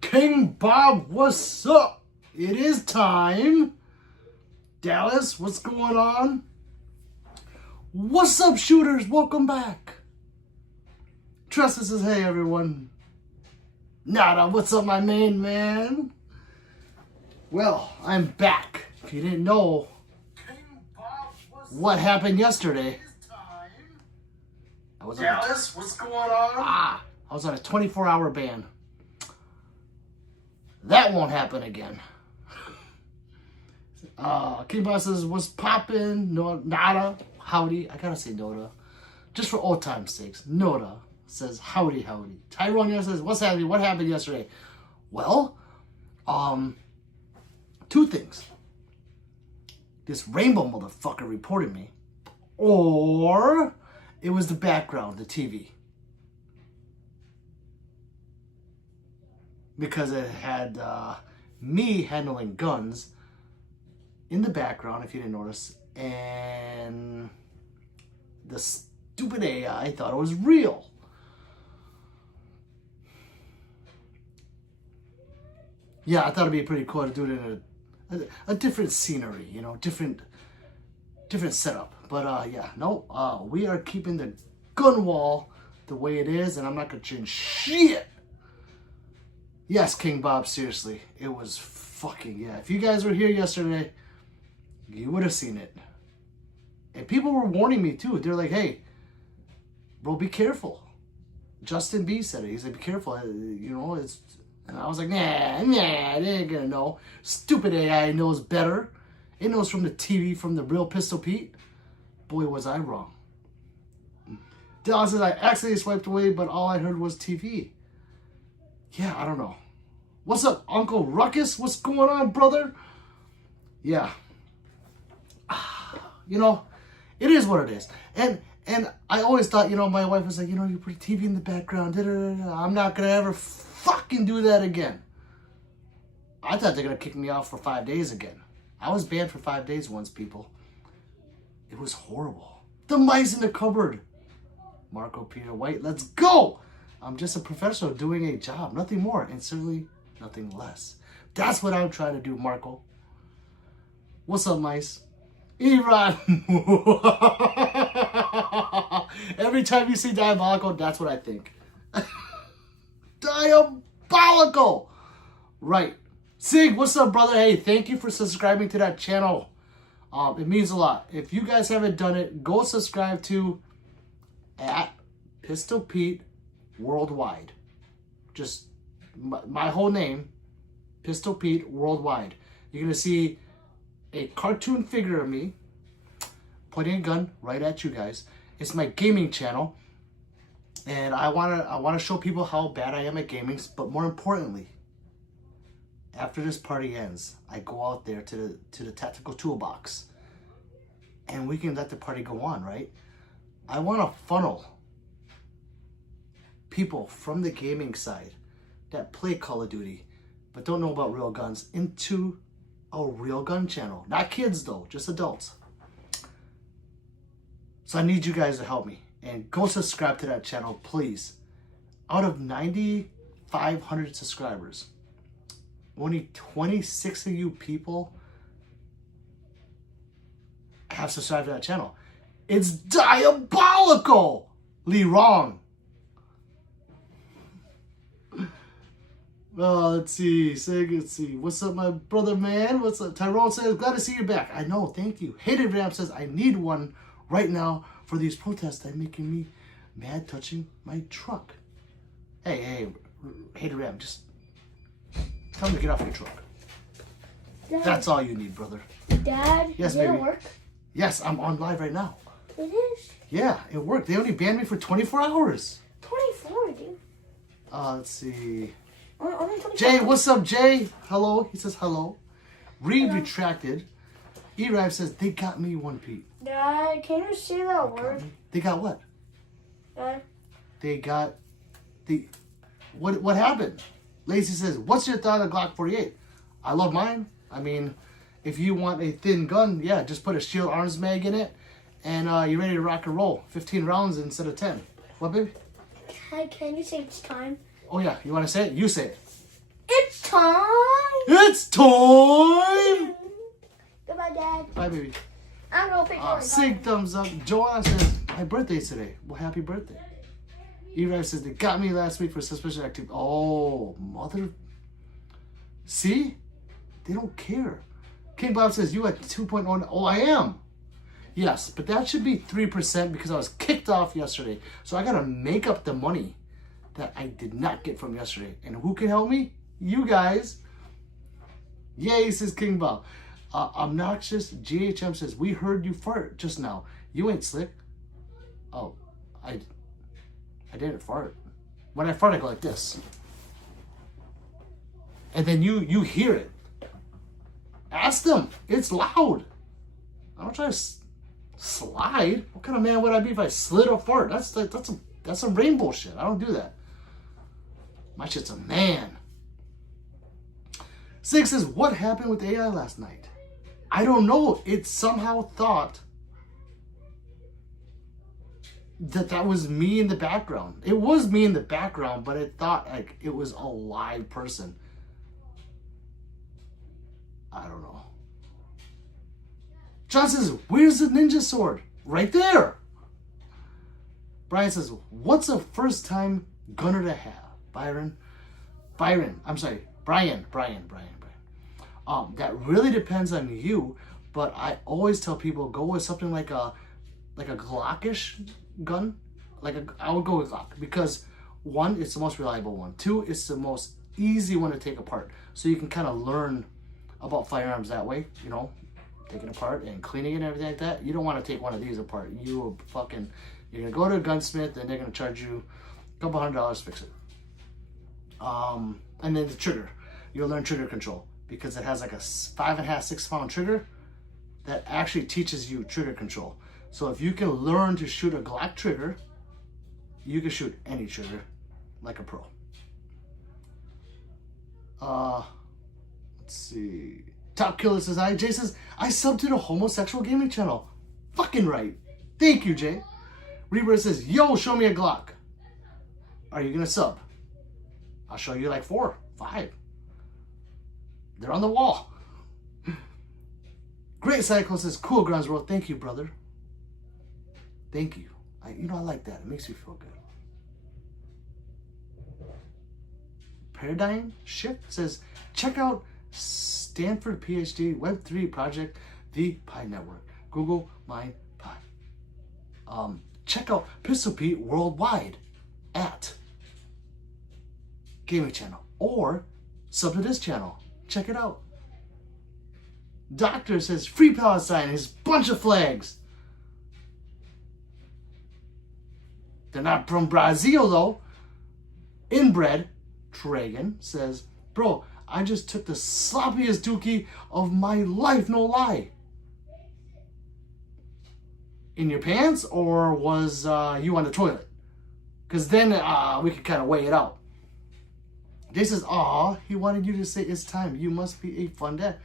King Bob, what's up? It is time. Dallas, what's going on? What's up, shooters? Welcome back. Trust says, hey, everyone. Nada, what's up, my main man? Well, I'm back. If you didn't know what happened yesterday, I was Dallas, what's going on? I was on a 24-hour ban. That won't happen again. King Boss says, what's poppin'? No, nada. Howdy. I gotta say Noda. Just for old time's sakes. Noda says, howdy, howdy. Tyrone says, what's happening? What happened yesterday? Well, two things. This rainbow motherfucker reported me. Or it was the background, the TV. Because it had me handling guns in the background, if you didn't notice, and the stupid AI thought it was real. Yeah, I thought it'd be pretty cool to do it in a different scenery, you know, different setup. But yeah, no, we are keeping the gun wall the way it is, and I'm not gonna change shit. Yes, King Bob, seriously. It was fucking, yeah. If you guys were here yesterday, you would have seen it. And people were warning me, too. They're like, hey, bro, be careful. Justin B said it. He said, be careful. You know, it's... And I was like, nah, they ain't gonna know. Stupid AI knows better. It knows from the TV, from the real Pistol Pete. Boy, was I wrong. Dallas says, I accidentally swiped away, but all I heard was TV. Yeah, I don't know. What's up, Uncle Ruckus? What's going on, brother? Yeah. You know, it is what it is. And I always thought, you know, my wife was like, you know, you put TV in the background. I'm not going to ever fucking do that again. I thought they're going to kick me out for 5 days again. I was banned for 5 days once, people. It was horrible. The mice in the cupboard. Marco Peter White, let's go! I'm just a professional doing a job, nothing more, and certainly nothing less. That's what I'm trying to do, Marco. What's up, mice? Iran. Every time you see diabolical, that's what I think. Diabolical. Right. Sig, what's up, brother? Hey, thank you for subscribing to that channel. It means a lot. If you guys haven't done it, go subscribe to @Pistol Pete Worldwide. Just my whole name, Pistol Pete Worldwide. You're gonna see a cartoon figure of me pointing a gun right at you guys. It's my gaming channel, and I wanna show people how bad I am at gaming. But more importantly, after this party ends, I go out there to the tactical toolbox, and we can let the party go on, right? I want to funnel people from the gaming side that play Call of Duty but don't know about real guns into a real gun channel. Not kids though, just adults. So I need you guys to help me, and go subscribe to that channel, please. Out of 9,500 subscribers, only 26 of you people have subscribed to that channel. It's diabolical! Lee wrong. Let's see. Let's see. What's up, my brother, man? What's up? Tyrone says, glad to see you back. I know, thank you. Hated Ram says, I need one right now for these protests that are making me mad touching my truck. Hey, Hated Ram, just tell me to get off your truck. Dad, that's all you need, brother. Dad, yes, did it work? Yes, I'm on live right now. It is? Yeah, it worked. They only banned me for 24 hours. 24, dude. Let's see. Jay, what's up, Jay? Hello. He says hello. Retracted. E-Rive says, they got me, One Pete. Dad, can you see that word? They got what? Dad? They got the... What happened? Lacey says, what's your thought on Glock 48? I love mine. I mean, if you want a thin gun, yeah, just put a Shield Arms mag in it, and you're ready to rock and roll. 15 rounds instead of 10. What, baby? Hi, can you say it's time? Oh, yeah. You want to say it? You say it. It's time! It's time! Goodbye, Dad. Bye, baby. I'm going to pick one. Sig thumbs up. Joanna says, my birthday's today. Well, happy birthday. E-Rive says, they got me last week for suspicious activity. Oh, mother. See? They don't care. King Bob says, you at 2.0. Oh, I am. Yes, but that should be 3% because I was kicked off yesterday. So I got to make up the money that I did not get from yesterday. And who can help me? You guys. Yay, says King Bob. Obnoxious GHM says, we heard you fart just now. You ain't slick. Oh, I didn't fart. When I fart, I go like this. And then you hear it. Ask them. It's loud. I don't try to slide. What kind of man would I be if I slid or fart? That's some rainbow shit. I don't do that. My shit's a man. Six says, what happened with AI last night? I don't know. It somehow thought that was me in the background. It was me in the background, but it thought like it was a live person. I don't know. John says, where's the ninja sword? Right there. Brian says, what's a first time gunner to have? Brian. That really depends on you, but I always tell people go with something like a Glockish gun. I would go with Glock because one, it's the most reliable one. Two, it's the most easy one to take apart. So you can kind of learn about firearms that way, you know, taking it apart and cleaning it and everything like that. You don't want to take one of these apart. You're gonna go to a gunsmith and they're gonna charge you a couple $100 to fix it. And then the trigger, you'll learn trigger control because it has like a 5.5, 6 pound trigger that actually teaches you trigger control. So if you can learn to shoot a Glock trigger, you can shoot any trigger like a pro. Let's see. Top Killer says, Jay says, I subbed to the homosexual gaming channel. Fucking right. Thank you, Jay. Rebirth says, yo, show me a Glock. Are you gonna sub? I'll show you like 4, 5. They're on the wall. Great Cyclone says, cool Grounds World. Thank you, brother. Thank you. I like that. It makes me feel good. Paradigm Shift says, check out Stanford PhD Web3 project, the Pi Network. Google Mine Pi. Check out Pistol Pete worldwide at Gaming Channel or sub to this channel. Check it out. Doctor says Free Palestine, his bunch of flags. They're not from Brazil though. Inbred Dragon says, bro, I just took the sloppiest dookie of my life, no lie. In your pants, or was you on the toilet? Because then we could kind of weigh it out. This is, aw, he wanted you to say it's time. You must be a fun dad.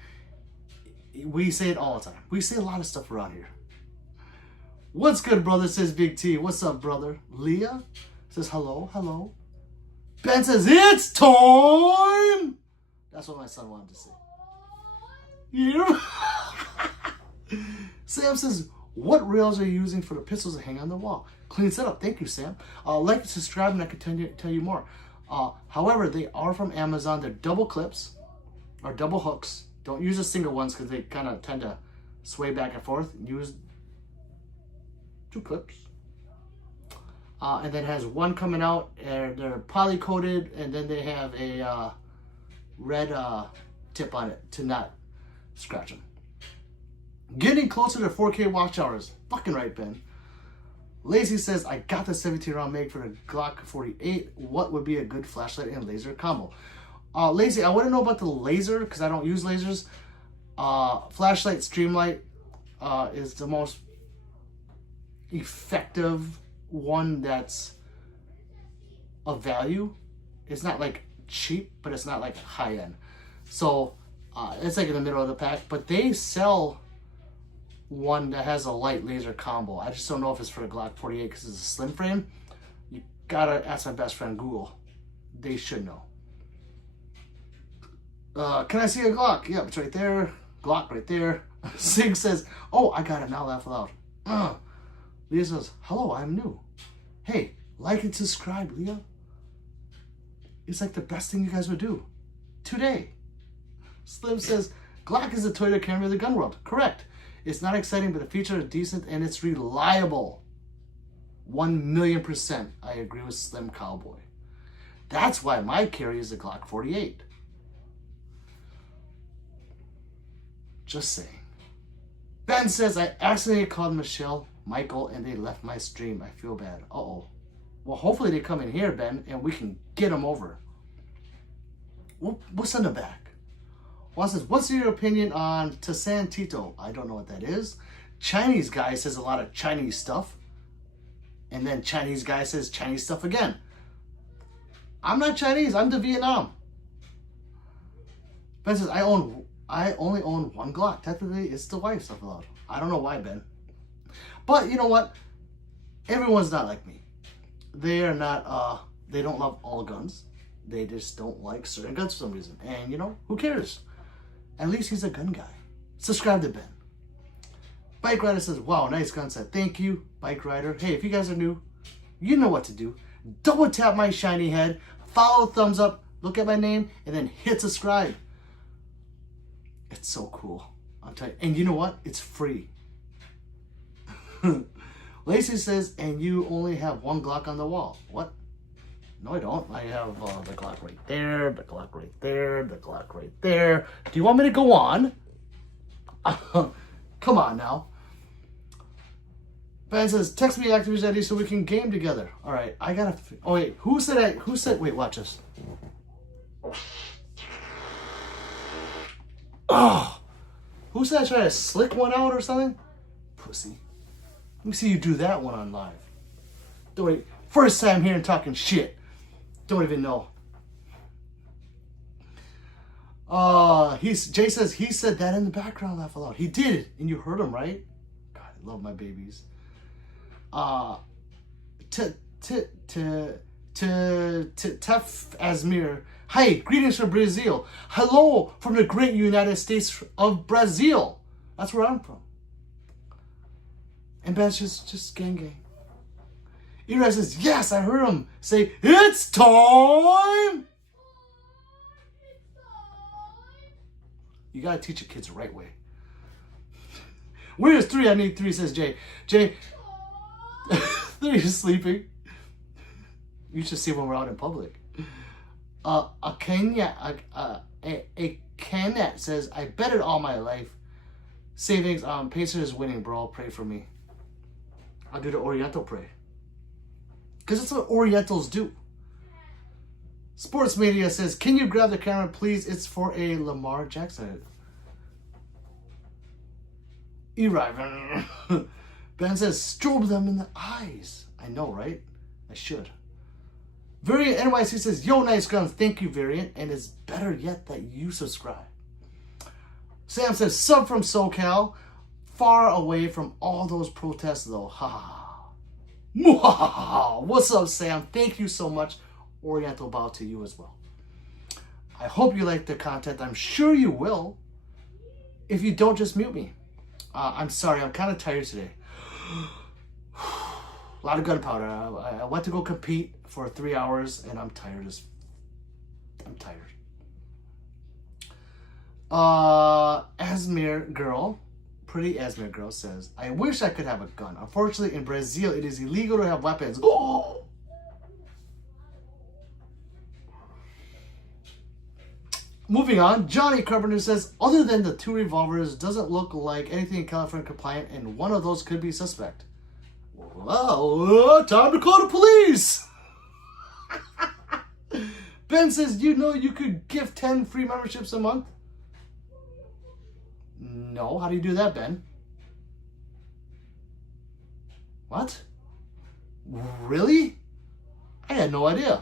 We say it all the time. We say a lot of stuff around here. What's good, brother, says Big T. What's up, brother? Leah says hello, hello. Ben says, it's time! That's what my son wanted to say. Yeah. Sam says, what rails are you using for the pistols to hang on the wall? Clean setup. Thank you, Sam. Like and subscribe and I can tell you more. However, they are from Amazon. They're double clips or double hooks. Don't use the single ones because they kind of tend to sway back and forth. Use 2 clips. And then has one coming out, and they're poly coated, and then they have a red tip on it to not scratch them. Getting closer to 4K watch hours. Fucking right, Ben. Lazy says, I got the 17 round mag for the Glock 48. What would be a good flashlight and laser combo? Lazy, I want to know about the laser because I don't use lasers. Flashlight Streamlight is the most effective one that's of value. It's not like cheap, but it's not like high end. So it's like in the middle of the pack. But they sell one that has a light laser combo. I just don't know if it's for the Glock 48 because it's a slim frame. You gotta ask my best friend Google. They should know. Can I see a Glock? Yep, it's right there. Glock right there. Sig says, oh, I got it now, laugh aloud. Leah says, hello, I'm new. Hey, like and subscribe, Leah. It's like the best thing you guys would do today. Slim says, Glock is the Toyota Camry of the gun world. Correct. It's not exciting, but the features are decent and it's reliable. 1,000,000%. I agree with Slim Cowboy. That's why my carry is the Glock 48. Just saying. Ben says, I accidentally called Michelle, Michael, and they left my stream. I feel bad. Uh-oh. Well, hopefully they come in here, Ben, and we can get them over. What's on the back? Juan says, what's your opinion on Tasan Tito? I don't know what that is. Chinese guy says a lot of Chinese stuff. And then Chinese guy says Chinese stuff again. I'm not Chinese. I'm to Vietnam. Ben says, I only own one Glock. Technically, it's the wife's stuff allowed. I don't know why, Ben. But you know what? Everyone's not like me. They are not, they don't love all guns. They just don't like certain guns for some reason. And, you know, who cares? At least he's a gun guy. Subscribe to Ben. Bike Rider says, wow, nice gun set. Thank you, Bike Rider. Hey, if you guys are new, you know what to do. Double tap my shiny head, follow, thumbs up, look at my name, and then hit subscribe. It's so cool. I'll tell you. And you know what? It's free. Lacey says, and you only have one Glock on the wall. What? No, I don't. I have the Glock right there, the Glock right there, the Glock right there. Do you want me to go on? Come on now. Ben says, text me Activision ID so we can game together. All right, I gotta. Oh wait, who said? Wait, watch this. Oh, who said I tried to slick one out or something? Pussy. Let me see you do that one on live. Don't wait. First time here and talking shit. Don't even know. Jay says he said that in the background, laugh aloud. He did, and you heard him, right? God, I love my babies. Tef Asmir. Hi, greetings from Brazil. Hello from the great United States of Brazil. That's where I'm from. And Ben's just gang. Eli says, yes, I heard him say, it's time! You gotta teach your kids the right way. Where's 3? I need 3, says Jay. Jay, 3 is sleeping. You should see when we're out in public. A Kenneth says, I bet it all my life. Savings, Pacer is winning, bro. Pray for me. I'll do the Oriental pray. Because that's what Orientals do. Sports Media says, can you grab the camera, please? It's for a Lamar Jackson. E-River. Ben says, strobe them in the eyes. I know, right? I should. Variant NYC says, yo, nice guns. Thank you, Variant. And it's better yet that you subscribe. Sam says, sub from SoCal. Far away from all those protests, though. Ha ha. What's up, Sam? Thank you so much. Oriental bow to you as well. I hope you like the content. I'm sure you will. If you don't, just mute me. I'm sorry. I'm kind of tired today. A lot of gunpowder. I went to go compete for 3 hours, and I'm tired. I'm tired. Asmir girl, pretty Asmir girl says, I wish I could have a gun. Unfortunately, in Brazil, it is illegal to have weapons. Oh! Moving on, Johnny Carpenter says, other than the 2 revolvers, doesn't look like anything California compliant, and one of those could be suspect. Well, time to call the police! Ben says, you know you could give 10 free memberships a month? No, how do you do that, Ben? What? Really? I had no idea.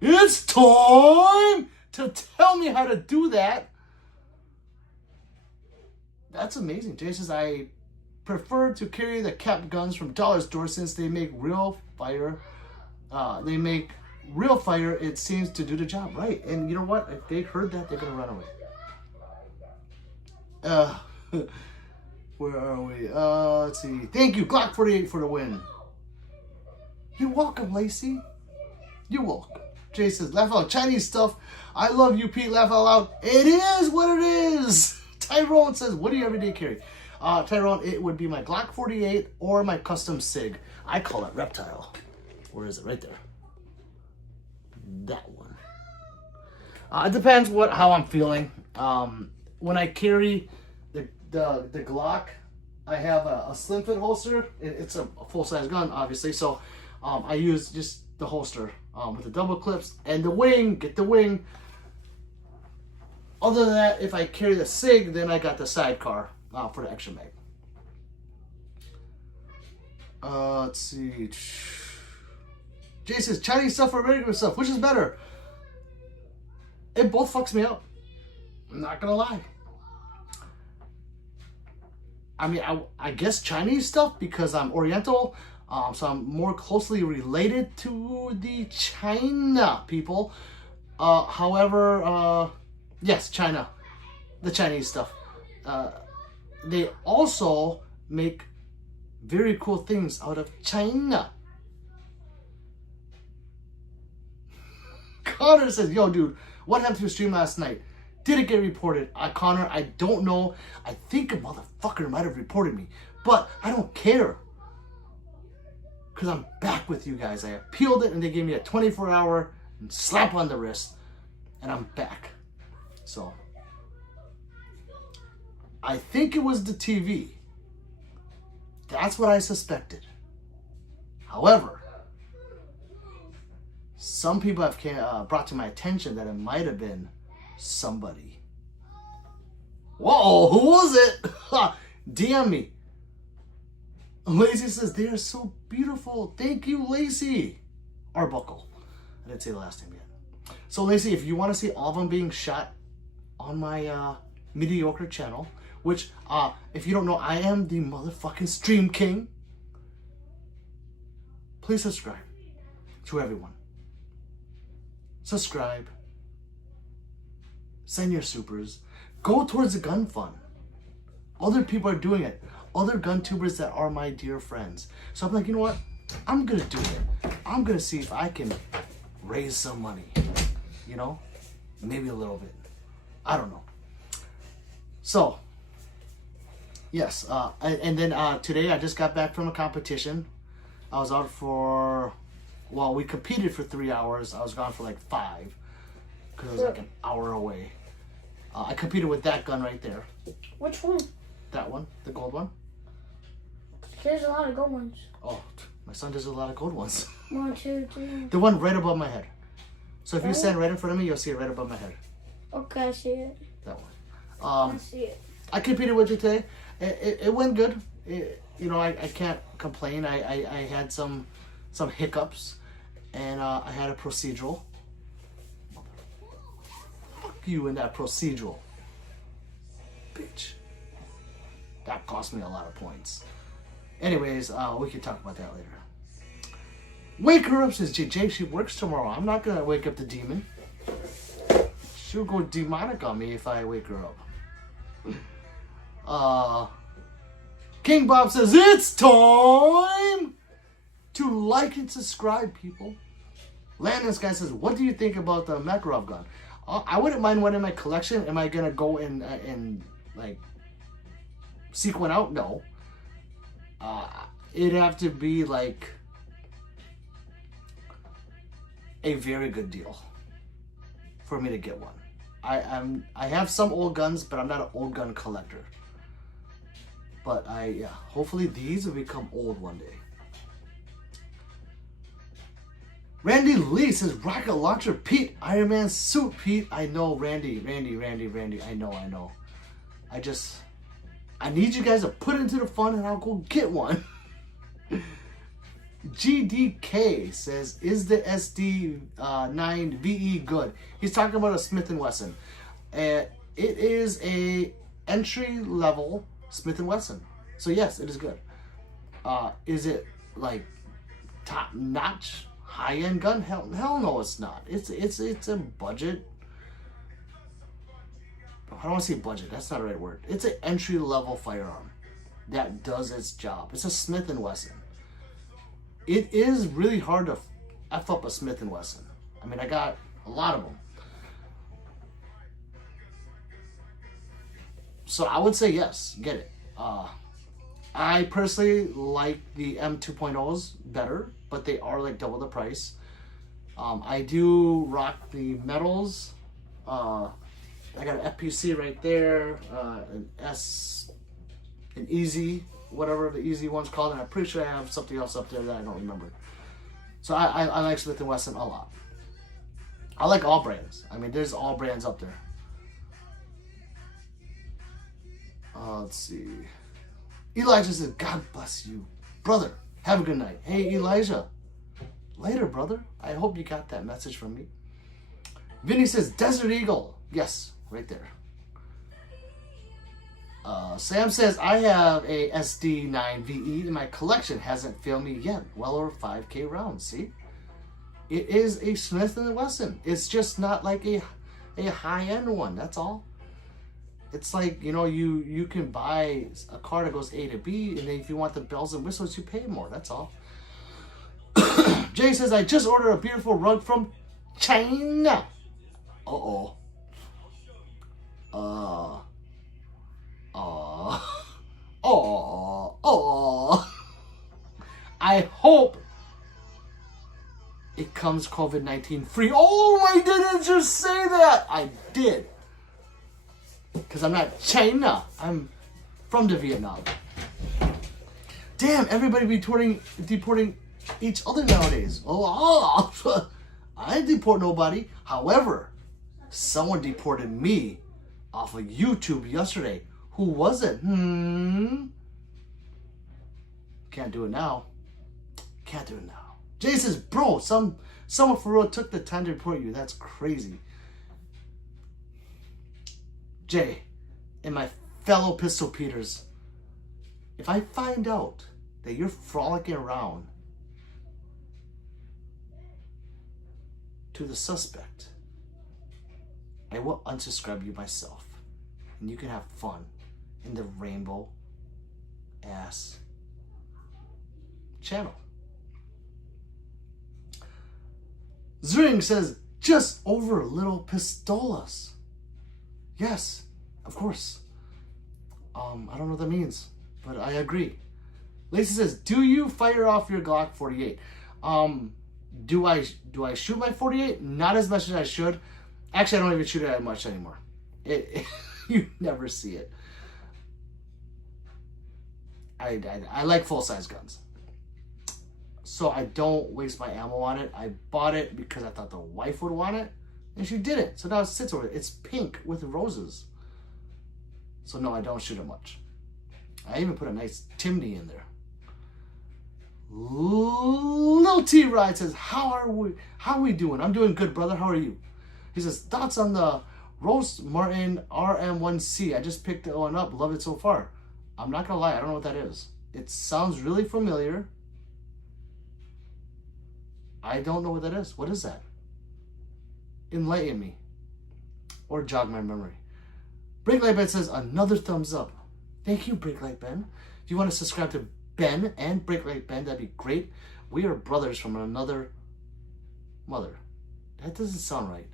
It's time to tell me how to do that. That's amazing. Jay says, I prefer to carry the cap guns from dollar store since they make real fire. It seems to do the job. Right. And you know what? If they heard that, they're going to run away. Where are we? Let's see. Thank you, Glock 48, for the win. You're welcome, Lacey. You're welcome. Jay says, laugh out loud. Chinese stuff. I love you, Pete. Laugh out loud. It is what it is. Tyrone says, what do you everyday carry? Tyrone, it would be my Glock 48 or my custom SIG. I call it Reptile. Where is it? Right there. That one. It depends how I'm feeling. When I carry the Glock, I have a slim fit holster. It's a full-size gun, obviously, so I use just the holster with the double clips and the wing. Get the wing. Other than that, if I carry the SIG, then I got the sidecar for the extra mag. Let's see. Jay says, Chinese stuff or regular stuff, which is better? It both fucks me up. I'm not gonna lie. I mean, I guess Chinese stuff because I'm Oriental, so I'm more closely related to the China people. However, yes, China, the Chinese stuff. They also make very cool things out of China. Connor says, yo, dude, what happened to your stream last night? Did it get reported? Connor, I don't know. I think a motherfucker might have reported me, but I don't care. Because I'm back with you guys. I appealed it and they gave me a 24-hour slap on the wrist, and I'm back. So, I think it was the TV. That's what I suspected. However, some people have brought to my attention that it might have been somebody. Whoa, who was it? DM me. Lacey says, they are so beautiful. Thank you, Lacey. Arbuckle. I didn't say the last name yet. So, Lacey, if you want to see all of them being shot on my mediocre channel, which, if you don't know, I am the motherfucking Stream King. Please subscribe to everyone. Subscribe. Send your supers. Go towards the gun fund. Other people are doing it. Other gun tubers that are my dear friends. So I'm like, you know what? I'm going to do it. I'm going to see if I can raise some money. You know? Maybe a little bit. I don't know. So, yes. And then today I just got back from a competition. I was out for... Well, we competed for 3 hours. I was gone for like 5. Because it was like an hour away. I competed with that gun right there. Which one? That one. The gold one. There's a lot of gold ones. Oh, my son does a lot of gold ones. 1, 2, 3. The one right above my head. So if you stand right in front of me, you'll see it right above my head. Okay, I see it. That one. I see it. I competed with it today. It went good. You know, I can't complain. I had some hiccups. And I had a procedural. Fuck you in that procedural. Bitch. That cost me a lot of points. Anyways, we can talk about that later. Wake her up, says JJ. She works tomorrow. I'm not going to wake up the demon. She'll go demonic on me if I wake her up. King Bob says, it's time to like and subscribe, people. Landis guy says, what do you think about the Makarov gun? I wouldn't mind one in my collection. Am I going to go and like, seek one out? No. It'd have to be, like, a very good deal for me to get one. I have some old guns, but I'm not an old gun collector. But hopefully these will become old one day. Randy Lee says, rocket launcher Pete, Iron Man suit Pete. I know, Randy. I know. I need you guys to put it into the fund and I'll go get one. GDK says, is the SD9 VE good? He's talking about a Smith & Wesson. It is a entry level Smith & Wesson. So yes, it is good. Is it like top notch high end gun? Hell no, it's not. It's a budget. I don't want to say budget. That's not the right word. It's an entry level firearm that does its job. It's a Smith & Wesson. It is really hard to F up a Smith & Wesson. I mean, I got a lot of them. So I would say yes, get it. I personally like the M2.0s better, but they are like double the price. I do rock the metals. I got an FPC right there, an Easy, whatever the Easy one's called, and I'm pretty sure I have something else up there that I don't remember. So I like Smith & Wesson a lot. I like all brands. I mean, there's all brands up there. Let's see. Elijah says, God bless you, brother. Have a good night. Hey, Elijah. Later, brother. I hope you got that message from me. Vinny says, Desert Eagle. Yes, right there. Sam says, I have a SD9 VE and my collection hasn't failed me yet. Well over 5K rounds, see? It is a Smith & Wesson. It's just not like a high-end one, that's all. It's like, you know, you can buy a car that goes A to B, and then if you want the bells and whistles, you pay more, that's all. Jay says, I just ordered a beautiful rug from China. Uh-oh. I hope it comes COVID-19 free. Oh, I didn't just say that. I did. Because I'm not China. I'm from the Vietnam. Damn, everybody deporting each other nowadays. Oh, I didn't deport nobody. However, someone deported me off of YouTube yesterday. Who was it? Can't do it now. Can't do it now. Jay says, bro, someone for real took the time to report you. That's crazy. Jay, and my fellow Pistol Peters, if I find out that you're frolicking around to the suspect, I will unsubscribe you myself. And you can have fun in the rainbow ass channel. Zring says, just over little pistolas. Yes, of course. I don't know what that means, but I agree. Lacey says, do you fire off your Glock 48? Do I shoot my 48? Not as much as I should. Actually, I don't even shoot it that much anymore. You never see it. I like full-size guns. So I don't waste my ammo on it. I bought it because I thought the wife would want it, and she didn't. So now it sits over it. It's pink with roses. So no, I don't shoot it much. I even put a nice Timmmmmme in there. Lil T Ride says, how are we doing? I'm doing good, brother. How are you? He says, thoughts on the Roast Martin RM1C. I just picked it one up. Love it so far. I'm not gonna lie, I don't know what that is. It sounds really familiar. I don't know what that is. What is that? Enlighten me. Or jog my memory. Breaklight Ben says, another thumbs up. Thank you, Breaklight Ben. If you want to subscribe to Ben and Breaklight Ben, that'd be great. We are brothers from another mother. That doesn't sound right.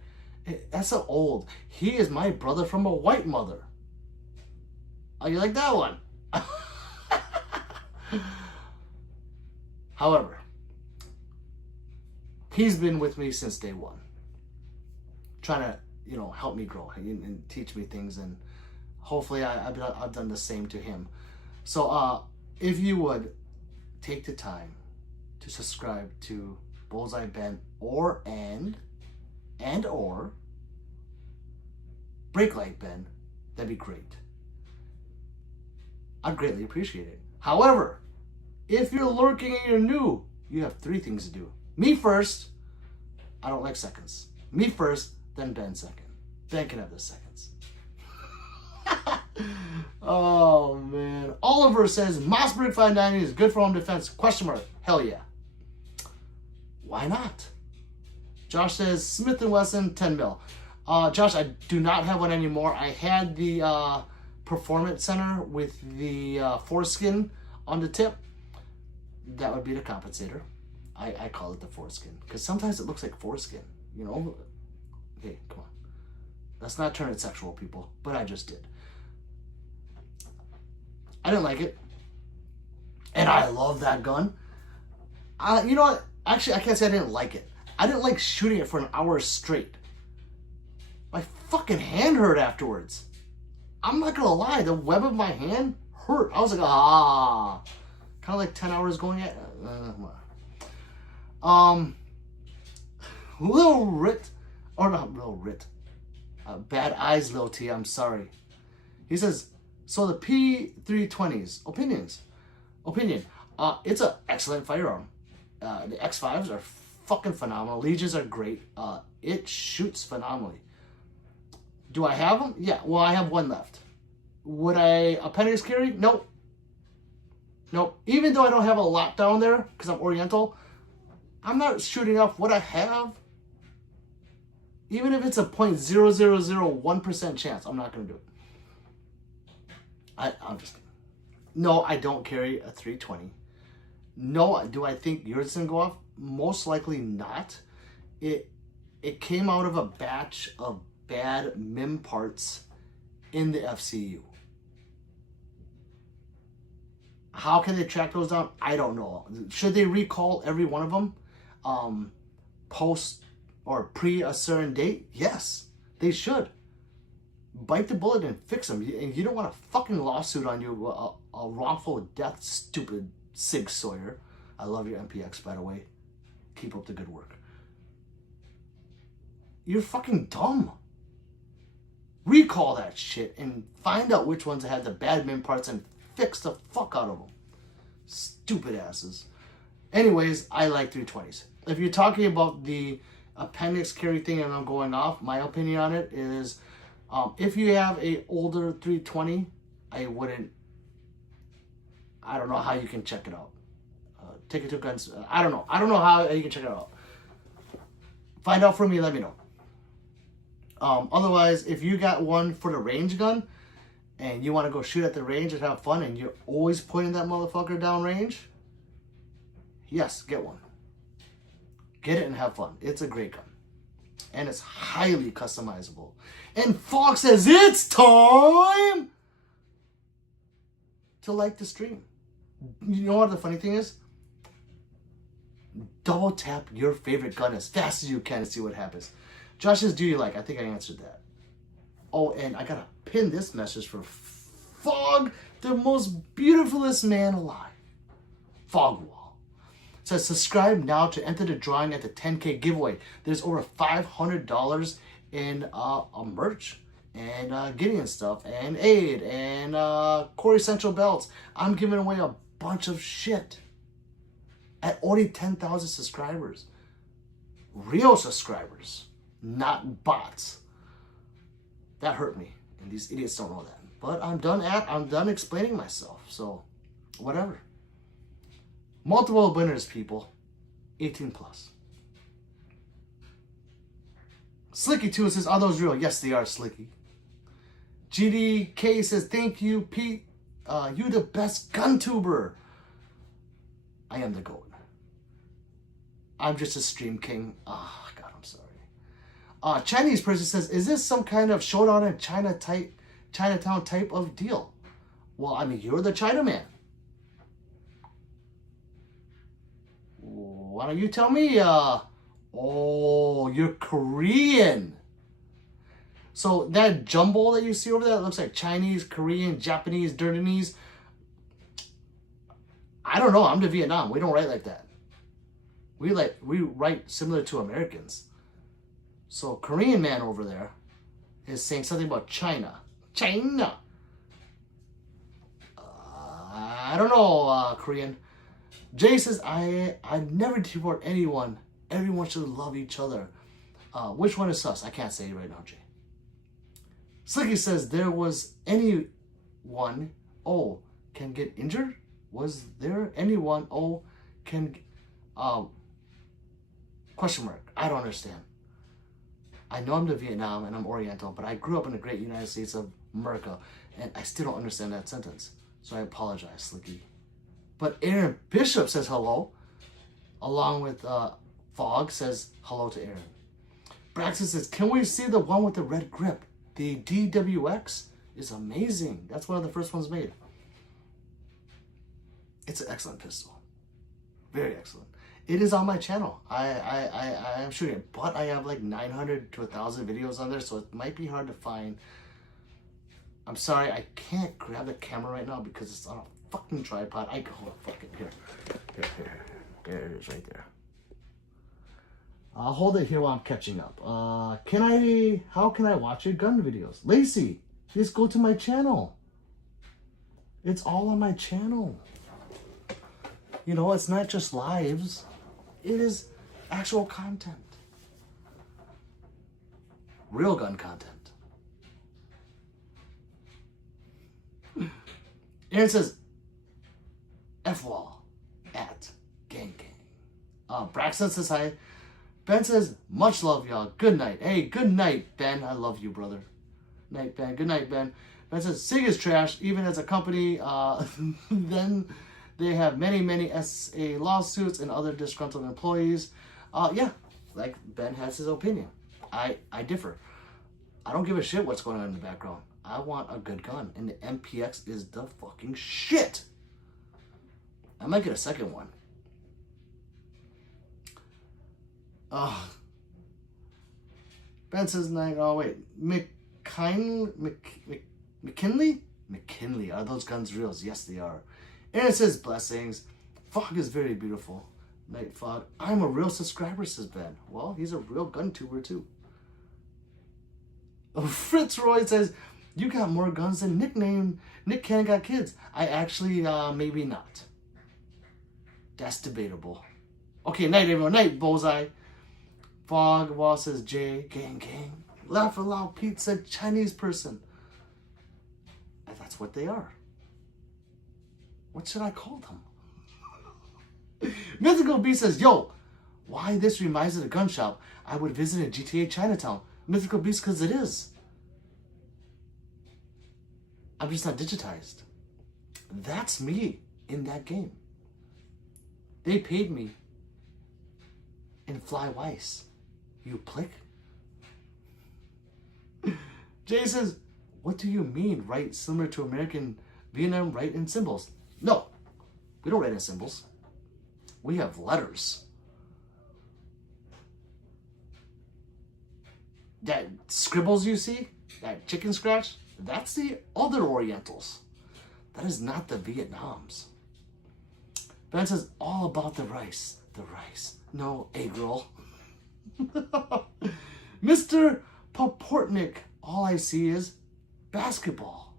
That's so old. He is my brother from a white mother. Oh, you like that one? However, he's been with me since day one. Trying to, help me grow and teach me things, and hopefully I've done the same to him. So if you would take the time to subscribe to bullseye bend, or brake light bend, that'd be great. I'd greatly appreciate it. However, if you're lurking and you're new, you have 3 things to do. Me first. I don't like seconds. Me first, then Ben second. Ben can have the seconds. Oh, man. Oliver says, Mossberg 590 is good for home defense. Question mark. Hell yeah. Why not? Josh says, Smith & Wesson 10 mil. Josh, I do not have one anymore. I had the Performance Center with the foreskin on the tip. That would be the Compensator. I call it the foreskin because sometimes it looks like foreskin, you know? Okay, come on. Let's not turn it sexual, people, but I just did. I didn't like it. And I love that gun. You know what? Actually, I can't say I didn't like it. I didn't like shooting it for an hour straight. My fucking hand hurt afterwards. I'm not gonna lie, the web of my hand hurt. I was like, ah. Kind of like 10 hours going at... Lil Rit... Or not Lil Rit. Bad Eyes Lil T, I'm sorry. He says, so the P320s, opinion. It's an excellent firearm. The X5s are fucking phenomenal. Legions are great. It shoots phenomenally. Do I have them? Yeah, well, I have one left. Would I appendix carry? Nope. Even though I don't have a lot down there, because I'm Oriental, I'm not shooting off what I have. Even if it's a 0.0001% chance, I'm not going to do it. I'm just kidding. No, I don't carry a 320. No, do I think yours is going to go off? Most likely not. It came out of a batch of bad MMMME parts in the FCU. How can they track those down? I don't know. Should they recall every one of them post or pre a certain date? Yes, they should. Bite the bullet and fix them. And you don't want a fucking lawsuit on you, a wrongful death, stupid Sig Sawyer. I love your MPX, by the way. Keep up the good work. You're fucking dumb. Recall that shit and find out which ones had the bad MMMME parts and fix the fuck out of them. Stupid asses. Anyways, I like 320s. If you're talking about the appendix carry thing and I'm going off, my opinion on it is if you have a older 320, I don't know how you can check it out. Take it to guns. I don't know how you can check it out. Find out for me, let me know. Otherwise, if you got one for the range gun and you want to go shoot at the range and have fun and you're always pointing that motherfucker down range, yes, get one. Get it and have fun. It's a great gun. And it's highly customizable. And Fox says it's time to like the stream. You know what the funny thing is? Double tap your favorite gun as fast as you can and see what happens. Josh says, do you like? I think I answered that. Oh, and I gotta pin this message for Fog, the most beautifulest man alive. Fogwall. It says, subscribe now to enter the drawing at the 10K giveaway. There's over $500 in merch and Gideon stuff and aid and Corey Central belts. I'm giving away a bunch of shit at only 10,000 subscribers. Real subscribers. Not bots. That hurt me, and these idiots don't know that. But I'm done explaining myself. So, whatever. Multiple winners, people. 18 plus. Slicky 2 says, are those real? Yes, they are, Slicky. GDK says, thank you, Pete. You the best gun tuber. I am the GOAT. I'm just a stream king. Oh, God, I'm sorry. Chinese person says, is this some kind of showdown in Chinatown type of deal? Well, I mean, you're the Chinaman. Why don't you tell me? Oh, you're Korean. So that jumble that you see over there, that looks like Chinese, Korean, Japanese, Dirtinese. I don't know. I'm to Vietnam. We don't write like that. We write similar to Americans. So Korean man over there is saying something about China. China. I don't know, Korean. Jay says, I never deport anyone. Everyone should love each other. Which one is sus? I can't say right now, Jay. Slicky says, there was anyone, can get injured? Was there anyone, can, question mark. I don't understand. I know I'm to Vietnam and I'm Oriental, but I grew up in the great United States of America, and I still don't understand that sentence. So I apologize, Slicky. But Aaron Bishop says hello, along with Fog says hello to Aaron. Braxton says, can we see the one with the red grip? The DWX is amazing. That's one of the first ones made. It's an excellent pistol. Very excellent. It is on my channel. I am shooting it, but I have like 900 to 1,000 videos on there, so it might be hard to find. I'm sorry, I can't grab the camera right now because it's on a fucking tripod. Fuck it, here. There it is, right there. I'll hold it here while I'm catching up. How can I watch your gun videos? Lacey, just go to my channel. It's all on my channel. You know, it's not just lives. It is actual content. Real gun content. Aaron says, F-wall at gang gang. Braxton says hi. Ben says, much love, y'all. Good night. Hey, good night, Ben. I love you, brother. Night, Ben. Good night, Ben. Ben says, SIG is trash, even as a company. Then they have many SA lawsuits and other disgruntled employees. Yeah, like Ben has his opinion. I differ. I don't give a shit what's going on in the background. I want a good gun, and the MPX is the fucking shit. I might get a second one. Ben says, McKinley, are those guns real? Yes, they are. Aaron says, blessings. Fog is very beautiful. Night Fog. I'm a real subscriber, says Ben. Well, he's a real gun tuber, too. Fritz Roy says, you got more guns than Nick Cannon got kids. I actually, maybe not. That's debatable. Okay, night, everyone. Night, Bullseye. Fog Wall says, Jay, gang, gang. Laugh aloud, Pete said, Chinese person. And that's what they are. What should I call them? Mythical Beast says, yo, why this reminds me of the gun shop I would visit in GTA Chinatown. Mythical Beast, because it is. I'm just not digitized. That's me in that game. They paid me in Fly Weiss. You plick. Jay says, what do you mean, write similar to American Vietnam, write in symbols? No, we don't write in symbols. We have letters. That scribbles you see, that chicken scratch, that's the other Orientals. That is not the Vietnams. Ben says, all about the rice. The rice. No, egg roll. Mr. Poportnik, all I see is basketball.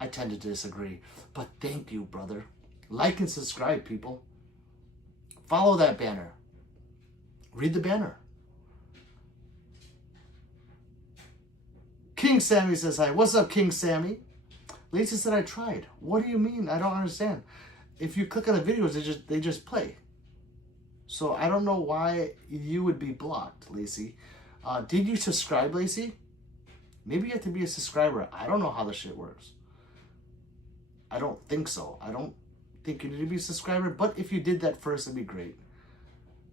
I tend to disagree, but thank you, brother. Like and subscribe, people. Follow that banner. Read the banner. King Sammy says hi. What's up, King Sammy? Lacey said I tried. What do you mean? I don't understand. If you click on the videos, they just play. So I don't know why you would be blocked, Lacey. Did you subscribe, Lacey? Maybe you have to be a subscriber. I don't know how this shit works. I don't think so. I don't think you need to be a subscriber, but if you did that first, it'd be great.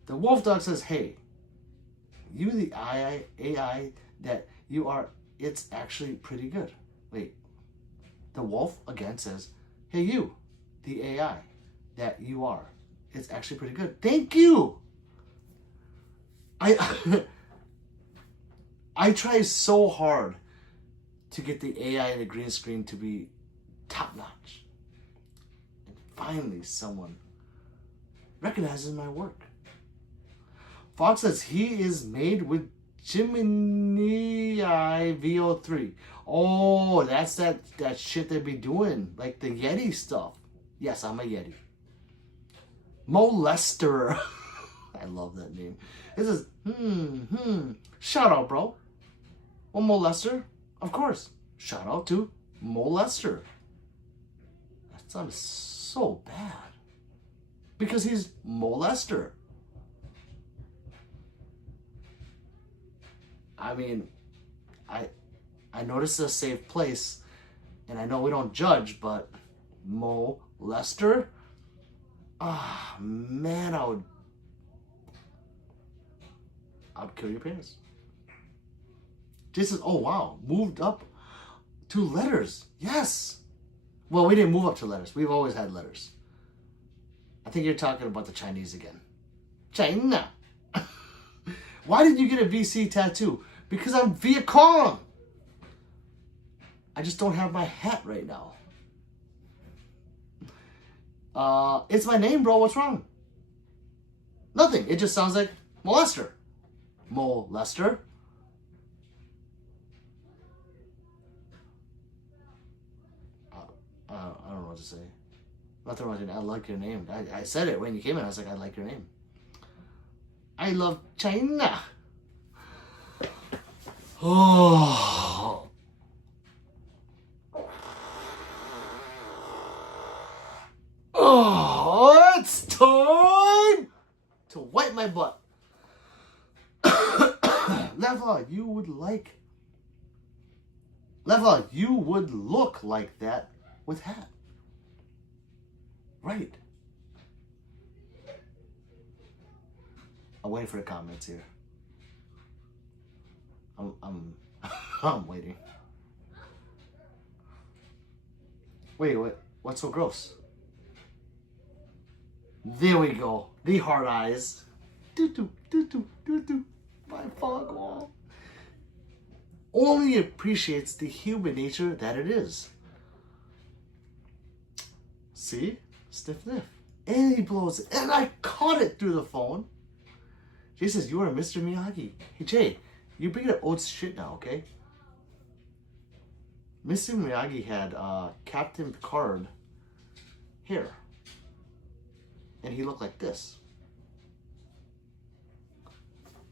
The Wolf Dog says, hey, you the AI that you are, it's actually pretty good. Wait. The Wolf again says, hey, you, the AI that you are, it's actually pretty good. Thank you. I try so hard to get the AI and the green screen to be top notch. Finally, someone recognizes my work. Fox says he is made with Timmmmmme VO3. Oh, that's that shit they be doing, like the Yeti stuff. Yes, I'm a Yeti. Molester. I love that name. This is Shout out, bro. Well, molester, of course. Shout out to molester. That sounds so bad because he's molester. I mean, I noticed a safe place, and I know we don't judge, but molester. Ah, man, I'd kill your parents. Jason, oh wow, moved up 2 letters. Yes. Well, we didn't move up 2 letters. We've always had letters. I think you're talking about the Chinese again. China. Why did you get a VC tattoo? Because I'm Viet Cong. I just don't have my hat right now. It's my name, bro. What's wrong? Nothing. It just sounds like molester. Molester. I don't know what to say. Nothing wrong with it. I like your name. I said it when you came in. I was like, I like your name. I love China. Oh. Oh, it's time to wipe my butt. Leva, you would look like that with hat. Right. I'm waiting for the comments here. I'm waiting. Wait, what's so gross? There we go. The hard eyes. My fog wall. Only appreciates the human nature that it is. See? Sniff, sniff. And he blows it. And I caught it through the phone. Jay says, you are Mr. Miyagi. Hey, Jay, you're bringing up old shit now, okay? Mr. Miyagi had Captain Picard hair. And he looked like this.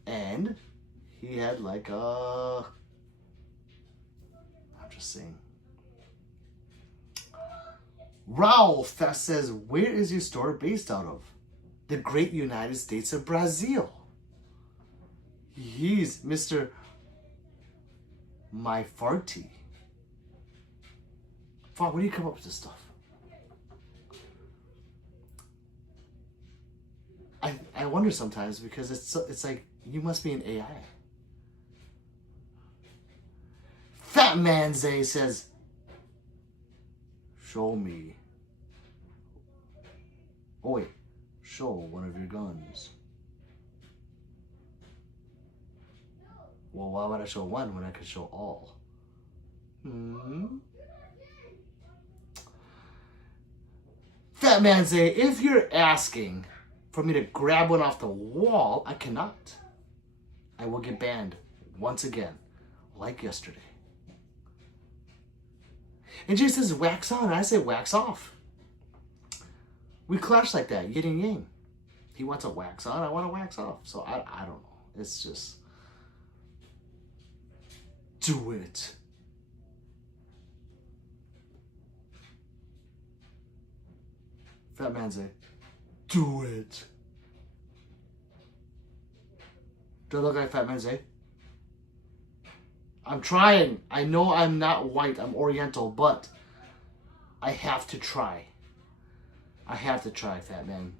And he had like a... I'm just saying. Ralph that says, where is your store based out of? The great United States of Brazil. He's Mr. My Farty. Fuck, where do you come up with this stuff? I wonder sometimes because it's like you must be an AI. Fat Man Zay says, show me. Oh wait, show one of your guns. Well, why would I show one when I could show all? Fat Man Zay, if you're asking for me to grab one off the wall, I cannot. I will get banned once again, like yesterday. And Jay says wax on, and I say wax off. We clash like that, yin and yang. He wants a wax on, I want to wax off. So I don't know. It's just... do it. Fat Man Zay, do it. Do I look like Fat Man Zay? I'm trying. I know I'm not white. I'm Oriental, but I have to try. I have to try, Fat Man.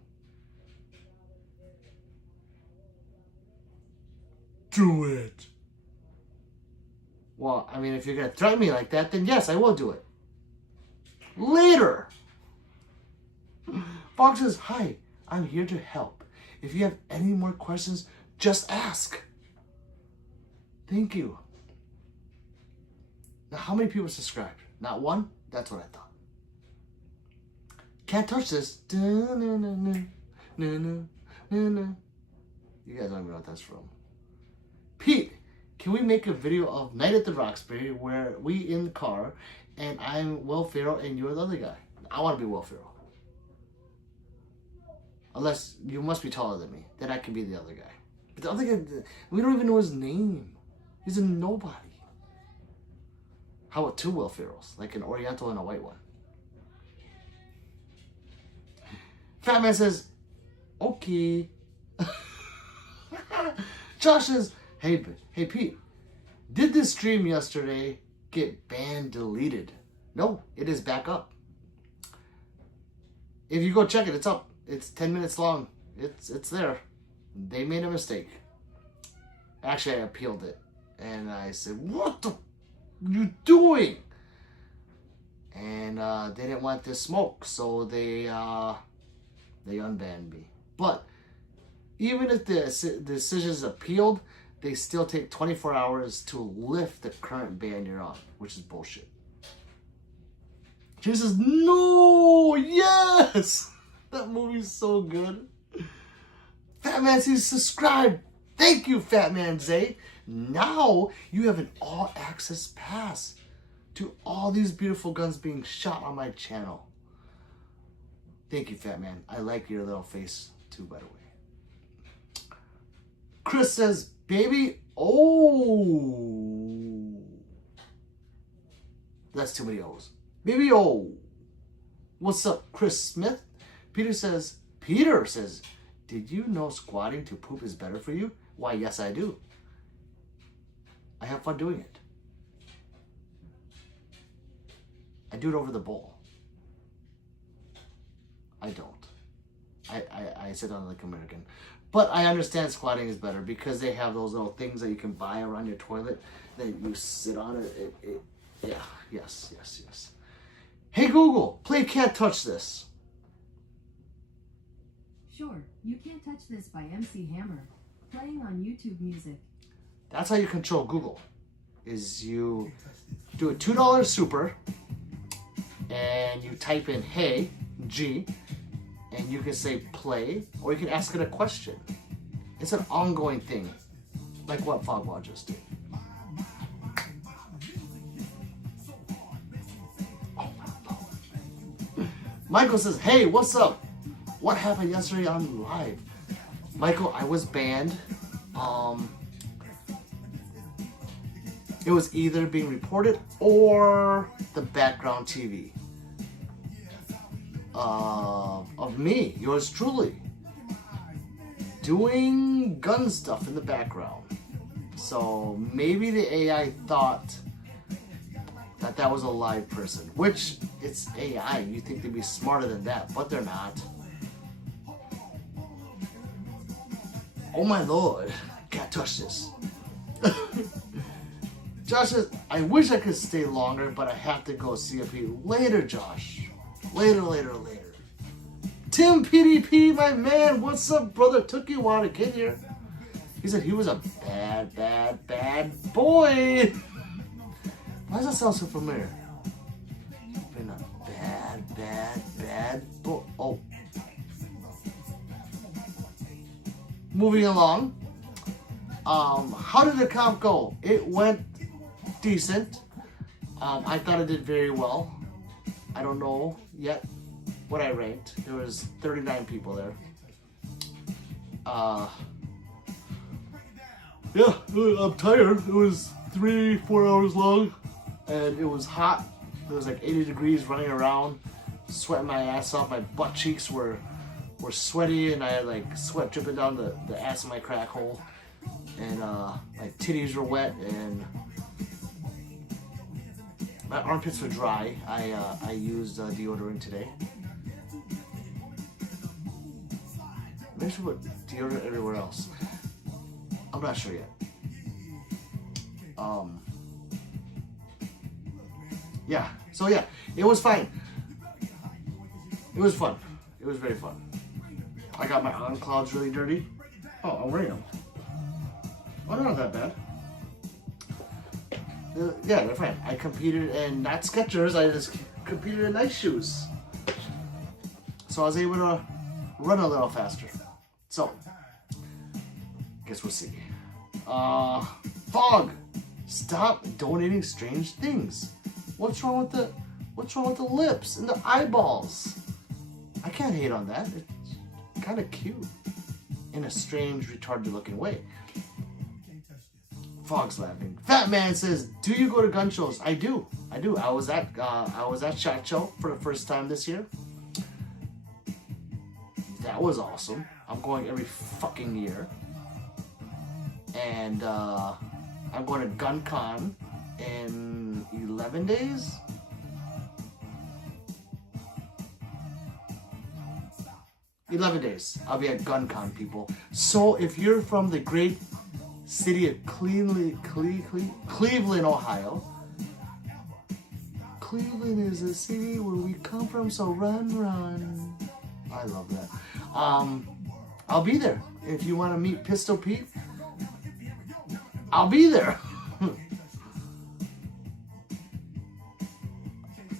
Do it. Well, I mean, if you're going to threaten me like that, then yes, I will do it. Later. Fox says, hi, I'm here to help. If you have any more questions, just ask. Thank you. Now, how many people subscribed? Not one? That's what I thought. Can't touch this. You guys don't even know what that's from. Pete, can we make a video of Night at the Roxbury where we in the car and I'm Will Ferrell and you're the other guy? I want to be Will Ferrell. Unless you must be taller than me. Then I can be the other guy. But the other guy, we don't even know his name. He's a nobody. How about two Will Ferrells? Like an Oriental and a white one. Fat Man says, okay. Josh says, hey Pete, did this stream yesterday get banned deleted? No, it is back up. If you go check it, it's up. It's 10 minutes long. It's there. They made a mistake. Actually, I appealed it. And I said, what the you doing? And they didn't want this smoke, so they unbanned me. But even if the decision is appealed, they still take 24 hours to lift the current ban you're on, which is bullshit. She says, no, yes! That movie's so good. Fat Man says, subscribe. Thank you, Fat Man Zay. Now you have an all-access pass to all these beautiful guns being shot on my channel. Thank you, Fat Man. I like your little face, too, by the way. Chris says, baby, oh. That's too many O's. Baby, oh. What's up, Chris Smith? Peter says, did you know squatting to poop is better for you? Why, yes, I do. I have fun doing it. I do it over the bowl. I don't. I sit down like American. But I understand squatting is better because they have those little things that you can buy around your toilet that you sit on it. Yeah, yes. Hey Google, play Can't Touch This. Sure, You Can't Touch This by MC Hammer, playing on YouTube Music. That's how you control Google, is you do a $2 super and you type in hey, G, and you can say play, or you can ask it a question. It's an ongoing thing, like what Fogwall just did. Oh my Lord. Michael says, hey, what's up? What happened yesterday on live? Michael, I was banned. It was either being reported or the background TV of me, yours truly, doing gun stuff in the background. So maybe the AI thought that that was a live person, which it's AI. You think they'd be smarter than that, but they're not. Oh my Lord, can't touch this. Josh says, I wish I could stay longer, but I have to go see a P. Later, Josh. Later. Tim PDP, my man, what's up, brother? Took you a while to get here. He said he was a bad boy. Why does that sound so familiar? Been a bad boy. Oh. Moving along. How did the comp go? It went decent. I thought I did very well. I don't know yet what I ranked. There was 39 people there. Yeah, I'm tired. It was 3-4 hours long, and it was hot. It was like 80 degrees, running around, sweating my ass off. My butt cheeks were sweaty, and I had like sweat dripping down the ass of my crack hole, and my titties were wet, and my armpits were dry. I used deodorant today. Maybe I should put deodorant everywhere else. I'm not sure yet. Yeah. So yeah, it was fine. It was fun. It was very fun. I got my on clouds really dirty. Oh, I'll wear them. Oh, they're not that bad. Yeah, they're fine. I competed in not Skechers. I just competed in nice shoes. So I was able to run a little faster. So, guess we'll see. Fog, stop donating strange things. What's wrong with the lips and the eyeballs? I can't hate on that. It's kind of cute in a strange, retarded looking way. Fog's laughing. Fat Man says, "Do you go to gun shows?" I do. I was at SHOT Show for the first time this year. That was awesome. I'm going every fucking year. And I'm going to Gun Con in 11 days. I'll be at Gun Con, people. So if you're from the great city of Cleveland, Ohio. Cleveland is a city where we come from, so run. I love that. I'll be there. If you want to meet Pistol Pete, I'll be there.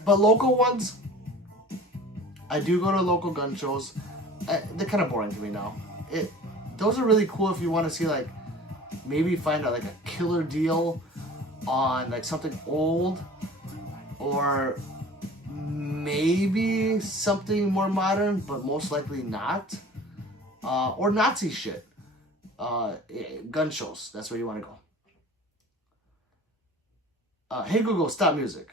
But local ones, I do go to local gun shows. They're kind of boring to me now. Those are really cool if you want to see, like, maybe find out like a killer deal on like something old, or maybe something more modern, but most likely not. Or Nazi shit. Gun shows. That's where you want to go. Hey Google, stop music.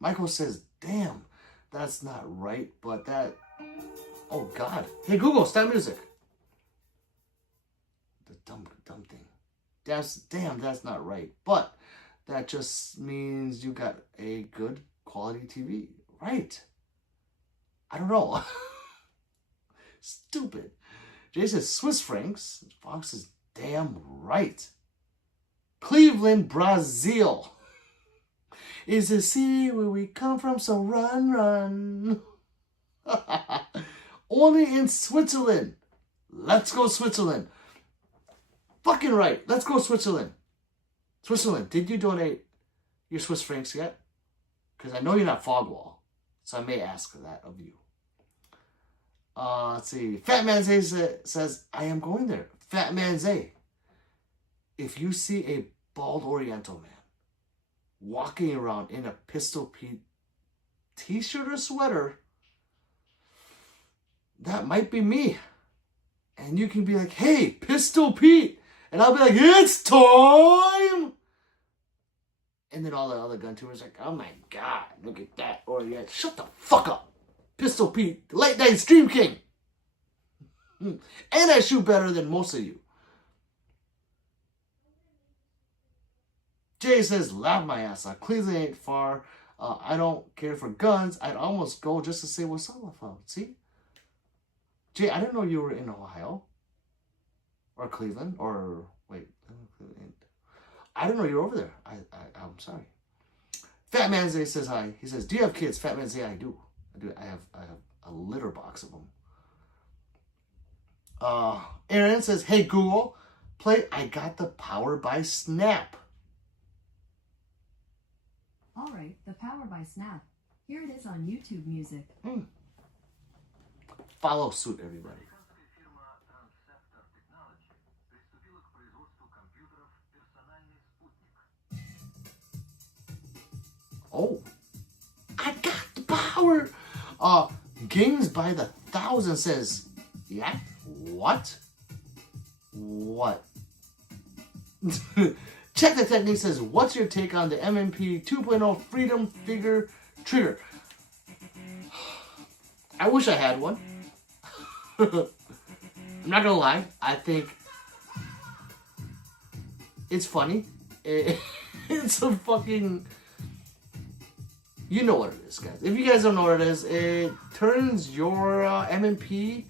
Michael says, "Damn, that's not right, but that." Oh God. Hey Google, stop music. The dumb thing. Damn, that's not right. But that just means you got a good quality TV. Right. I don't know. Stupid. Jay says Swiss francs. Fox is damn right. Cleveland, Brazil is a city where we come from, so run. Only in Switzerland. Let's go Switzerland. Fucking right. Let's go Switzerland. Switzerland, did you donate your Swiss francs yet? Because I know you're not Fogwall, so I may ask for that of you. Let's see. Fat Man Zay says, "I am going there." Fat Man Zay, if you see a bald Oriental man walking around in a Pistol Pete t-shirt or sweater, that might be me. And you can be like, "Hey, Pistol Pete." And I'll be like, "It's time!" And then all the other gun tours like, "Oh my God, look at that Orient. Shut the fuck up. Pistol Pete, the late night stream king. And I shoot better than most of you." Jay says, "Laugh my ass off. Cleveland ain't far. I don't care for guns. I'd almost go just to say what's up." See? Jay, I didn't know you were in Ohio. Or Cleveland. Or, wait. I didn't know you were over there. I'm sorry. Fat Man Zay says hi. He says, "Do you have kids?" Fat Man Zay, I do. I have a litter box of them. Aaron says, "Hey Google, play I Got the Power by Snap." Alright, The Power by Snap. Here it is on YouTube Music. Follow suit, everybody. Oh, I got the power. Games by the Thousand says, "Yeah, what? Check the Technique says, "What's your take on the M&P 2.0 Freedom Figure Trigger?" I wish I had one. I'm not gonna lie. I think it's funny. It's a fucking... You know what it is, guys. If you guys don't know what it is, it turns your M&P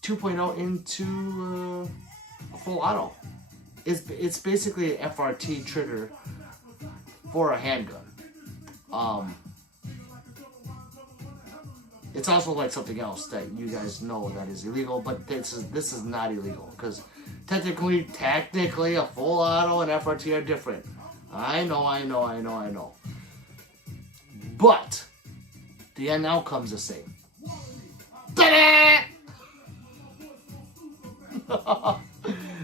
2.0 into a full auto. It's basically an FRT trigger for a handgun. It's also like something else that you guys know that is illegal, but this is not illegal because technically a full auto and FRT are different. I know. But The end outcome's the same. Ta-da!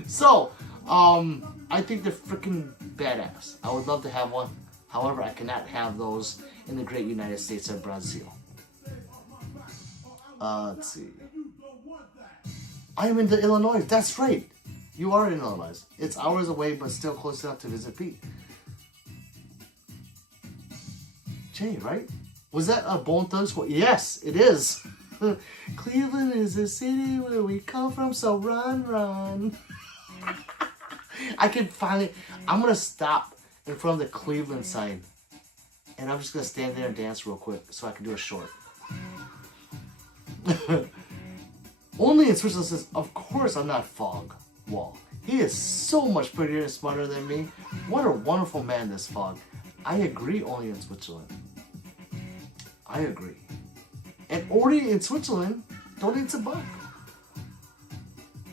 So, I think they're freaking badass. I would love to have one. However, I cannot have those in the great United States of Brazil. Let's see. I am in the Illinois. That's right. You are in Illinois. It's hours away, but still close enough to visit Pete. Jay, right? Was that a Bone Thugs? Yes, it is. Cleveland is a city where we come from, so run, run. I can finally... I'm going to stop in front of the Cleveland sign. And I'm just going to stand there and dance real quick so I can do a short. Only in Switzerland says, of course I'm not Fog Wall. He is so much prettier and smarter than me. What a wonderful man, this Fog. I agree, only in Switzerland. I agree. And only in Switzerland donates $1.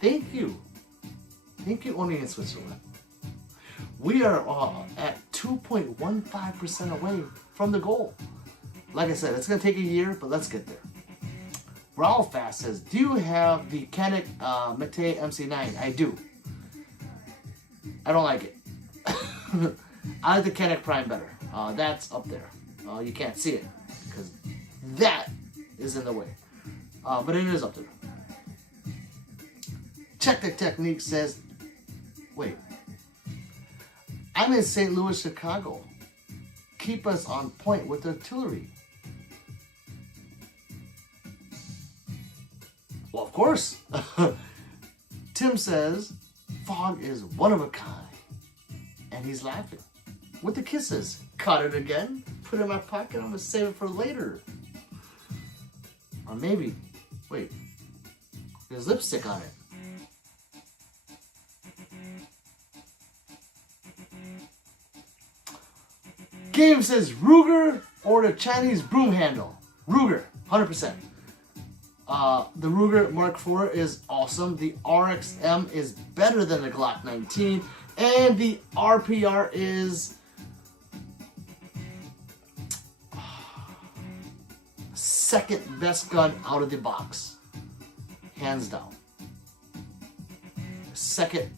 Thank you. Thank you, only in Switzerland. We are at 2.15% away from the goal. Like I said, it's going to take a year, but let's get there. Raul Fast says, do you have the Canik Mate MC9? I do. I don't like it. I like the Canik Prime better. That's up there. You can't see it because that is in the way. But it is up there. Check the Technique says, wait. I'm in St. Louis, Chicago. Keep us on point with artillery. Well, of course. Tim says, Fog is one of a kind. And he's laughing. With the kisses. Caught it again. Put it in my pocket. I'm going to save it for later. Or maybe, wait. There's lipstick on it. Game says Ruger or the Chinese broom handle. Ruger, 100%. The Ruger Mark IV is awesome. The RXM is better than the Glock 19. And the RPR is second best gun out of the box. Hands down. Second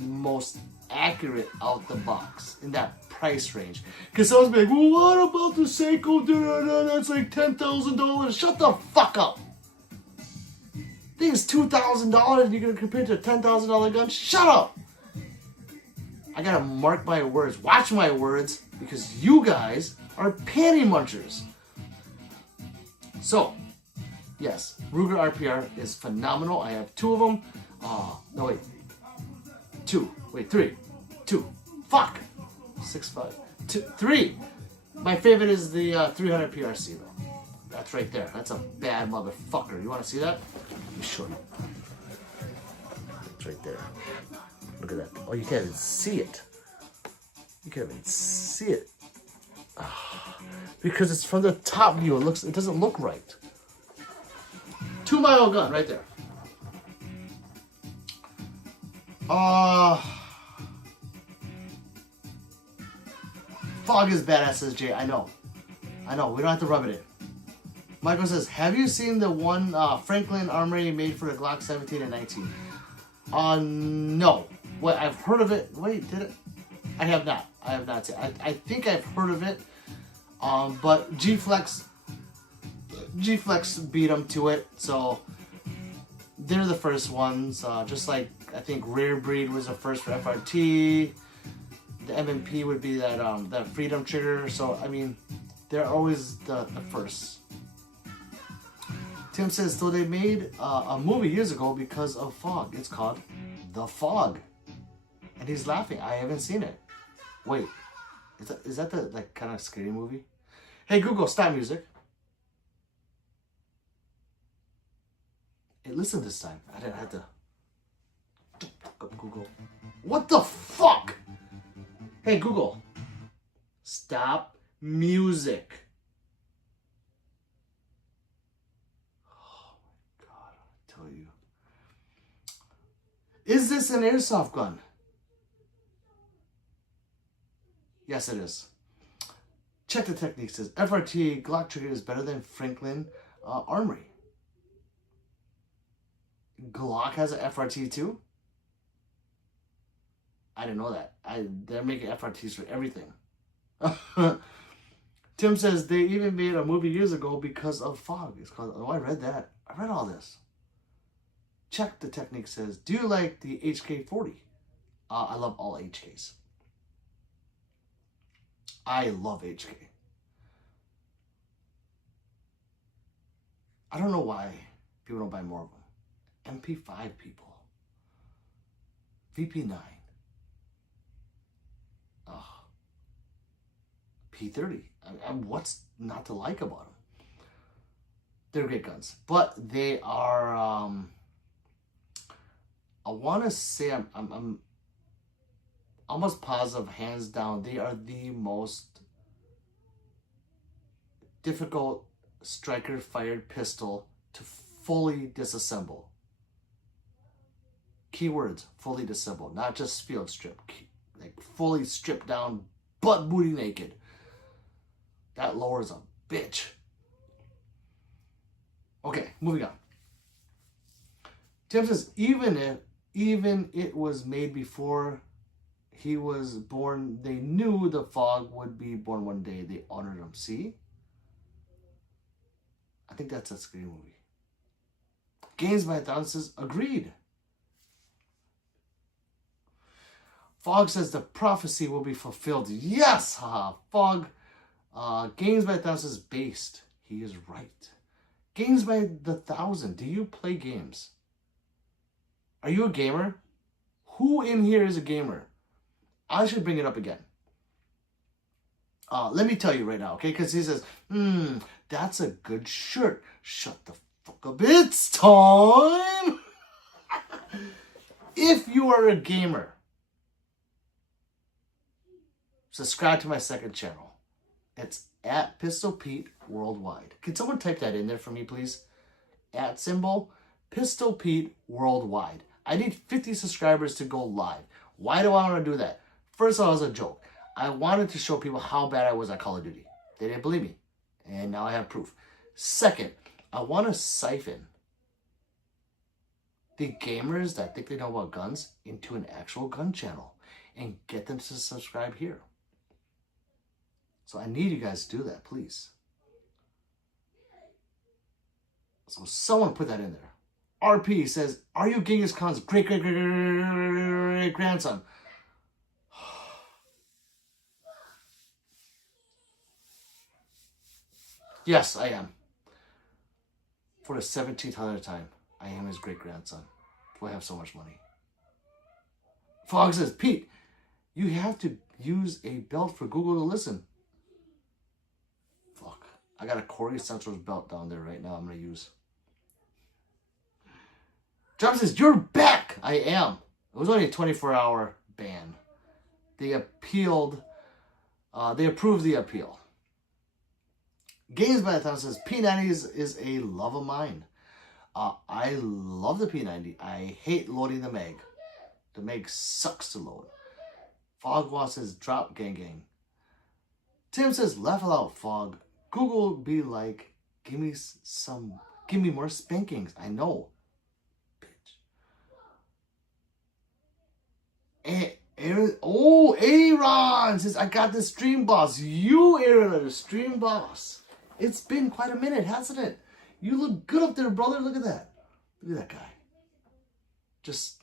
most accurate out the box in that price range. Because someone's like, well, what about the Seiko? That's like $10,000. Shut the fuck up. Thing's $2,000 and you're going to compare it to a $10,000 gun? Shut up. I got to mark my words. Watch my words because you guys are panty munchers. So, yes, Ruger RPR is phenomenal. I have 2 of them. No, wait. 2. Wait, 3. 2. Fuck. 6, 5. 2, 3. My favorite is the 300 PRC though. That's right there. That's a bad motherfucker. You want to see that? Let me show you. It's right there. Look at that. Oh, you can't even see it. You can't even see it. Because it's from the top view. It doesn't look right. 2-mile gun right there. Fog is badass, says Jay. I know. We don't have to rub it in. Michael says, have you seen the one Franklin Armory made for the Glock 17 and 19? No. What, I've heard of it. Wait, did it? I have not. Seen it. I think I've heard of it. But G-Flex beat them to it. So they're the first ones. Just like I think Rare Breed was the first for FRT. The MMP would be that Freedom Trigger. So I mean, they're always the first. Tim says, so they made a movie years ago because of Fog. It's called The Fog. And he's laughing. I haven't seen it. Wait, is that the like kind of scary movie? Hey Google, stop music. Hey, listen this time. I didn't have to. Up Google. What the fuck? Hey Google, stop music. Oh my god, I tell you. Is this an airsoft gun? Yes, it is. Check the Technique says FRT Glock trigger is better than Franklin Armory. Glock has an FRT too? I didn't know that. They're making FRTs for everything. Tim says they even made a movie years ago because of fog. It's called, oh, I read that. I read all this. Check the Technique says, do you like the HK40? I love all HKs. I love HK. I don't know why people don't buy more of them. MP5 people. VP9. P30. What's not to like about them? They're great guns, but they are. I want to say I'm almost positive, hands down, they are the most difficult striker fired pistol to fully disassemble. Keywords: fully disassemble, not just field strip, like fully stripped down, butt booty naked. That lower's a bitch. Okay, moving on. Tim says, even it was made before he was born, they knew the fog would be born one day. They honored him. See? I think that's a scary movie. Games by 1,000 says, agreed. Fog says the prophecy will be fulfilled. Yes! Haha. Fog. Games by 1,000 says based. He is right. Games by 1,000. Do you play games? Are you a gamer? Who in here is a gamer? I should bring it up again. Let me tell you right now, okay? Because he says, that's a good shirt. Shut the fuck up. It's time! If you are a gamer, subscribe to my second channel. It's at Pistol Pete Worldwide. Can someone type that in there for me, please? At symbol, Pistol Pete Worldwide. I need 50 subscribers to go live. Why do I want to do that? First of all, it was a joke. I wanted to show people how bad I was at Call of Duty. They didn't believe me. And now I have proof. Second, I want to siphon the gamers that think they know about guns into an actual gun channel and get them to subscribe here. So I need you guys to do that, please. So someone put that in there. RP says, are you Genghis Khan's great-great-great-grandson? Yes, I am. For the 17th time, I am his great-grandson. Do I have so much money? Fog says, Pete, you have to use a belt for Google to listen. Fuck. I got a Corey Central's belt down there right now I'm going to use. John says, you're back! I am. It was only a 24-hour ban. They appealed. They approved the appeal. Games by 1,000 says, P90 is a love of mine. I love the P90. I hate loading the mag. The mag sucks to load. Fogwa says, drop gang gang. Tim says, laugh out, Fog. Google be like, give me more spankings. I know. Bitch. Aaron says, I got the stream boss. You, Aaron, are the stream boss. It's been quite a minute, hasn't it? You look good up there, brother. Look at that. Look at that guy. Just,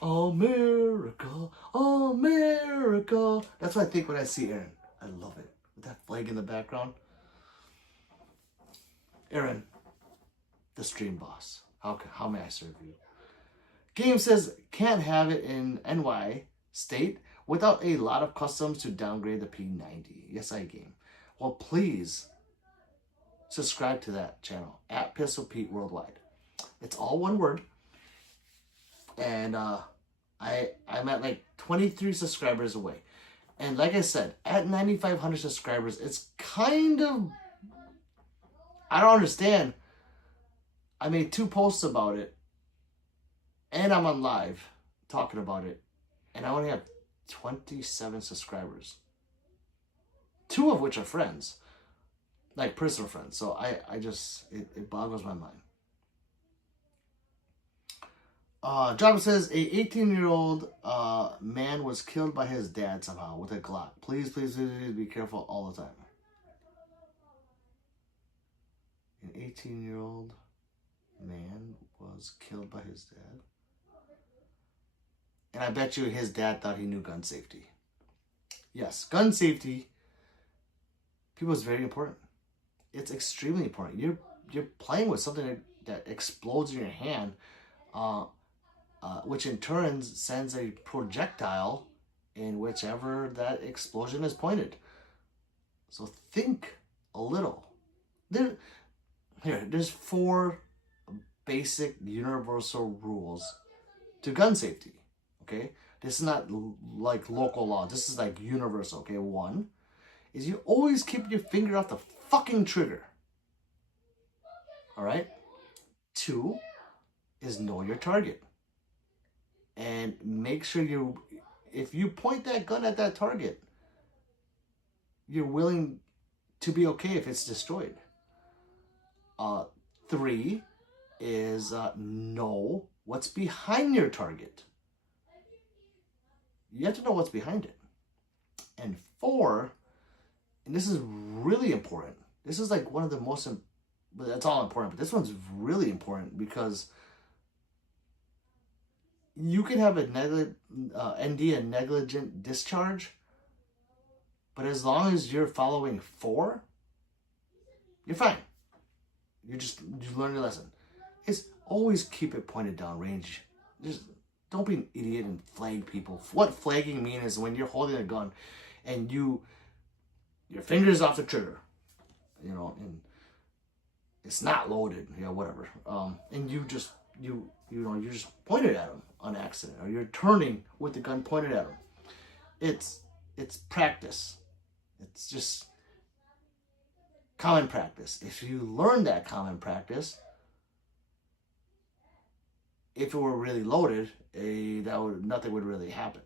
America, America. That's what I think when I see Aaron. I love it. With that flag in the background. Aaron, the stream boss. How may I serve you? Game says, can't have it in NY state without a lot of customs to downgrade the P90. Yes, I game. Well, please subscribe to that channel at Pistol Pete Worldwide. It's all one word. And I'm at like 23 subscribers away. And like I said, at 9,500 subscribers, it's kind of, I don't understand. I made 2 posts about it. And I'm on live talking about it. And I only have 27 subscribers. 2 of which are friends, like personal friends. So I just, it boggles my mind. Dropper says a 18-year-old man was killed by his dad somehow with a Glock. Please, please, please, please be careful all the time. An 18-year-old man was killed by his dad. And I bet you his dad thought he knew gun safety. Yes, gun safety, people, is very important. It's extremely important. You're playing with something that explodes in your hand, which in turn sends a projectile in whichever that explosion is pointed. So think a little. There's 4 basic universal rules to gun safety. Okay, this is not like local law. This is like universal. Okay, 1 is you always keep your finger off the fucking trigger. All right. 2 is know your target, and make sure if you point that gun at that target, you're willing to be okay if it's destroyed. 3 is know what's behind your target. You have to know what's behind it. And 4, and this is really important. This is like one of the most, but that's all important. But this one's really important because you can have a negligent discharge, but as long as you're following 4, you're fine. You learn your lesson. It's always keep it pointed down range. Just don't be an idiot and flag people. What flagging means is when you're holding a gun and your finger's off the trigger, and it's not loaded, whatever. And you just pointed at them on accident, or you're turning with the gun pointed at them. It's practice. It's just common practice. If you learn that common practice, if it were really loaded, nothing would really happen.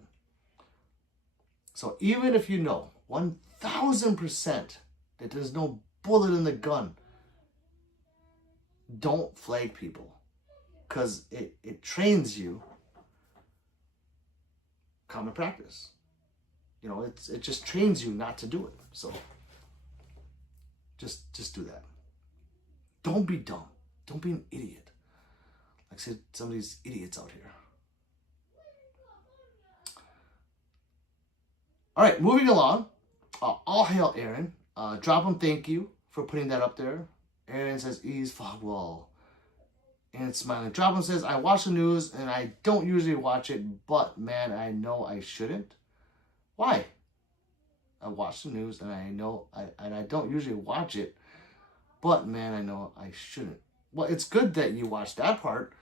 So even if you know 1000% that there's no bullet in the gun, don't flag people, because it trains you common practice. It just trains you not to do it. So just do that. Don't be dumb. Don't be an idiot. Like I said, some of these idiots out here. All right, moving along. All hail Aaron. Drop him thank you for putting that up there. Aaron says, ease Fogwall. And smiling. Drop him says, I watch the news and I don't usually watch it, but man, I know I shouldn't. Why? I watch the news and I know I don't usually watch it, but man, I know I shouldn't. Well, it's good that you watch that part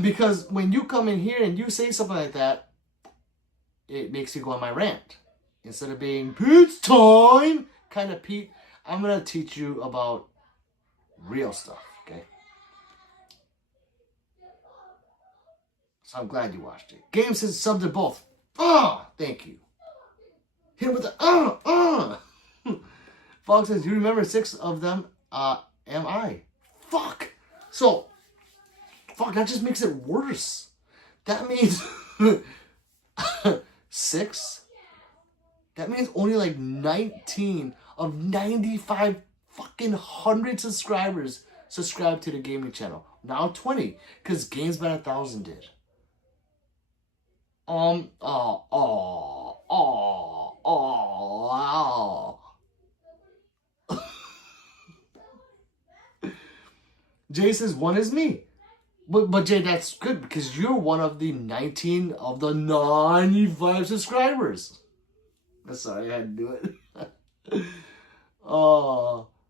because when you come in here and you say something like that, it makes you go on my rant. Instead of being Pete's time, kind of Pete, I'm going to teach you about real stuff, okay? So I'm glad you watched it. Game says subbed to both. Thank you. Hit him with the Fox says, you remember 6 of them? Am I? Fuck. So, that just makes it worse. That means 6. That means only like 19 of 95 fucking 100 subscribers subscribe to the gaming channel. Now 20, because Games by 1,000 did. Wow. Jay says 1 is me. But Jay, that's good because you're one of the 19 of the 95 subscribers. Sorry, I had to do it.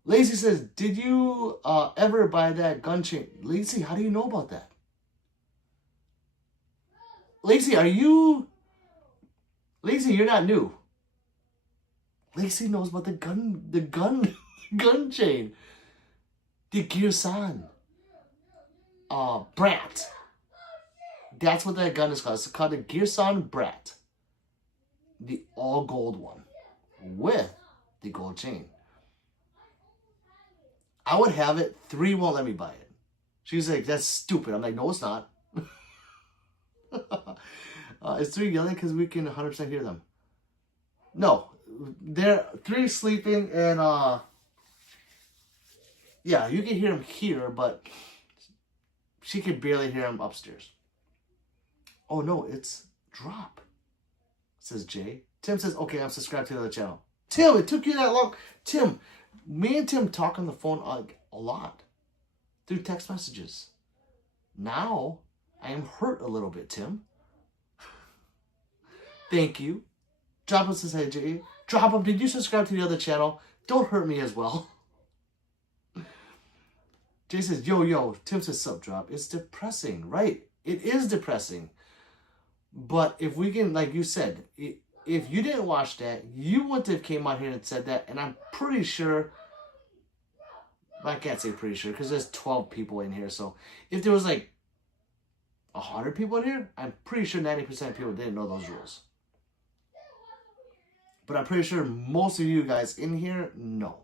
Lacey says, did you ever buy that gun chain? Lacey, how do you know about that? Lacey, Lacey, you're not new. Lacey knows about the gun chain. The Gearsan. Brat. That's what that gun is called. It's called the Gearsan Brat. The all gold one. with the gold chain. I would have it. 3 won't let me buy it. She's like, that's stupid. I'm like, no, it's not. Is 3 yelling because we can 100% hear them? No. They're 3 sleeping and yeah, you can hear them here, but she can barely hear them upstairs. Oh no, it's drop, says Jay. Tim says, okay, I'm subscribed to the other channel. Tim, it took you that long. Tim, me and Tim talk on the phone a lot through text messages. Now, I am hurt a little bit, Tim. Thank you. Drop us says, hey, Jay. Drop him. Did you subscribe to the other channel? Don't hurt me as well. Jay says, yo. Tim says, sup, drop. It's depressing, right? It is depressing. But if we can, like you said, if you didn't watch that, you wouldn't have came out here and said that. And I'm pretty sure, I can't say pretty sure because there's 12 people in here. So if there was like 100 people in here, I'm pretty sure 90% of people didn't know those rules. But I'm pretty sure most of you guys in here know.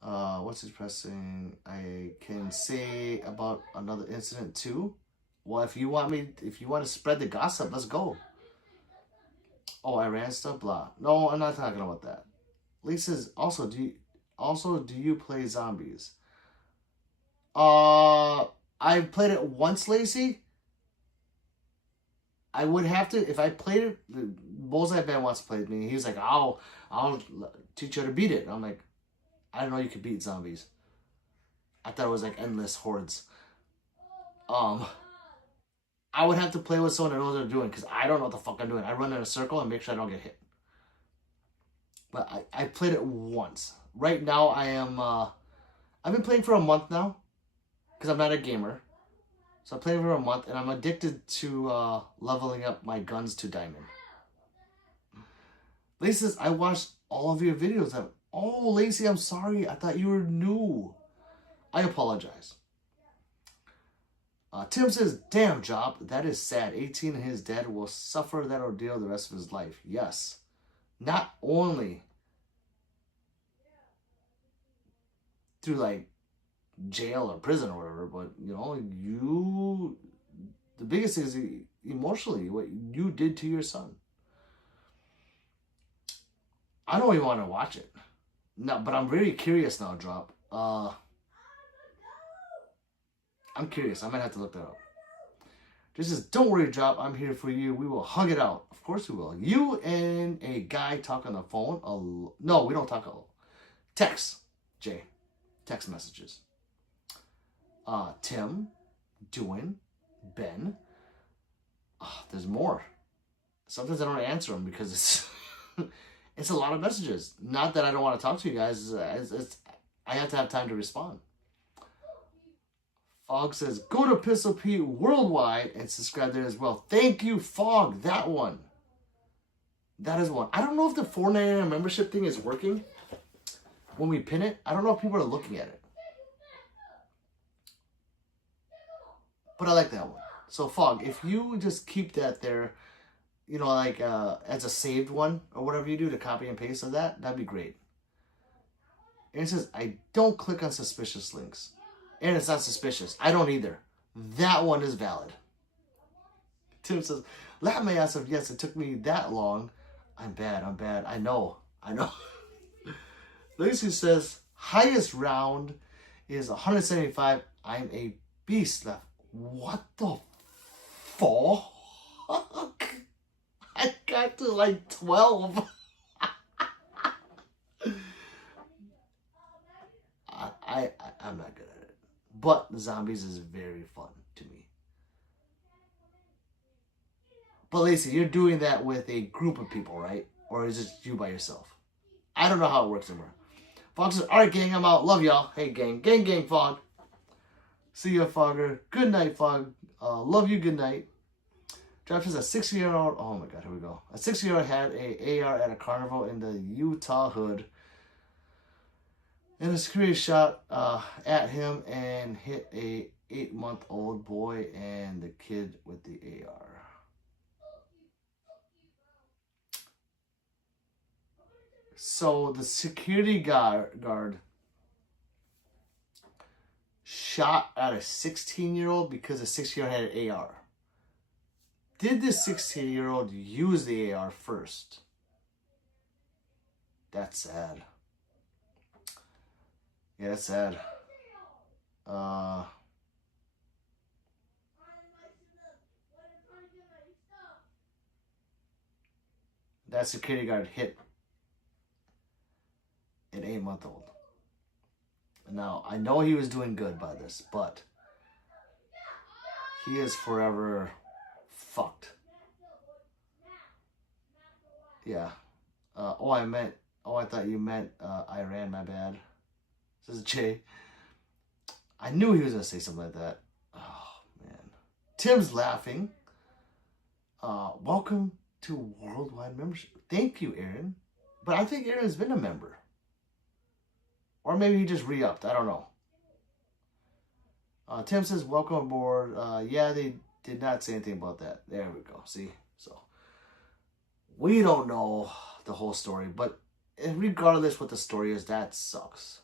What's depressing? I can say about another incident too. Well, if you want to spread the gossip, let's go. Oh, Iran stuff, blah. No, I'm not talking about that. Lisa's also, do you play zombies? I've played it once, Lacey. I would have to, if I played it, Bullseye Ben once played me. He was like, I'll teach you how to beat it. And I'm like, I didn't know you could beat zombies. I thought it was like endless hordes. I would have to play with someone that knows what they're doing because I don't know what the fuck I'm doing. I run in a circle and make sure I don't get hit. But I played it once. Right now I am, I've been playing for a month now because I'm not a gamer. So I'm playing for a month and I'm addicted to leveling up my guns to diamond. Lacey says, I watched all of your videos. Oh, Lacey, I'm sorry. I thought you were new. I apologize. Tim says, damn, Job, that is sad. 18 and his dad will suffer that ordeal the rest of his life. Yes. Not only through, like, jail or prison or whatever, but, you know, the biggest thing is emotionally, what you did to your son. I don't even want to watch it. No, but I'm very curious now, Drop. I'm curious. I might have to look that up. This is, don't worry, Drop. I'm here for you. We will hug it out. Of course we will. You and a guy talk on the phone. No, we don't talk. Text, Jay. Text messages. Tim, doing, Ben. There's more. Sometimes I don't answer them because it's it's a lot of messages. Not that I don't want to talk to you guys. I have to have time to respond. Fog says, go to Pistol Pete Worldwide and subscribe there as well. Thank you, Fog. That one. That is one. I don't know if the $4.99 membership thing is working when we pin it. I don't know if people are looking at it. But I like that one. So, Fog, if you just keep that there, you know, like as a saved one or whatever you do to copy and paste of that, that'd be great. And it says, I don't click on suspicious links. And it's not suspicious. I don't either. That one is valid. Tim says, laugh my ass off. Yes, it took me that long. I'm bad. I know. Lacey says, highest round is 175. I'm a beast. What the fuck? I got to like 12. I'm not good at it. But zombies is very fun to me. But Lacey, you're doing that with a group of people, right? Or is it you by yourself? I don't know how it works anymore. Fog says, alright gang, I'm out. Love y'all. Hey gang. Gang, Fog. See ya, Fogger. Good night, Fog. Love you, good night. Drop says a 6-year-old, oh my god, here we go. A 6-year-old had a AR at a carnival in the Utah hood. And a security shot at him and hit a 8-month-old boy and the kid with the AR. So the security guard shot at a 16-year-old because a 16-year-old had an AR. Did this 16-year-old use the AR first? That's sad. Yeah, that's sad. That security guard hit an 8-month-old. Now, I know he was doing good by this, but he is forever fucked. Yeah. I thought you meant Iran, my bad. This is Jay. I knew he was going to say something like that. Oh, man. Tim's laughing. Welcome to worldwide membership. Thank you, Aaron. But I think Aaron has been a member. Or maybe he just re-upped. I don't know. Tim says, welcome aboard. Yeah, they did not say anything about that. There we go. See? So, we don't know the whole story. But regardless what the story is, that sucks.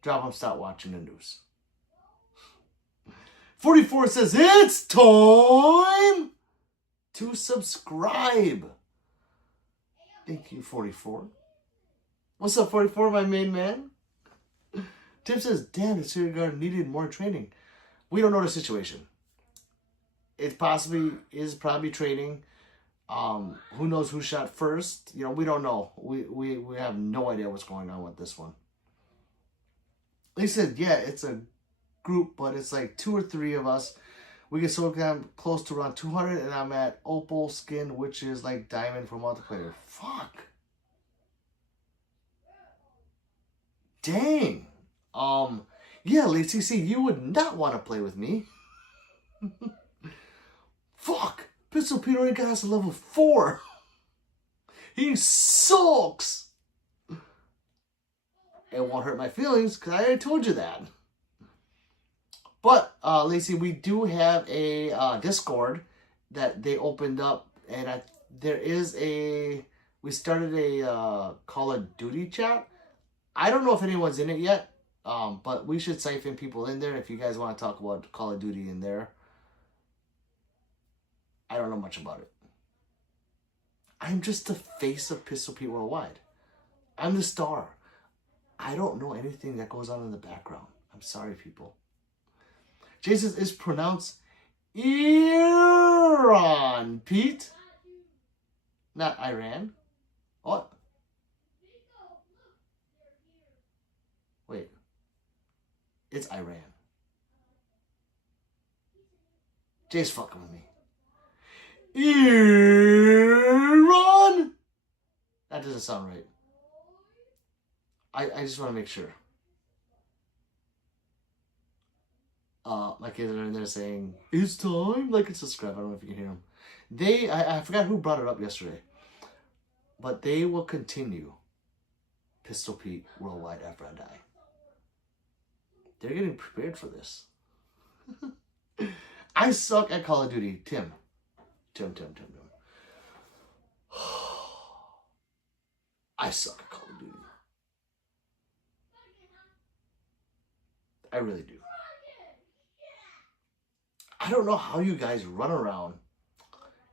Drop him, stop watching the news. 44 says, it's time to subscribe. Thank you, 44. What's up, 44, my main man? Tim says, damn, the security guard needed more training. We don't know the situation. It is probably training. Who knows who shot first? You know, we don't know. We have no idea what's going on with this one. They said, yeah, it's a group, but it's like 2 or 3 of us. We get so close to around 200, and I'm at opal skin, which is like diamond for multiplayer. Fuck. Dang. Yeah, Lacey, see, you would not want to play with me. Fuck. Pistol Peter only got us to level 4. He sucks. It won't hurt my feelings because I already told you that. But, Lacey, we do have a Discord that they opened up. And we started a Call of Duty chat. I don't know if anyone's in it yet. But we should siphon people in there if you guys want to talk about Call of Duty in there. I don't know much about it. I'm just the face of Pistol Pete Worldwide. I'm the star. I don't know anything that goes on in the background. I'm sorry, people. Jason is pronounced Iran, Pete. Not Iran. What? Wait. It's Iran. Jay's fucking with me. Iran? That doesn't sound right. I just want to make sure. My kids are in there saying, it's time. Like and subscribe. I don't know if you can hear them. I forgot who brought it up yesterday. But they will continue Pistol Pete Worldwide after I die. They're getting prepared for this. I suck at Call of Duty. Tim. I suck at Call of Duty. I really do. I don't know how you guys run around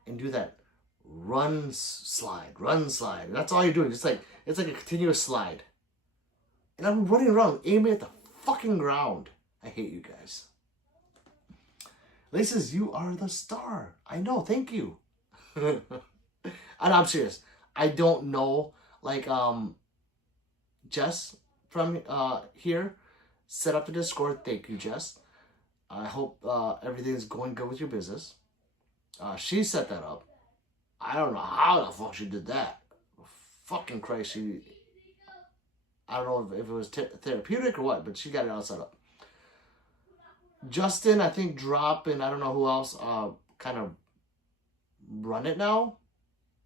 and do that run slide. That's all you're doing. It's like a continuous slide. And I'm running around aiming at the fucking ground. I hate you guys. Lisa says, you are the star. I know, thank you. And I'm serious. I don't know, like, Jess from here set up the Discord. Thank you, Jess. I hope everything's going good with your business. She set that up. I don't know how the fuck she did that. Fucking Christ, I don't know if it was therapeutic or what, but she got it all set up. Justin, I think, Drop, and I don't know who else kind of run it now.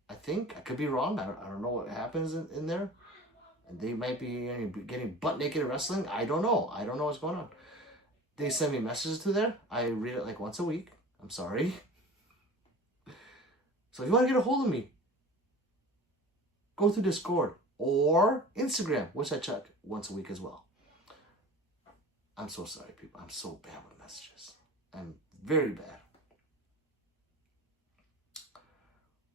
I think. I could be wrong. I don't know what happens in there. They might be getting butt naked and wrestling. I don't know. I don't know what's going on. They send me messages to there. I read it like once a week. I'm sorry. So if you want to get a hold of me, go through Discord or Instagram, which I check once a week as well. I'm so sorry, people. I'm so bad with messages. I'm very bad.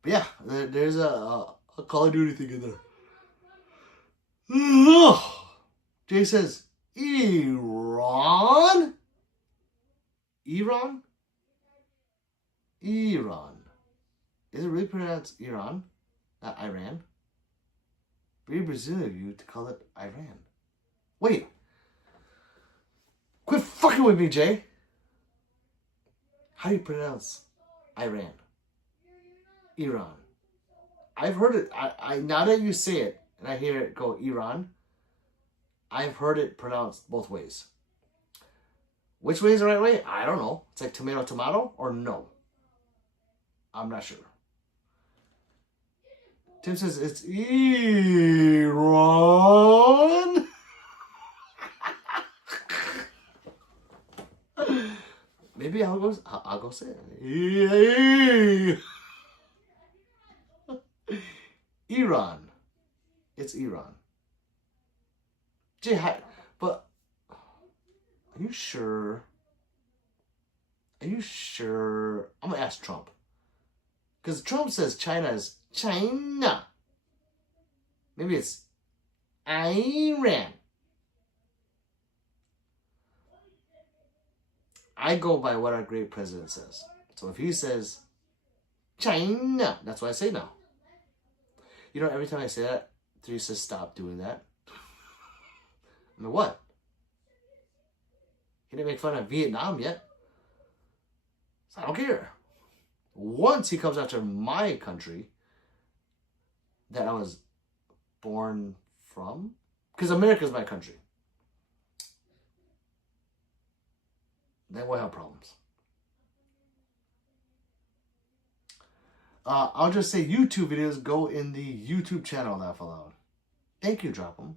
But yeah, there's a Call of Duty thing in there. Jay says, Iran? Iran? Iran. Is it really pronounced Iran? Not Iran? Very Brazilian of you to call it Iran. Wait. Quit fucking with me, Jay. How do you pronounce Iran? Iran. I've heard it. I now that you say it and I hear it go Iran, I've heard it pronounced both ways. Which way is the right way? I don't know. It's like tomato or no. I'm not sure. Tim says it's Iran. Maybe I'll go say it. Iran. It's Iran. Jay, but are you sure? Are you sure? I'm gonna ask Trump. Because Trump says China is China. Maybe it's Iran. I go by what our great president says. So if he says China, that's what I say now. You know, every time I say that, he says stop doing that. I mean, what? He didn't make fun of Vietnam yet. So I don't care. Once he comes after my country that I was born from, because America's my country, then we'll have problems. I'll just say YouTube videos go in the YouTube channel, laugh aloud. Thank you, drop them.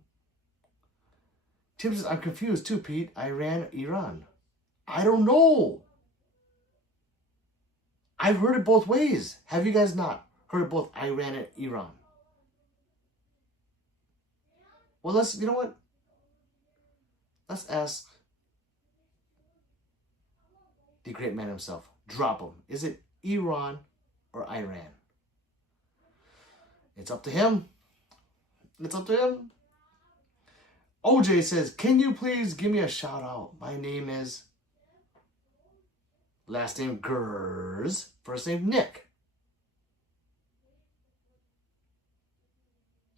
Tim says, I'm confused too, Pete. Iran, Iran. I don't know. I've heard it both ways. Have you guys not heard of both Iran and Iran? Well, you know what? Let's ask the great man himself. Drop him. Is it Iran or Iran? It's up to him. It's up to him. OJ says, can you please give me a shout out? My name is, last name Gers, first name Nick.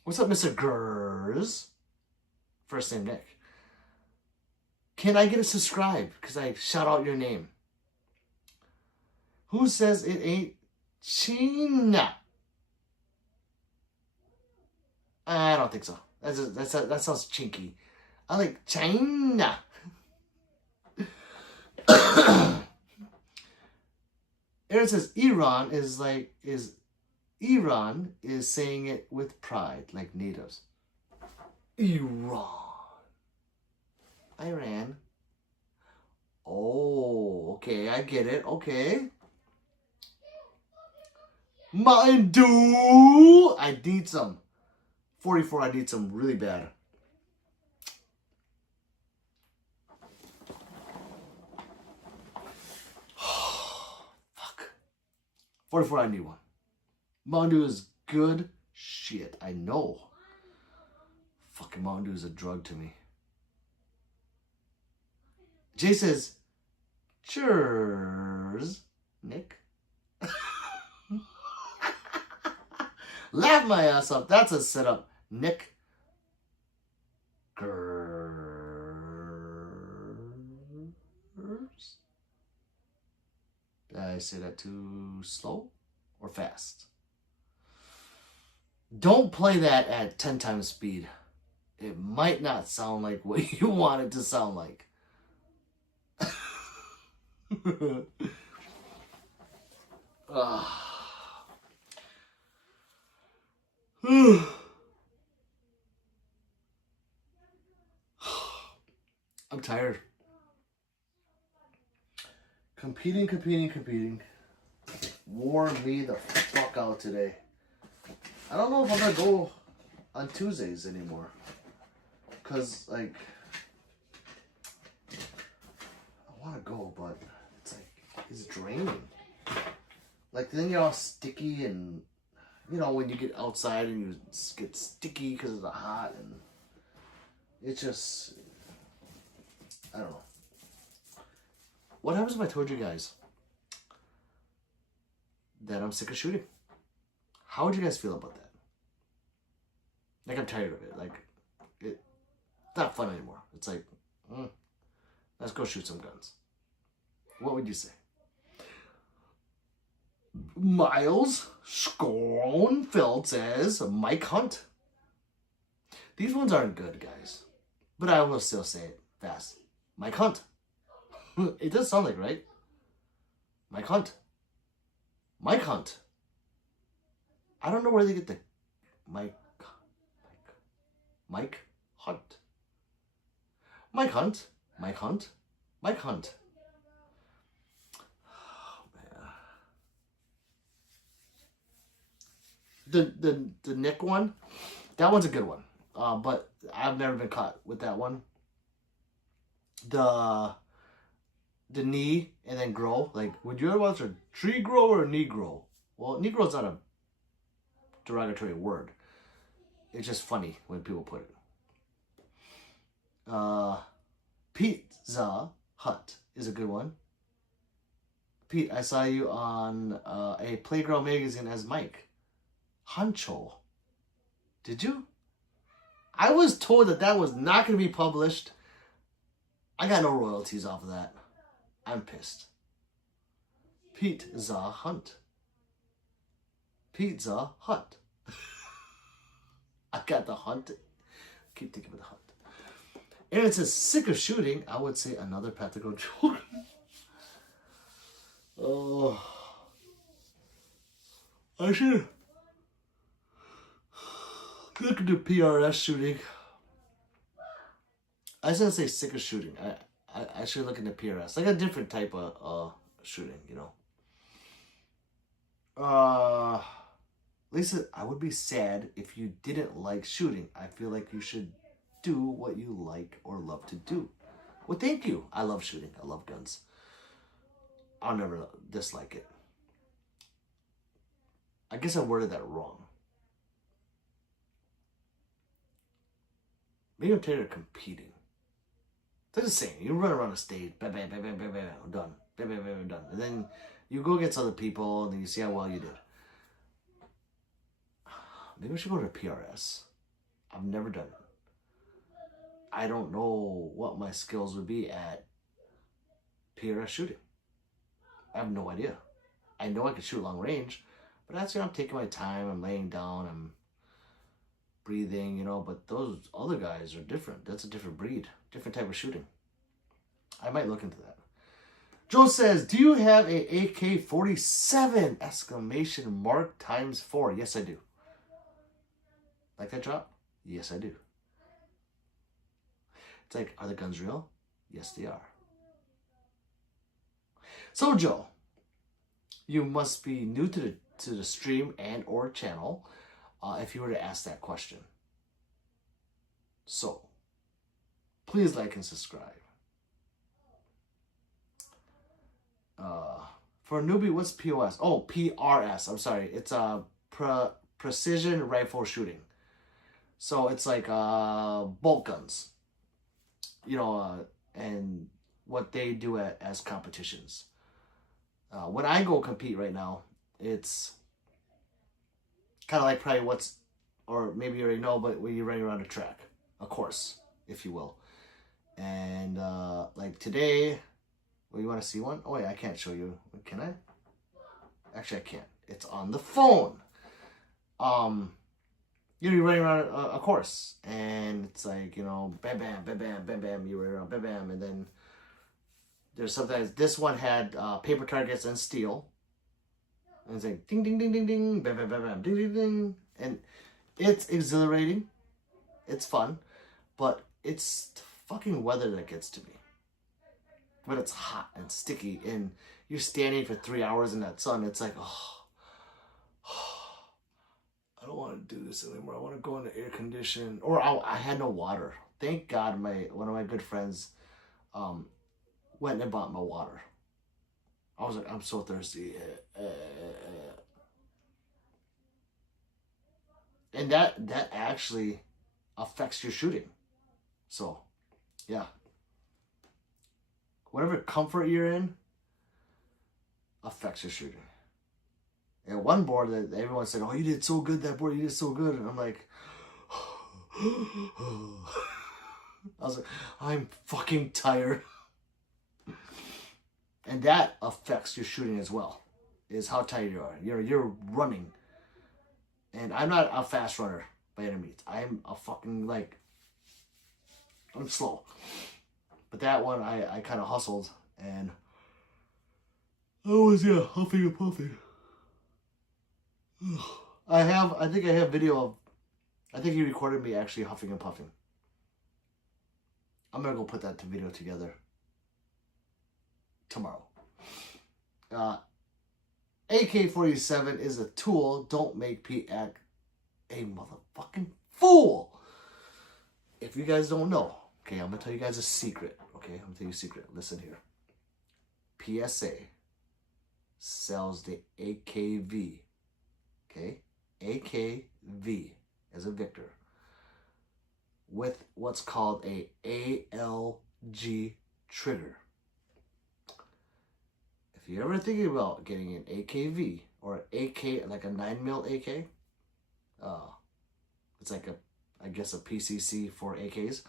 What's up, Mr. Gers? First name Nick. Can I get a subscribe? Because I shout out your name. Who says it ain't China? I don't think so. That sounds chinky. I like China. Aaron says Iran is Iran is saying it with pride, like natives. Iran. Iran. Oh, okay, I get it. Okay. Mountain Dew. I need some. 44, I need some really bad. Fuck. 44, I need one. Mountain Dew is good shit. I know. Fucking Mountain Dew is a drug to me. Jay says, cheers, Nick. Laugh my ass off. That's a setup. Nick. Gers. Did I say that too slow or fast? Don't play that at 10 times speed. It might not sound like what you want it to sound like. I'm tired. Competing. Wore me the fuck out today. I don't know if I'm gonna go on Tuesdays anymore. Cause like I want to go, but it's like it's draining. Like then you're all sticky, and you know when you get outside and you get sticky because of the hot, and it's just I don't know. What happens if I told you guys that I'm sick of shooting? How would you guys feel about that? Like I'm tired of it. Like it's not fun anymore. It's like, let's go shoot some guns. What would you say? Miles Schoenfeld says Mike Hunt. These ones aren't good, guys. But I will still say it fast. Mike Hunt. It does sound like, right? Mike Hunt. Mike Hunt. I don't know where they get the Mike Hunt. Mike Hunt. Mike Hunt. Mike Hunt. Oh, man. The Nick one, that one's a good one. But I've never been caught with that one. The knee and then grow. Like, would you ever watch a tree grow or a knee grow? Well, knee grow's not a derogatory word. It's just funny when people put it. Pizza Hut is a good one. Pete, I saw you on a Playground magazine as Mike. Huncho. Did you? I was told that was not going to be published. I got no royalties off of that. I'm pissed. Pizza Hunt. Pizza Hut. I got the hunt. Keep thinking of the hunt. And it says sick of shooting. I would say another path to go children. Oh, I should look into PRS shooting. I was gonna say sick of shooting. I should look into PRS, like a different type of shooting, you know. Lisa, I would be sad if you didn't like shooting. I feel like you should do what you like or love to do. Well, thank you. I love shooting. I love guns. I'll never dislike it. I guess I worded that wrong. Maybe I'm tired of competing. They're the same. You run around a stage, bam, bam, bam, bam, bam, bam, done. Bam, bam, bam, done. And then you go against other people, and then you see how well you did. Maybe I should go to PRS. I've never done it. I don't know what my skills would be at PRS shooting. I have no idea. I know I can shoot long range, but that's, you know, I'm taking my time, I'm laying down, I'm breathing, you know, but those other guys are different. That's a different breed, different type of shooting. I might look into that. Joe says, do you have a AK-47 exclamation mark ×4? Yes, I do. Like that drop? Yes, I do. It's like, are the guns real? Yes, they are. So, Joe, you must be new to the stream and or channel if you were to ask that question. So, please like and subscribe. For a newbie, what's POS? Oh, PRS. I'm sorry. It's precision rifle shooting. So it's like bolt guns. You know, and what they do as competitions. When I go compete right now, it's kind of like probably or maybe you already know, but when you're running around a track, a course, if you will. And like today, well, you want to see one? Oh, yeah, I can't show you. Can I? Actually, I can't. It's on the phone. You're running around a course, and it's like, you know, bam, bam, bam, bam, bam, bam, you run around, bam, bam, and then there's sometimes, this one had paper targets and steel, and it's like ding, ding, ding, ding, ding, bam, bam, bam, bam, ding, ding, ding, and it's exhilarating, it's fun, but it's the fucking weather that gets to me. But it's hot and sticky, and you're standing for 3 hours in that sun. It's like, oh, I don't want to do this anymore. I want to go into air condition. Or I had no water. Thank God one of my good friends went and bought my water. I was like, I'm so thirsty. And that actually affects your shooting. So, yeah. Whatever comfort you're in affects your shooting. And one board that everyone said, oh, you did so good that board, you did so good. And I'm like, I was like, I'm fucking tired. And that affects your shooting as well, is how tired you are. You're running. And I'm not a fast runner by any means. I'm a fucking, I'm slow. But that one, I kind of hustled. And I was, huffing and puffing. I think I have video of, I think he recorded me actually huffing and puffing. I'm going to go put that video together tomorrow. AK-47 is a tool. Don't make Pete act a motherfucking fool. If you guys don't know, okay, I'm going to tell you guys a secret. Okay, I'm going to tell you a secret. Listen here. PSA sells the AKV. Okay, AKV as a Victor with what's called a ALG trigger. If you're ever thinking about getting an AKV or an AK, like a 9mm AK, it's like I guess a PCC for AKs,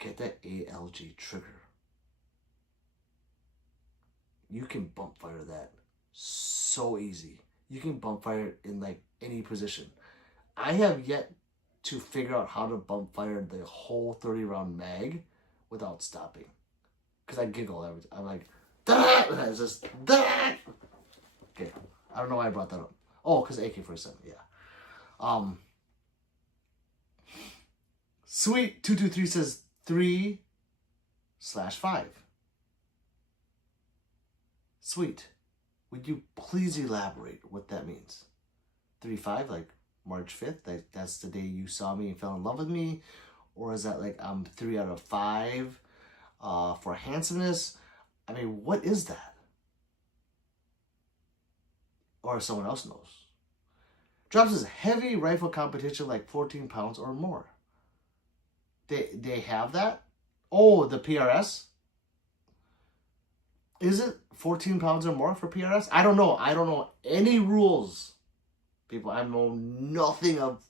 get that ALG trigger. You can bump fire that so easy. You can bump fire in like any position. I have yet to figure out how to bump fire the whole 30 round mag without stopping. Because I giggle every time. I'm like, da! And it's just, da! Okay, I don't know why I brought that up. Oh, because AK-47, yeah. Sweet 223 says 3/5. Sweet. Would you please elaborate what that means? 3/5, like March 5th? Like that's the day you saw me and fell in love with me? Or is that like I'm 3 out of 5 for handsomeness? I mean, what is that? Or if someone else knows. Drops is heavy rifle competition, like 14 pounds or more. They have that? Oh, the PRS? Is it 14 pounds or more for PRS? I don't know. I don't know any rules. People, I know nothing of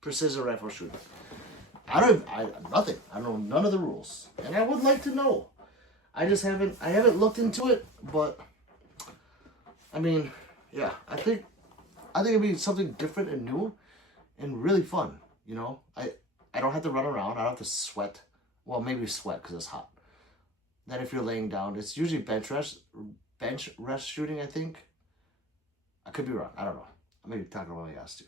precision rifle shooting. Nothing. I know none of the rules. And I would like to know. I haven't looked into it, but I mean, yeah, I think it'd be something different and new and really fun, you know? I don't have to run around. I don't have to sweat. Well, maybe sweat because it's hot. Then if you're laying down, it's usually bench rest shooting, I think. I could be wrong. I don't know. I may be talking about my ass too.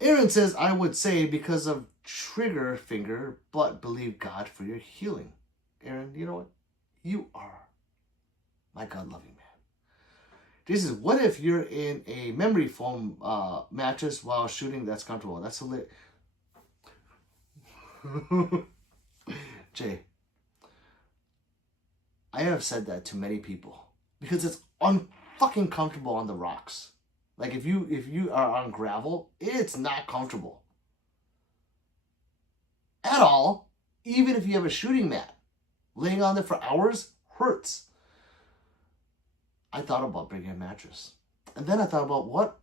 Aaron says, I would say because of trigger finger, but believe God for your healing. Aaron, you know what? You are my God-loving man. This is, what if you're in a memory foam mattress while shooting that's comfortable? That's a lit. Jay, I have said that to many people because it's unfucking comfortable on the rocks. Like if you are on gravel, it's not comfortable at all. Even if you have a shooting mat, laying on there for hours hurts. I thought about bringing a mattress, and then I thought about what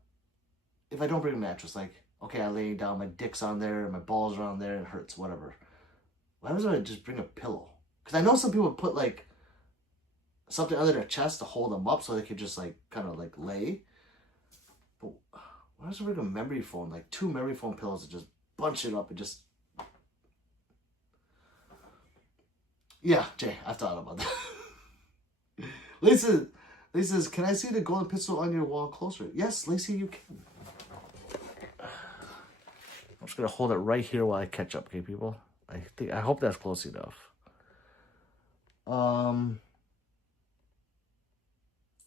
if I don't bring a mattress? Like, okay, I lay down, my dick's on there, my balls are on there, it hurts, whatever. Why was I just bring a pillow? Because I know some people put like something under their chest to hold them up so they could just like kind of like lay. But why does I bring a memory foam? Like 2 memory foam pillows to just bunch it up and just. Yeah, Jay, I've thought about that. Lisa says, can I see the golden pistol on your wall closer? Yes, Lacey, you can. I'm just gonna hold it right here while I catch up, okay, people? I hope that's close enough.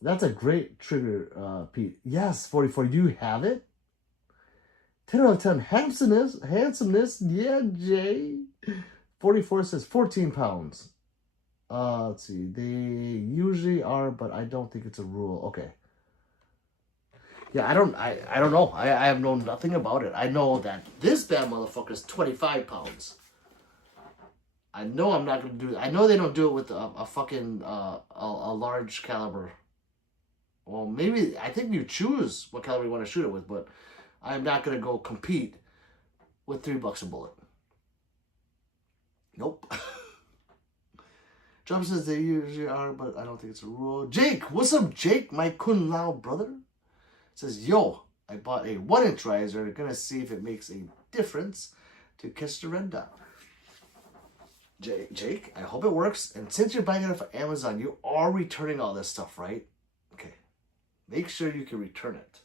That's a great trigger, Pete. Yes, 44. Do you have it? 10 out of 10. Handsomeness. Yeah, Jay. 44 says 14 pounds. Let's see. They usually are, but I don't think it's a rule. Okay. Yeah, I don't know. I have known nothing about it. I know that this bad motherfucker is 25 pounds. I know I'm not going to do it. I know they don't do it with a fucking, a large caliber. Well, maybe, I think you choose what caliber you want to shoot it with, but I'm not going to go compete with $3 a bullet. Nope. Jump says they usually are, but I don't think it's a rule. Jake, what's up, Jake? My Kun Lao brother says, yo, I bought a 1-inch riser. Gonna see if it makes a difference to catch the red dot. Jake, I hope it works. And since you're buying it off Amazon, you are returning all this stuff, right? Okay. Make sure you can return it.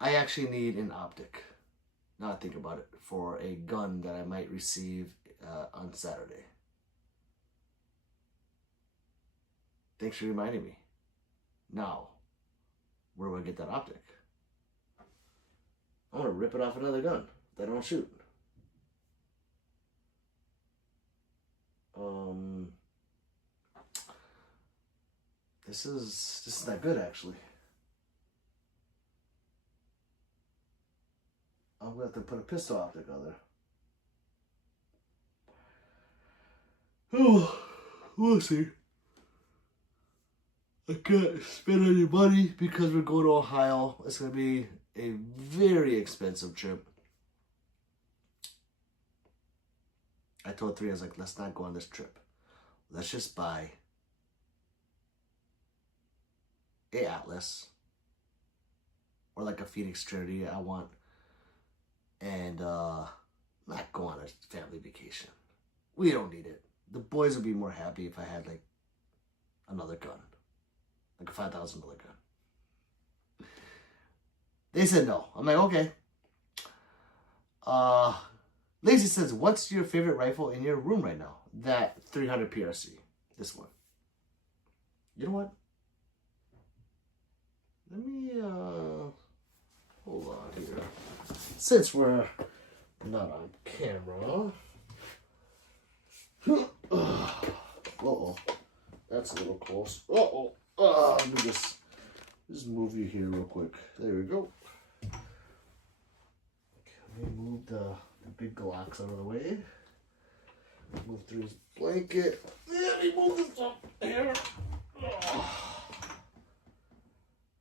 I actually need an optic. Now I think about it, for a gun that I might receive on Saturday. Thanks for reminding me. Now, where do I get that optic? I want to rip it off another gun that I don't shoot. This is not good, actually. I'm going to have to put a pistol optic on there. Oh, we'll see. I can't spend any money because we're going to Ohio. It's going to be a very expensive trip. I told 3, I was like, let's not go on this trip. Let's just buy a Atlas or like a Phoenix Trinity I want. And not go on a family vacation. We don't need it. The boys would be more happy if I had like another gun, like a $5,000 gun. They said no. I'm like, okay. Lazy says, what's your favorite rifle in your room right now? That 300 PRC. This one. You know what? Let me hold on here. Since we're not on camera. Uh-oh. That's a little close. Uh-oh. Let me just move you here real quick. There we go. Okay, let me move the big Glocks out of the way. Move through his blanket. Let me move this up here.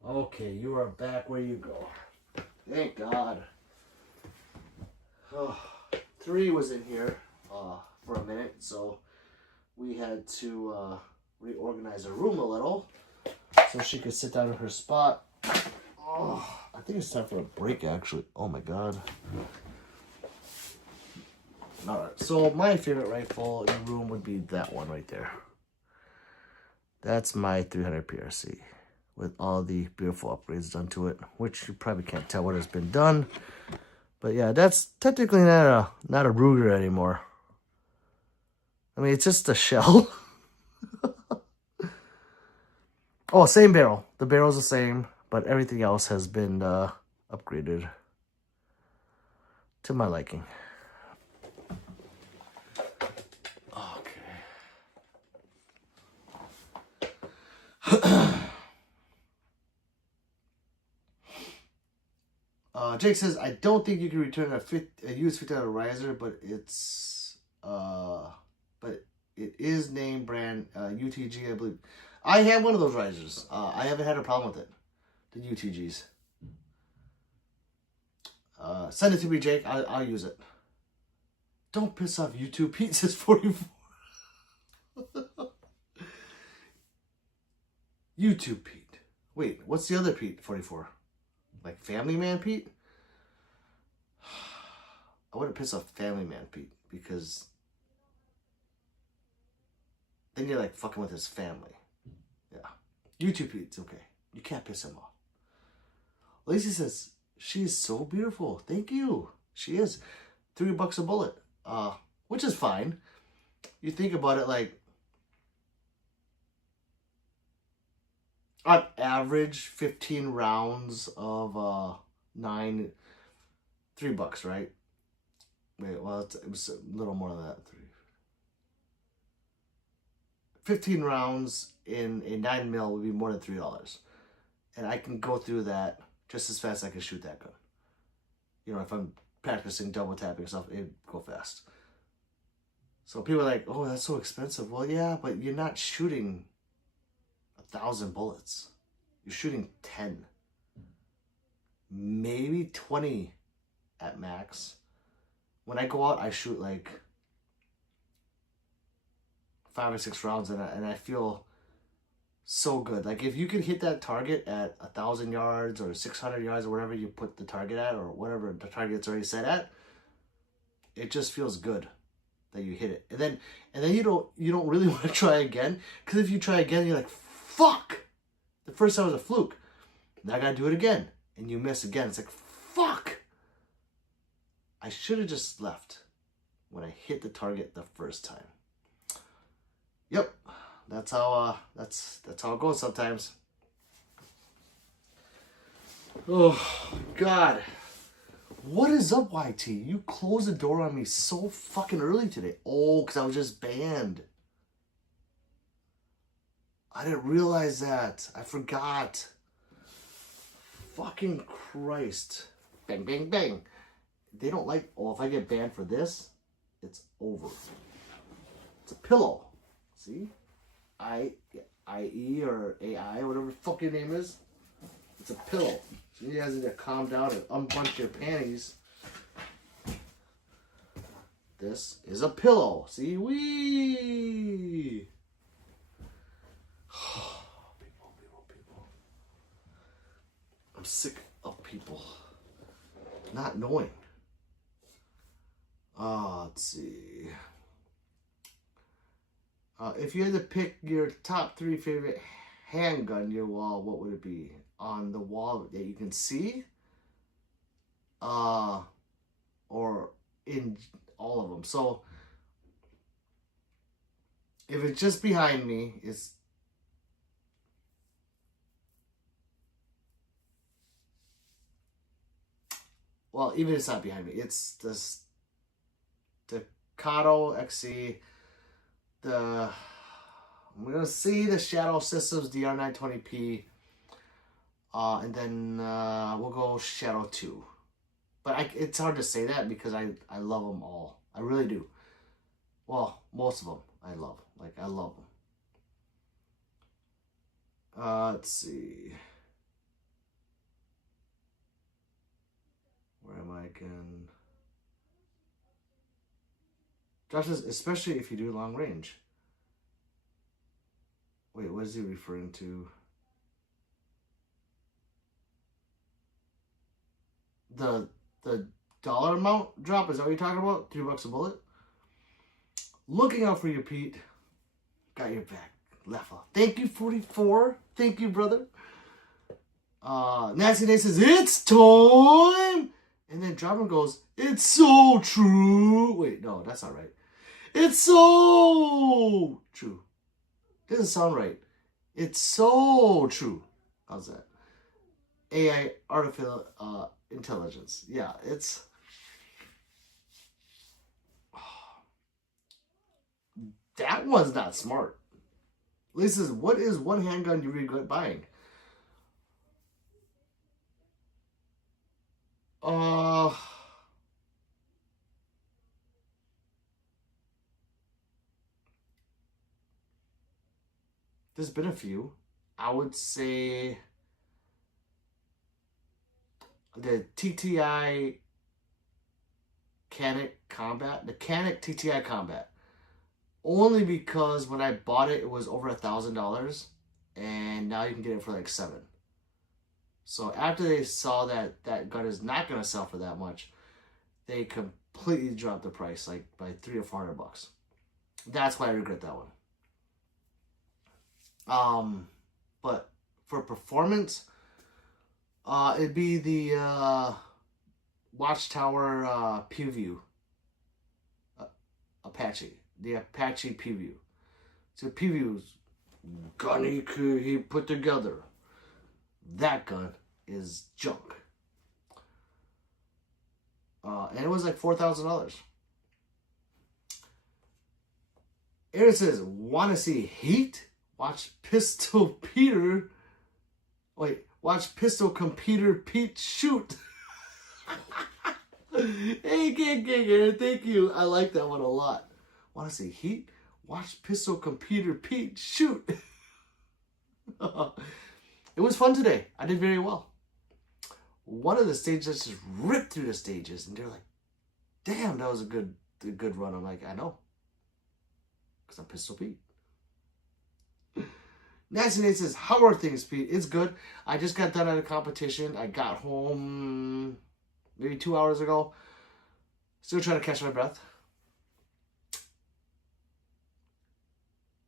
Okay, you are back where you go. Thank God. 3 was in here for a minute, so we had to reorganize her room a little so she could sit down in her spot. I think it's time for a break, actually. Oh my God. Alright, so my favorite rifle in the room would be that one right there. That's my 300 PRC with all the beautiful upgrades done to it, which you probably can't tell what has been done. But yeah, that's technically not a Ruger anymore. I mean, it's just a shell. Oh, same barrel. The barrel's the same, but everything else has been upgraded to my liking. Okay. Jake says, I don't think you can return a used $50 riser, but it is name brand UTG, I believe. I have one of those risers. I haven't had a problem with it. The UTGs. Send it to me, Jake. I'll use it. Don't piss off YouTube. Pete says 44. YouTube Pete. Wait, what's the other Pete? 44. Like Family Man Pete? I wouldn't piss off Family Man Pete because then you're like fucking with his family. Yeah. YouTube Pete's okay. You can't piss him off. Lacey says, she is so beautiful. Thank you. She is. $3 a bullet. Which is fine. you think about it, like, on average, 15 rounds of $3, right? Wait, well, it was a little more than that. 15 rounds in a 9mm would be more than $3. And I can go through that just as fast as I can shoot that gun. You know, if I'm practicing double tapping stuff, it'd go fast. So people are like, oh, that's so expensive. Well, yeah, but you're not shooting 1,000 bullets. You're shooting 10. Maybe 20 at max. When I go out, I shoot like 5 or 6 rounds, and I feel so good. Like, if you can hit that target at 1,000 yards or 600 yards or whatever you put the target at, or whatever the target's already set at, it just feels good that you hit it. And then you don't really want to try again, because if you try again, you're like, fuck, the first time was a fluke. Now I gotta do it again, and you miss again. It's like, fuck, I should have just left when I hit the target the first time. Yep, that's how it goes sometimes. Oh God, what is up, YT? You closed the door on me so fucking early today. Oh, because I was just banned. I didn't realize that. I forgot. Fucking Christ. Bang, bang, bang. They don't like... Oh, if I get banned for this, it's over. It's a pillow. See? IE or AI, whatever the fuck your name is. It's a pillow. So you guys need to calm down and unbunch your panties. This is a pillow. See? Wee! People. I'm sick of people not knowing. Let's see. If you had to pick your top 3 favorite handgun, your wall, what would it be? On the wall that you can see? Or in all of them. So, if it's just behind me, it's... Well, even if it's not behind me, it's this... the Kato XC... I'm going to see the Shadow Systems DR920P, and then we'll go Shadow 2. But it's hard to say that because I love them all. I really do. Well, most of them I love. Like, I love them. Let's see. Where am I again? Josh says, especially if you do long range. Wait, what is he referring to? The dollar amount drop, is that what you're talking about? $3 a bullet? Looking out for you, Pete. Got your back. Level. Thank you, 44. Thank you, brother. Nancy Day says, it's time! And then Drama goes, it's so true. Wait, no, that's not right. It's so true. Doesn't sound right. It's so true. How's that? AI, artificial intelligence. Yeah, it's... That one's not smart. Lisa says, what is one handgun you regret buying? There's been a few. I would say the TTI Canic Combat. The Canic TTI Combat. Only because when I bought it, it was over $1,000. And now you can get it for like $7. So after they saw that that gun is not going to sell for that much, they completely dropped the price, like by $300 or $400. That's why I regret that one. But for performance, it'd be the Watchtower PureView Apache. the Apache Preview. It's a Preview gun he put together. That gun is junk. And it was like $4,000. Aaron says, want to see heat? Watch Pistol Peter. Wait, watch Pistol Computer Pete shoot. Hey, Aaron, thank you. I like that one a lot. Want to see heat? Watch Pistol Computer Pete shoot. It was fun today. I did very well. One of the stages just ripped through the stages, and they're like, damn, that was a good run. I'm like, I know. Because I'm Pistol Pete. Nancy Nate says, how are things, Pete? It's good. I just got done at a competition. I got home maybe 2 hours ago. Still trying to catch my breath.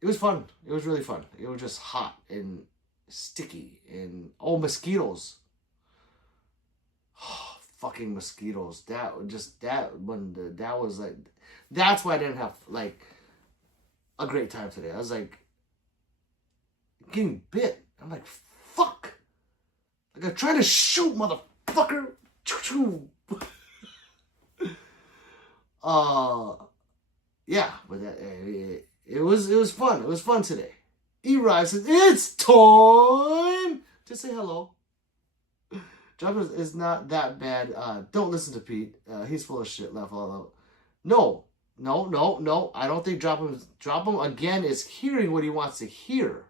It was fun. It was really fun. It was just hot and sticky and mosquitoes. Fucking mosquitoes. That was like, that's why I didn't have like a great time today. I was like getting bit. I'm like, fuck. Like I'm trying to shoot, motherfucker. Yeah, but it was fun. It was fun today. E-Rive says, it's time to say hello. Droppers is not that bad. Don't listen to Pete. He's full of shit. Laugh all out. No. I don't think drop him again is hearing what he wants to hear.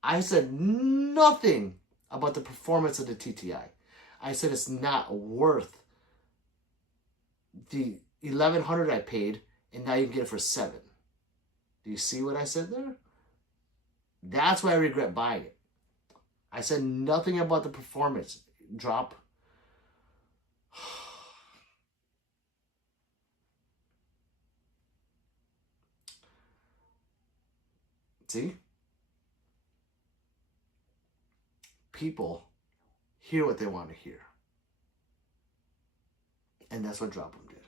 I said nothing about the performance of the TTI. I said it's not worth the $1,100 I paid, and now you can get it for $7. Do you see what I said there? That's why I regret buying it. I said nothing about the performance. Drop. See? People hear what they want to hear. And that's what Drop 'em did.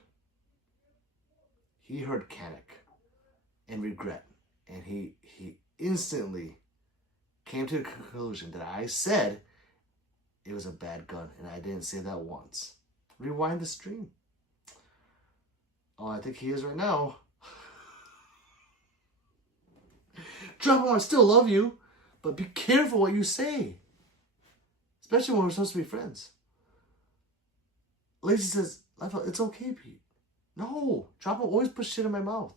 He heard Canic and regret. And he instantly came to the conclusion that I said it was a bad gun. And I didn't say that once. Rewind the stream. Oh, I think he is right now. Drop 'em, I still love you. But be careful what you say. Especially when we're supposed to be friends. Lacey says, it's okay, Pete. No, Drop 'em always put shit in my mouth.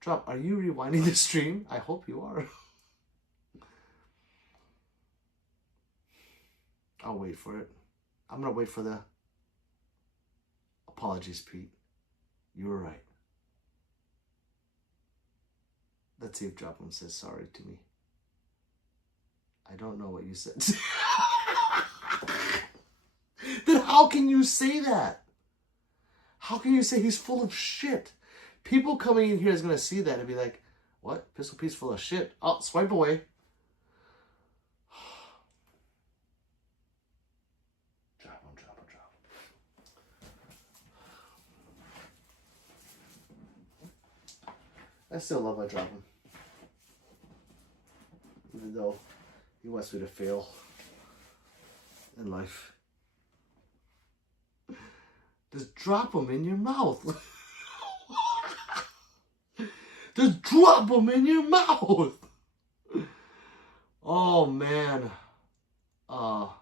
Drop, are you rewinding the stream? I hope you are. I'll wait for it. I'm going to wait for the apologies, Pete. You were right. Let's see if Drop 'em says sorry to me. I don't know what you said. Then how can you say that? How can you say he's full of shit? People coming in here is going to see that and be like, what? Pistol Pete's full of shit. Oh, swipe away. Drop 'em. I still love my Drop 'em. Even though he wants me to fail in life. Just drop 'em in your mouth. Just drop 'em in your mouth. Oh, man. Oh,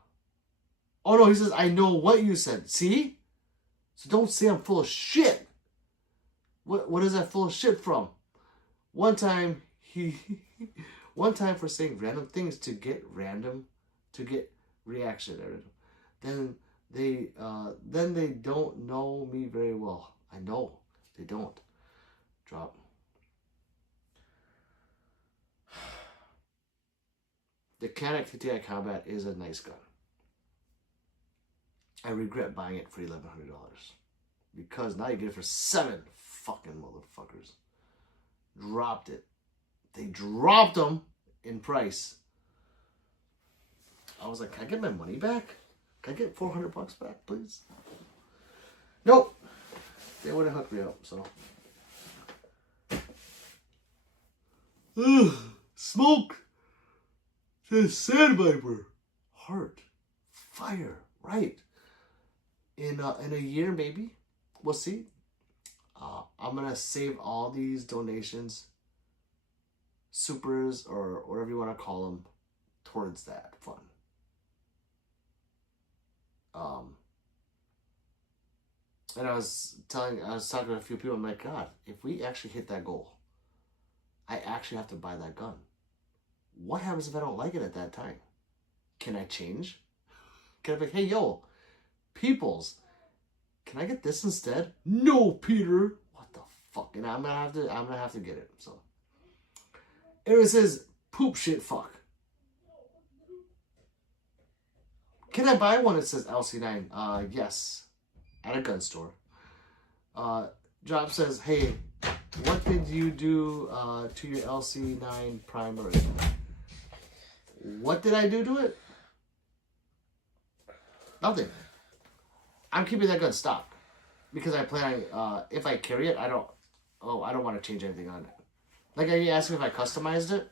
no, he says, I know what you said. See? So don't say I'm full of shit. What is that full of shit from? One time for saying random things to get reaction out of them. Then they don't know me very well. I know they don't. Drop. The Canic 50i Combat is a nice gun. I regret buying it for $1,100 because now you get it for $7. Fucking motherfuckers dropped it. They dropped them in price. I was like, can I get my money back? Can I get $400 back, please? Nope. they wouldn't hook me up. So. Ugh, smoke. Says Sandviper. Heart. Fire. Right. In a year, maybe. We'll see. I'm going to save all these donations, supers, or whatever you want to call them, towards that fund. And I was talking to a few people, I'm like, God, if we actually hit that goal, I actually have to buy that gun. What happens if I don't like it at that time? Can I change? Can I be like, hey, yo, peoples, can I get this instead? No, Peter. What the fuck? And I'm gonna have to get it. So it says poop shit fuck. Can I buy one that says LC9? Yes. At a gun store. Job says, hey, what did you do to your LC9 primary? What did I do to it? Nothing. I'm keeping that gun stock because I plan on, if I carry it, I don't want to change anything on it. Like, are you asking if I customized it?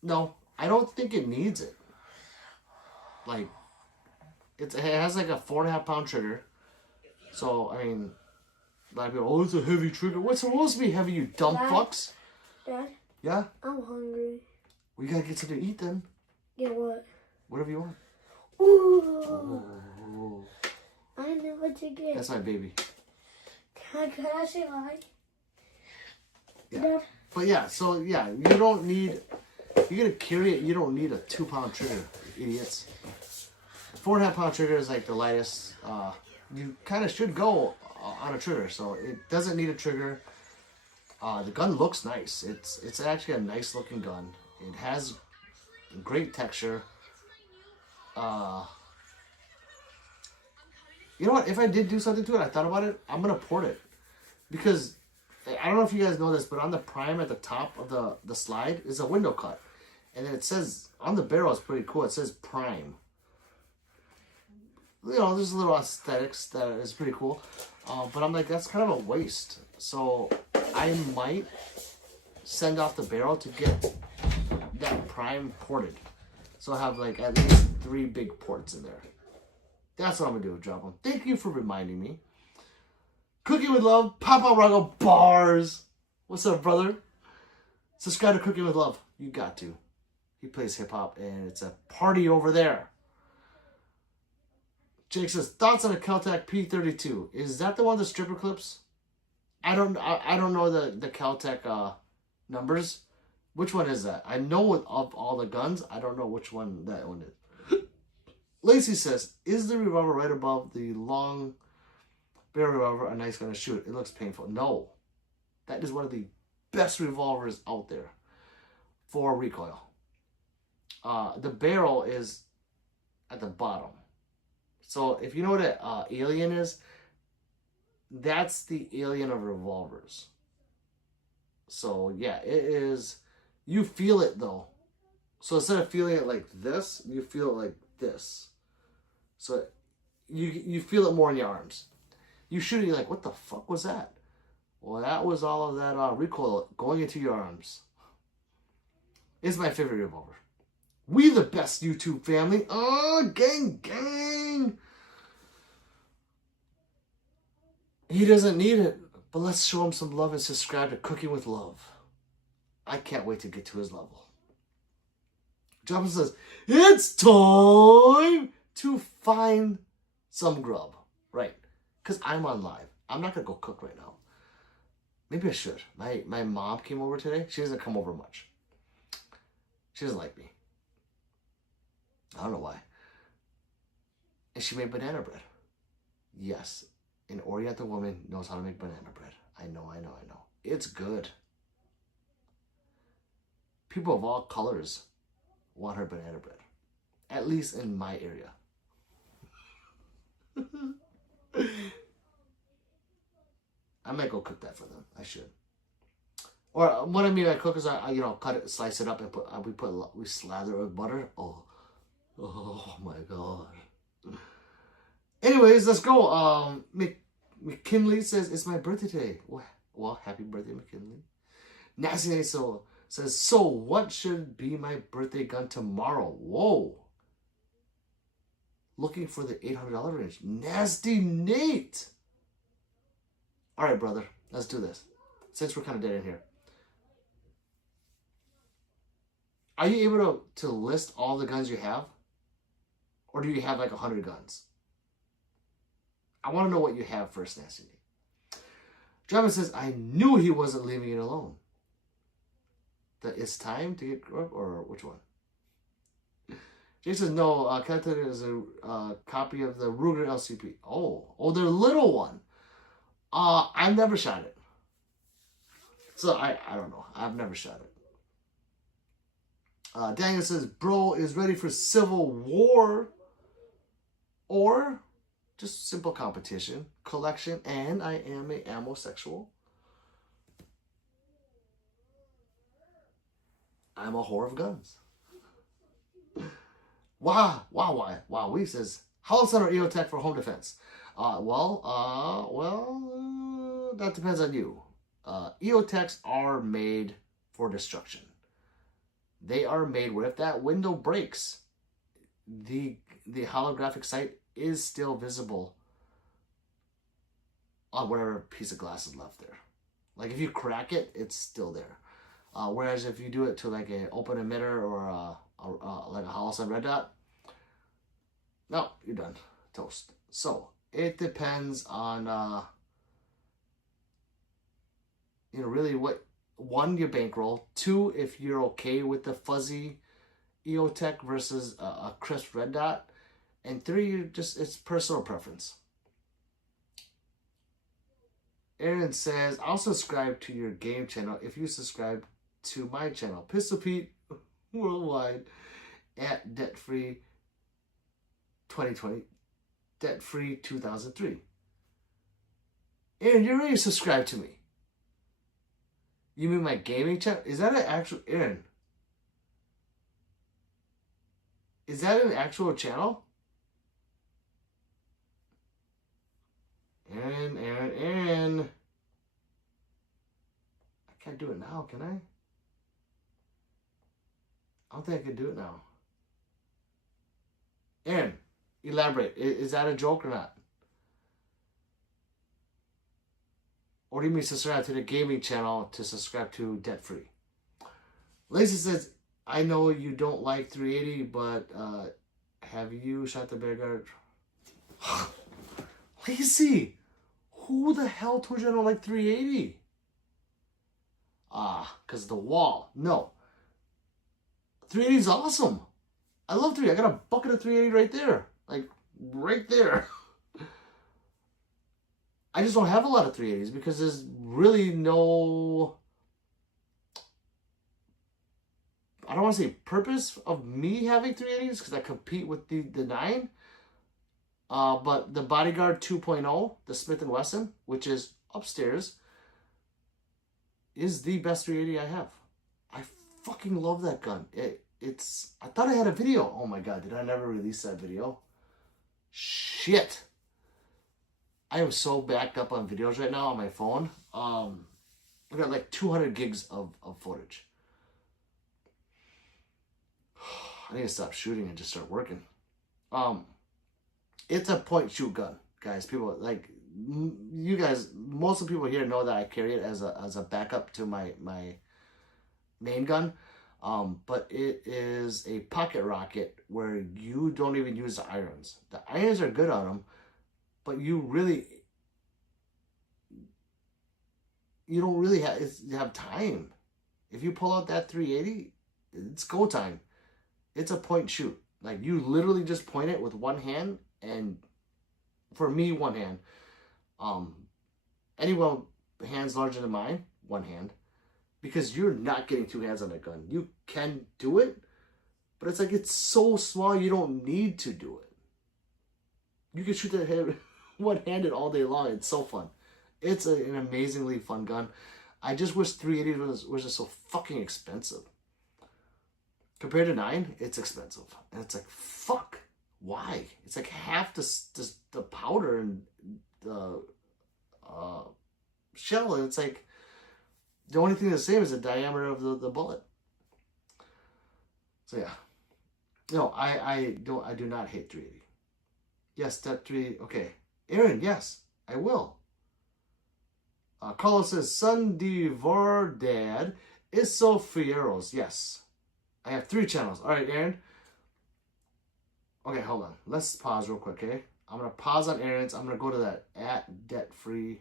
No, I don't think it needs it. Like, it has like a 4.5 pound trigger. So, I mean, a lot of people, oh, it's a heavy trigger. What's supposed to be heavy, you dumb fucks? Dad? Yeah? I'm hungry. We gotta get something to eat then. Get what? Whatever you want. Ooh. Oh. I know what to get. That's my baby. Can I say hi? Yeah. Dad? But yeah, so yeah, you don't need, you're gonna carry it, you don't need a 2 pound trigger, idiots. 4.5 pound trigger is like the lightest. You kind of should go on a trigger, so it doesn't need a trigger. The gun looks nice. It's actually a nice looking gun. It has great texture. You know what? If I did do something to it, I thought about it. I'm gonna port it because I don't know if you guys know this, but on the prime at the top of the slide is a window cut, and then it says on the barrel. It's pretty cool. It says prime. You know, there's a little aesthetics that is pretty cool. But I'm like, that's kind of a waste. So I might send off the barrel to get that prime ported. So I have like at least 3 big ports in there. That's what I'm going to do, drop them. Thank you for reminding me. Cooking with Love, Papa Rago Bars. What's up, brother? Subscribe to Cooking with Love. You got to. He plays hip hop and it's a party over there. Jake says, thoughts on a Kel-Tec P32. Is that the one with the stripper clips? I don't know the Kel-Tec numbers. Which one is that? I know of all the guns. I don't know which one that one is. Lacey says, is the revolver right above the long barrel revolver a nice gun to shoot? It looks painful. No. That is one of the best revolvers out there for recoil. The barrel is at the bottom. So if you know what an alien is, that's the alien of revolvers. So yeah, it is. You feel it though. So instead of feeling it like this, you feel it like this. So you feel it more in your arms. You shoot it, you're like, what the fuck was that? Well, that was all of that recoil going into your arms. It's my favorite revolver. We the best YouTube family. Oh, gang, gang. He doesn't need it, but let's show him some love and subscribe to Cooking with Love. I can't wait to get to his level. Jonathan says, it's time to find some grub. Right. Because I'm on live. I'm not going to go cook right now. Maybe I should. My mom came over today. She doesn't come over much. She doesn't like me. I don't know why. And she made banana bread. Yes, an Oriental woman knows how to make banana bread. I know. It's good. People of all colors want her banana bread. At least in my area. I might go cook that for them. I should. Or what I mean by cook is I cut it, slice it up, and we slather it with butter. Oh my god. Anyways, let's go. McKinley says, it's my birthday today. Well, happy birthday, McKinley. Nasty Soul says, so what should be my birthday gun tomorrow? Whoa. Looking for the $800 range. Nasty Nate. All right, brother. Let's do this. Since we're kind of dead in here. Are you able to list all the guns you have? Or do you have like 100 guns? I want to know what you have first, Nasty Nate. Draven says, I knew he wasn't leaving it alone. That it's time to get up, or which one? Jay says, no, Calculator is a copy of the Ruger LCP. Oh, their little one. I've never shot it. So I don't know. I've never shot it. Daniel says, bro is ready for civil war or just simple competition, collection, and I am a ammosexual. I'm a whore of guns. Wow. He says, Hollow Center EOTech for home defense. That depends on you. EOTechs are made for destruction. They are made where if that window breaks, the holographic sight is still visible on whatever piece of glass is left there. Like if you crack it, it's still there. Whereas if you do it to like an open emitter or like a hollow sun red dot, no, you're done. Toast. So it depends on really what, one, your bankroll, two, if you're okay with the fuzzy EOTech versus a crisp red dot, and three, it's personal preference. Aaron says, I'll subscribe to your game channel if you subscribe to my channel, Pistol Pete Worldwide at Debt Free 2020, Debt Free 2003. Aaron, you're already subscribed to me. You mean my gaming channel? Is that an actual, Aaron? Is that an actual channel? Aaron. I can't do it now, can I? I don't think I can do it now. Aaron, elaborate. Is that a joke or not? Or do you mean subscribe to the gaming channel to subscribe to Debt Free? Lacey says, I know you don't like 380, but have you shot the bear guard? Lacey, who the hell told you I don't like 380? Because the wall. No. 380 is awesome. I love 380. I got a bucket of 380 right there. Like, right there. I just don't have a lot of 380s because there's really no, I don't want to say purpose of me having 380s because I compete with the 9. But the Bodyguard 2.0, the Smith & Wesson, which is upstairs, is the best 380 I have. I fucking love that gun. I thought I had a video. Oh my God, did I never release that video? Shit. I am so backed up on videos right now on my phone. I got like 200 gigs of footage. I need to stop shooting and just start working. It's a point shoot gun, guys. People like you guys. Most of the people here know that I carry it as a backup to my main gun. But it is a pocket rocket where you don't even use the irons. The irons are good on them, but you don't really have time. If you pull out that 380, it's go time. It's a point shoot. Like you literally just point it with one hand, and for me, one hand. Anyone hands larger than mine, one hand. Because you're not getting two hands on that gun. You can do it, but it's like it's so small you don't need to do it. You can shoot that head one-handed all day long. It's so fun. It's an amazingly fun gun. I just wish 380 was just so fucking expensive. Compared to 9, it's expensive. And it's like, fuck, why? It's like half the powder and shell, and it's like the only thing the same is the diameter of the bullet. So yeah, no, I do not hate 380. Yes, step 3. Okay, Aaron, yes, I will. Carlos says, Son Devor Dad is so fieros. Yes, I have 3 channels. All right, Aaron. Okay, hold on. Let's pause real quick, okay? I'm going to pause on Aaron's. I'm going to go to that @debt-free.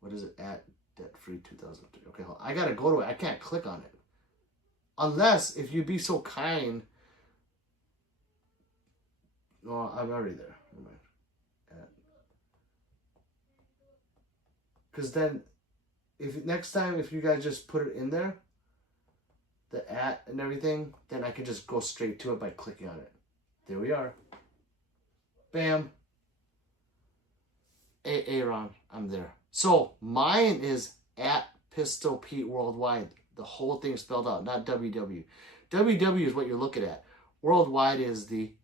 What is it? @debt-free 2003. Okay, hold on. I got to go to it. I can't click on it. Unless, if you'd be so kind. No, I'm already there. Never mind. Because then, if next time, if you guys just put it in there, the @ and everything, then I can just go straight to it by clicking on it. There we are. Bam. Aaron, I'm there. So mine is @PistolPete Worldwide. The whole thing spelled out, not WW. WW is what you're looking at. Worldwide is the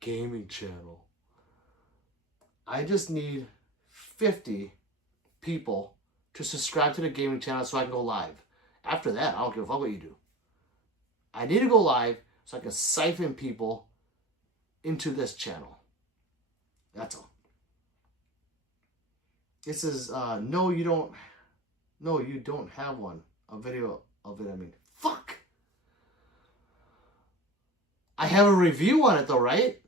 gaming channel. I just need 50 people to subscribe to the gaming channel so I can go live. After that, I don't give a fuck what you do. I need to go live so I can siphon people into this channel. That's all. This is no, you don't have one. A video of it, I mean. Fuck! I have a review on it though, right?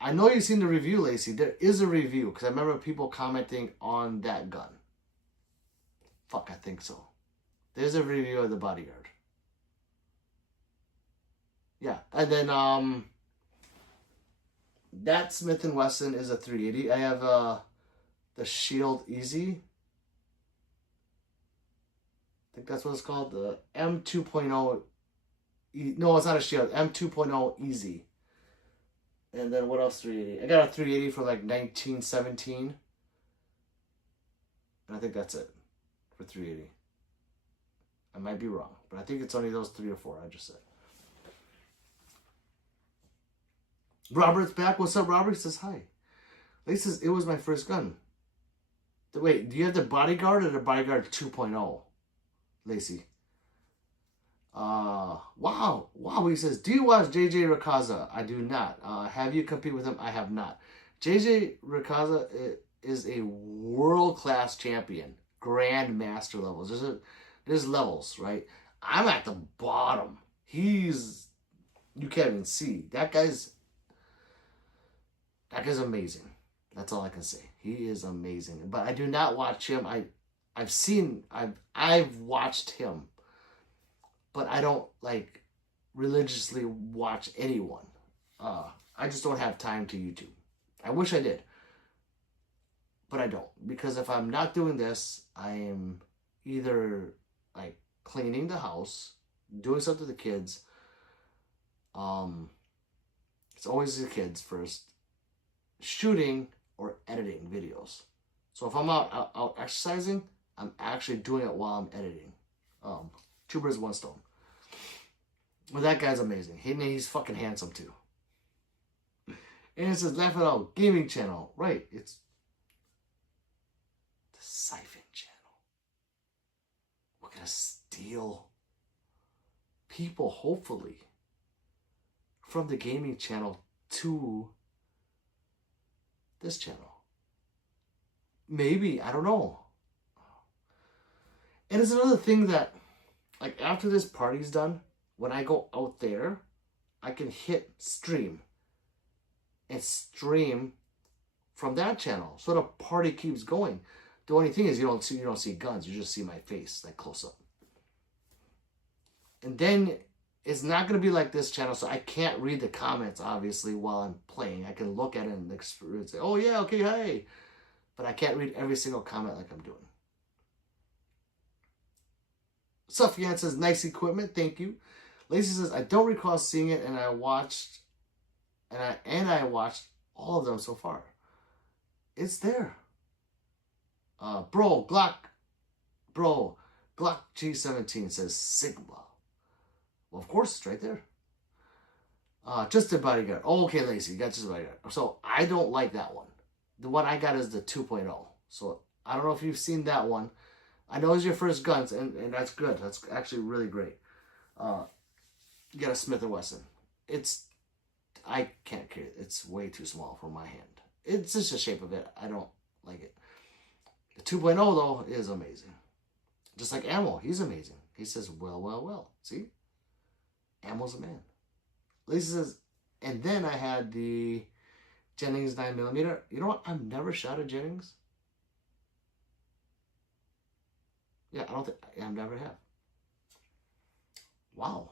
I know you've seen the review, Lacey. There is a review, because I remember people commenting on that gun. Fuck, I think so. There's a review of the Bodyguard. Yeah, and then that Smith & Wesson is a 380. I have the Shield Easy. I think that's what it's called. The M2.0. No, it's not a Shield. M2.0 Easy. And then what else 380? I got a 380 for like 1917. And I think that's it for 380. I might be wrong, but I think it's only those 3 or 4 I just said. Robert's back. What's up, Robert? He says hi. He says, it was my first gun. Wait, do you have the Bodyguard or the Bodyguard 2.0? Lacey. Wow. He says, do you watch JJ Rakaza? I do not. Have you compete with him? I have not. JJ Rakaza is a world-class champion. Grandmaster levels. There's levels, right? I'm at the bottom. You can't even see. That guy's amazing. That's all I can say. He is amazing. But I do not watch him. I've watched him. But I don't like religiously watch anyone. I just don't have time to YouTube. I wish I did. But I don't. Because if I'm not doing this, I am either like cleaning the house, doing stuff to the kids. It's always the kids first. Shooting or editing videos. So if I'm out exercising, I'm actually doing it while I'm editing. 2 birds, 1 stone. Well, that guy's amazing. He's fucking handsome too. And it says, laugh it out, gaming channel. Right, it's the siphon channel. We're gonna steal people, hopefully, from the gaming channel to this channel. Maybe, I don't know. And it's another thing that, like, after this party's done, when I go out there, I can hit stream and stream from that channel. So the party keeps going. The only thing is you don't see guns. You just see my face, like, close up. And then it's not going to be like this channel, so I can't read the comments, obviously, while I'm playing. I can look at it and say, oh, yeah, okay, hey. But I can't read every single comment like I'm doing. Sufjan says, nice equipment, thank you. Lacey says, I don't recall seeing it, and I watched all of them so far. It's there. Glock G17 says Sigma. Well, of course, it's right there. Just the Bodyguard. Oh, okay, Lacey, you got just the Bodyguard. So I don't like that one. The one I got is the 2.0. So I don't know if you've seen that one. I know it's your first guns, and that's good. That's actually really great. You got a Smith & Wesson. I can't carry it. It's way too small for my hand. It's just the shape of it. I don't like it. The 2.0, though, is amazing. Just like Ammo, he's amazing. He says, well, well, well. See? Ammo's a man. Lisa says, and then I had the Jennings 9mm. You know what? I've never shot a Jennings. Yeah, I never have. Wow.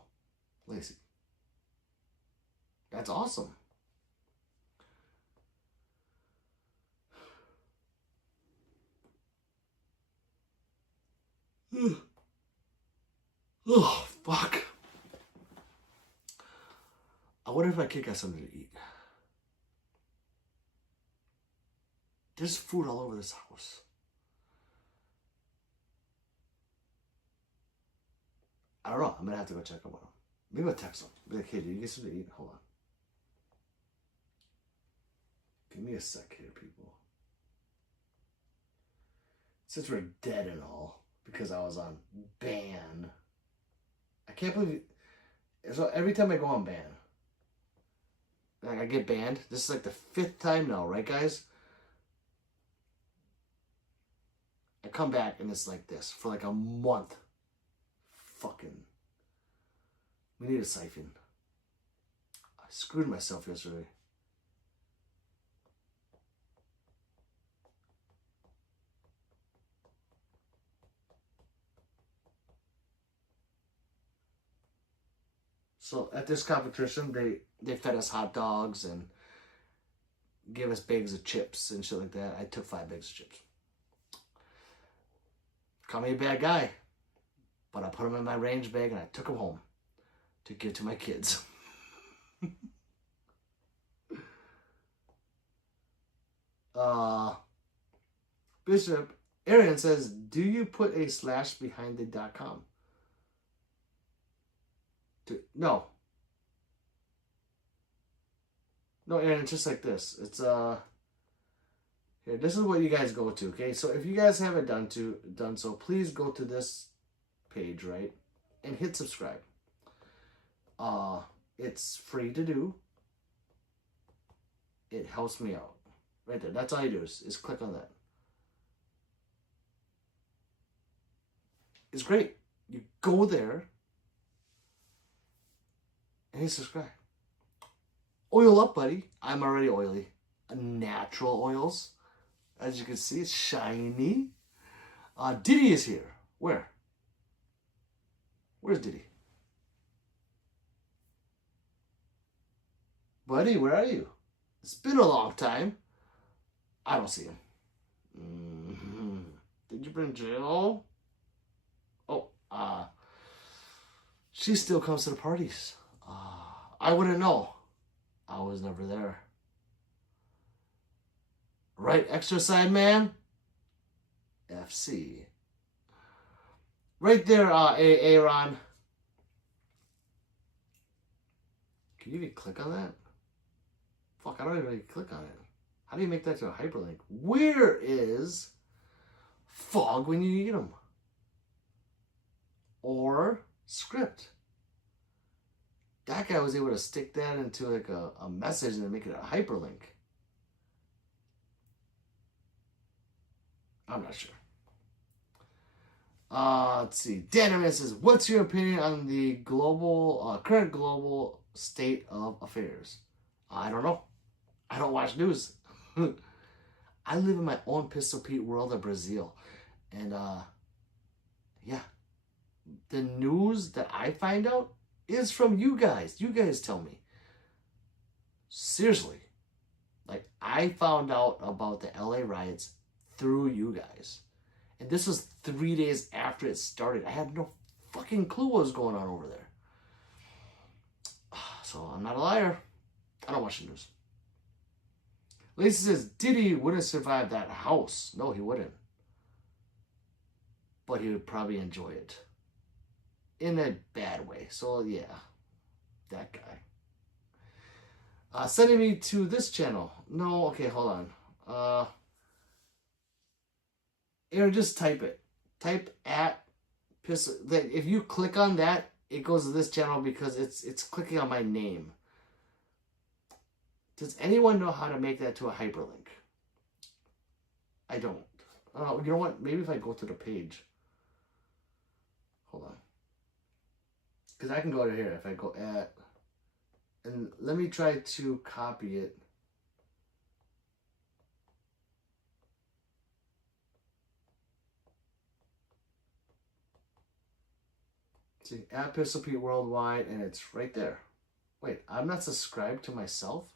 Lacey. That's awesome. Oh, fuck. I wonder if my kid got something to eat. There's food all over this house. I don't know. I'm gonna have to go check on him. Maybe I'll text him. Be like, hey, did you get something to eat? Hold on. Give me a sec here, people. Since we're dead and all, because I was on ban. I can't believe it. So every time I go on ban, like I get banned. This is like the 5th time now, right, guys? I come back and it's like this for like a month. Fucking. We need a siphon. I screwed myself yesterday. So at this competition, they fed us hot dogs and gave us bags of chips and shit like that. I took 5 bags of chips. Call me a bad guy, but I put them in my range bag and I took them home to give to my kids. Bishop Aaron says, do you put a slash behind the .com? No. No, Aaron, it's just like this. It's here, this is what you guys go to, okay? So if you guys haven't done so, please go to this page, right? And hit subscribe. It's free to do. It helps me out. Right there. That's all you do is click on that. It's great. You go there and you subscribe. Oil up, buddy. I'm already oily. Natural oils. As you can see, it's shiny. Diddy is here. Where? Where's Diddy? Buddy, where are you? It's been a long time. I don't see him. Did you bring Jill? Oh, she still comes to the parties. I wouldn't know. I was never there. Right, extra side man? FC. Right there, Aaron. Can you even click on that? Fuck, I don't even click on it. How do you make that to a hyperlink? Where is fog when you need them? Or script? That guy was able to stick that into like a message and then make it a hyperlink. I'm not sure. Let's see. Dannerman says, what's your opinion on the current global state of affairs? I don't know. I don't watch news. I live in my own Pistol Pete world of Brazil. And, yeah. The news that I find out is from you guys. You guys tell me. Seriously. Like, I found out about the LA riots through you guys. And this was 3 days after it started. I had no fucking clue what was going on over there. So, I'm not a liar. I don't watch the news. Lacey says, Diddy wouldn't survive that house. No, he wouldn't. But he would probably enjoy it. In a bad way. So, yeah. That guy. Sending me to this channel. No, okay, hold on. Aaron, just type it. type at pistol. If you click on that, it goes to this channel because it's clicking on my name. Does anyone know how to make that to a hyperlink? I don't. You know what? Maybe if I go to the page. Hold on. Because I can go to here if I go at. And let me try to copy it. See, at Pistol Pete Worldwide, and it's right there. Wait, I'm not subscribed to myself?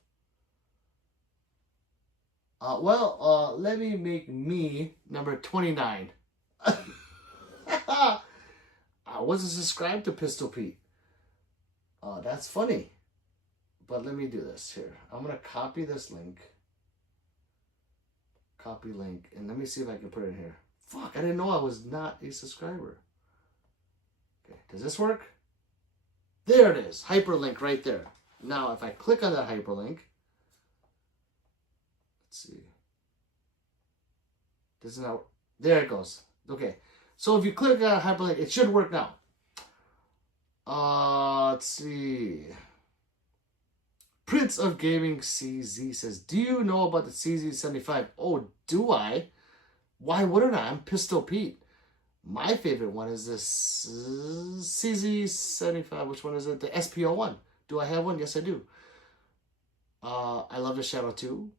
Let me make me number 29. I wasn't subscribed to Pistol Pete. That's funny. But let me do this here. I'm going to copy this link. Copy link. And let me see if I can put it in here. Fuck, I didn't know I was not a subscriber. Okay, does this work? There it is. Hyperlink right there. Now, if I click on that hyperlink. Let's see. This is now. There it goes. Okay. So if you click on hyperlink, it should work now. Let's see. Prince of Gaming CZ says, do you know about the CZ75? Oh, do I? Why wouldn't I? I'm Pistol Pete. My favorite one is this CZ75. Which one is it? The SPO1. Do I have one? Yes, I do. I love the Shadow 2.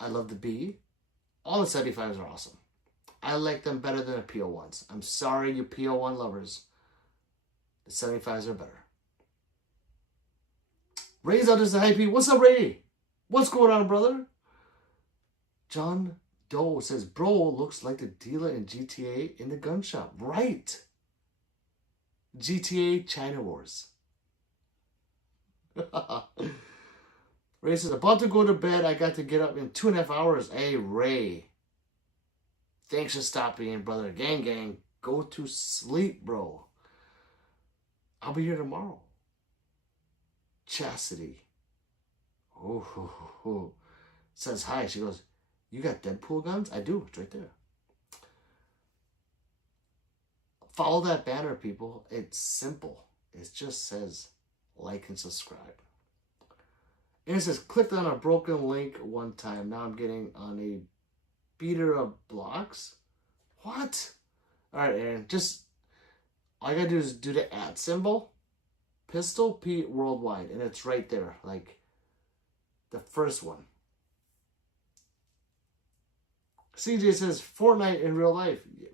I love the B. All the 75s are awesome. I like them better than the PO1s. I'm sorry, you PO1 lovers. The 75s are better. Ray's out as a hype. What's up, Ray? What's going on, brother? John Doe says, bro looks like the dealer in GTA in the gun shop. Right. GTA China Wars. Ray says, about to go to bed. I got to get up in 2.5 hours. Hey, Ray. Thanks for stopping in, brother. Gang, gang. Go to sleep, bro. I'll be here tomorrow. Chastity. Oh. Says hi. She goes, you got Deadpool guns? I do. It's right there. Follow that banner, people. It's simple. It just says like and subscribe. And it says, clicked on a broken link one time. Now I'm getting on a beater of blocks. What? All right, Aaron. Just, all you got to do is do the @ symbol. Pistol Pete Worldwide. And it's right there. Like, the first one. CJ says, Fortnite in real life. Yeah,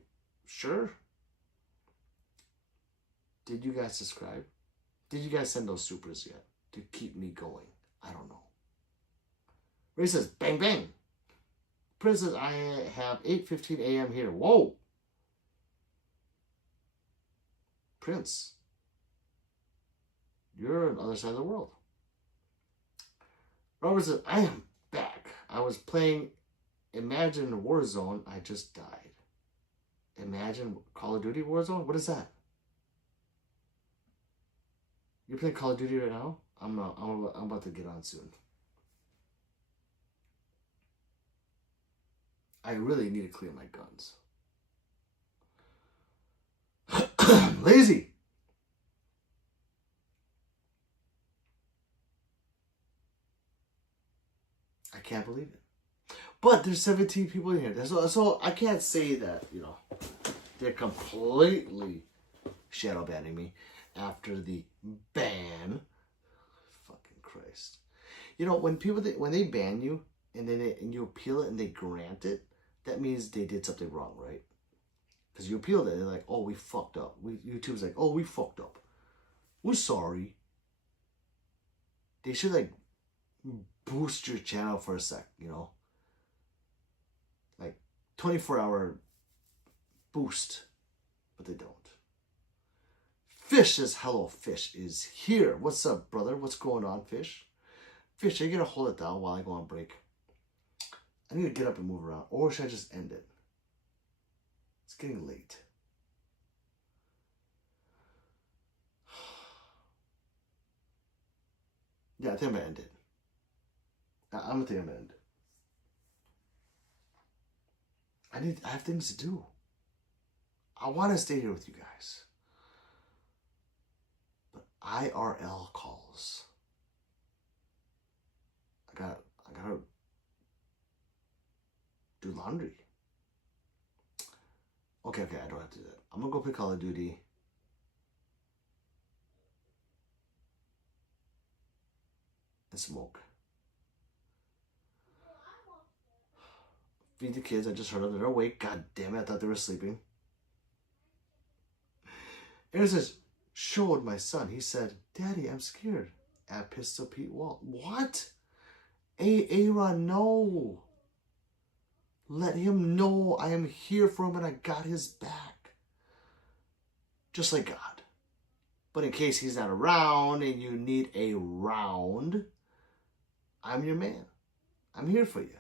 sure. Did you guys subscribe? Did you guys send those supers yet? To keep me going. I don't know. Ray says, bang, bang. Prince says, I have 8:15 a.m. here. Whoa. Prince. You're on the other side of the world. Robert says, I am back. I was playing Imagine Warzone. I just died. Imagine Call of Duty Warzone? What is that? You're playing Call of Duty right now? I'm about to get on soon. I really need to clear my guns. Lazy. I can't believe it. But there's 17 people in here. So I can't say that, you know, they're completely shadow banning me after the ban. Fucking Christ. You know, when they ban you and and you appeal it and they grant it, that means they did something wrong, right? Because you appealed it, they're like, oh, we fucked up. YouTube's like, oh, we fucked up. We're sorry. They should, like, boost your channel for a sec, you know? Like, 24-hour boost. But they don't. Fish says, hello, Fish is here. What's up, brother? What's going on, Fish? Fish, are you going to hold it down while I go on break? I need to get up and move around. Or should I just end it? It's getting late. Yeah, I think I'm going to end it. I'm going to think I'm going to end it. I have things to do. I want to stay here with you guys. But IRL calls. I gotta do laundry. Okay, I don't have to do that. I'm gonna go play Call of Duty. And smoke. Feed the kids. I just heard them. They're awake. God damn it. I thought they were sleeping. Aaron says, showed my son. He said, Daddy, I'm scared. At Pistol Pete Wall. What? Aaron, no. Let him know I am here for him and I got his back. Just like God. But in case he's not around and you need a round, I'm your man. I'm here for you.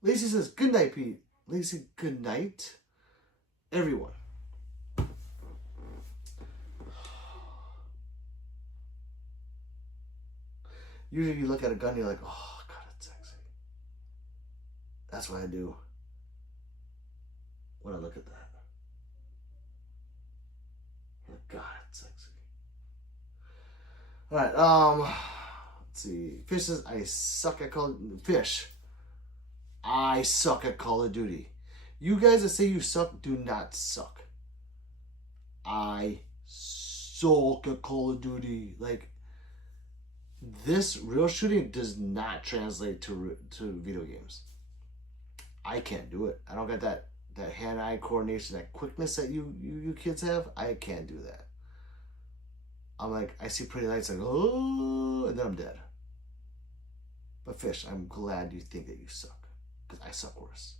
Lacey says, good night, Pete. Lacey, good night. Everyone. Usually you look at a gun and you're like, oh, God, it's sexy. That's what I do when I look at that. I'm like, God, it's sexy. All right, let's see. Fish says, I suck at Call of Fish. I suck at Call of Duty. You guys that say you suck do not suck. I suck at Call of Duty. Like, this real shooting does not translate to video games. I can't do it. I don't got that hand-eye coordination, that quickness that you kids have. I can't do that. I'm like, I see pretty lights, like, oh, and then I'm dead. But Fish, I'm glad you think that you suck, because I suck worse.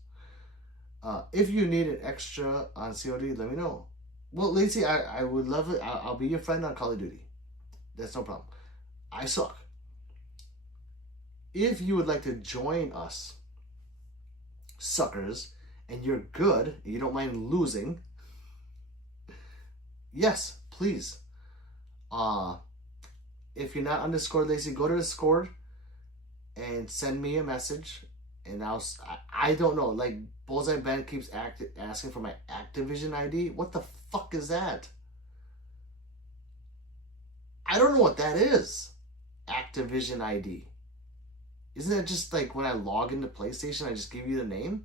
If you need an extra on COD, let me know. Well, Lacey, I would love it. I'll be your friend on Call of Duty. That's no problem. I suck. If you would like to join us, suckers, and you're good, and you don't mind losing, yes, please. If you're not on Discord, Lacey, go to Discord and send me a message, and I don't know, like, Bullseye Ben keeps asking for my Activision ID. What the fuck is that? I don't know what that is. Activision ID. Isn't that just like when I log into PlayStation, I just give you the name?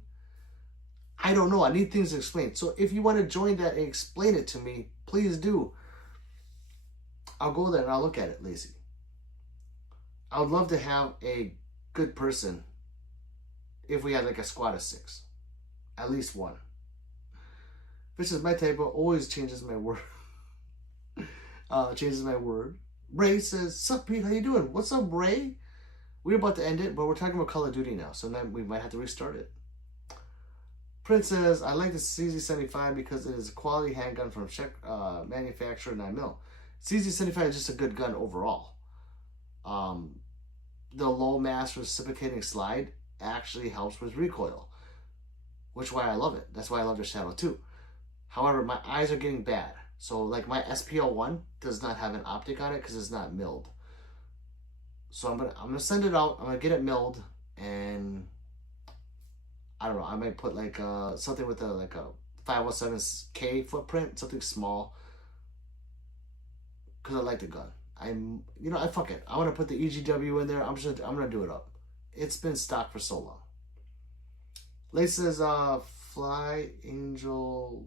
I don't know. I need things explained. So if you want to join that and explain it to me, please do. I'll go there and I'll look at it, Lacey. I would love to have a good person if we had like a squad of 6. At least one. This is my typo. Always changes my word. Changes my word. Ray says, sup Pete, how you doing? What's up, Ray? We're about to end it, but we're talking about Call of Duty now, so then we might have to restart it. Prince says, I like the CZ75 because it is a quality handgun from Czech manufacturer 9mm. CZ75 is just a good gun overall. The low mass reciprocating slide actually helps with recoil, which is why I love it. That's why I love the Shadow 2. However, my eyes are getting bad. So, like, my SPL1 does not have an optic on it because it's not milled. So I'm gonna send it out. I'm gonna get it milled, and I don't know. I might put like something with a 507K footprint, something small, because I like the gun. I fuck it. I want to put the EGW in there. I'm gonna do it up. It's been stocked for so long. Lace says, Fly Angel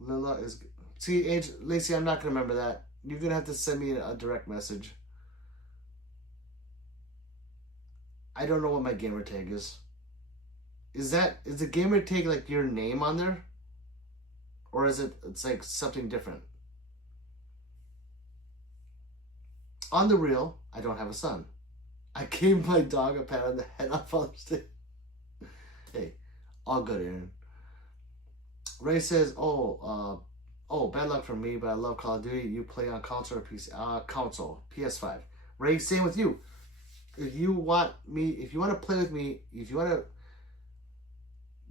Lila is... See, Angel, Lacey, I'm not going to remember that. You're going to have to send me a direct message. I don't know what my gamer tag is. Is the gamer tag like your name on there? Or is it's like something different? On the real, I don't have a son. I gave my dog a pat on the head on Father's Day. Hey, all good, Aaron. Ray says, bad luck for me, but I love Call of Duty. You play on console or PC? Console, PS5. Ray, same with you. If you want to play with me, if you want to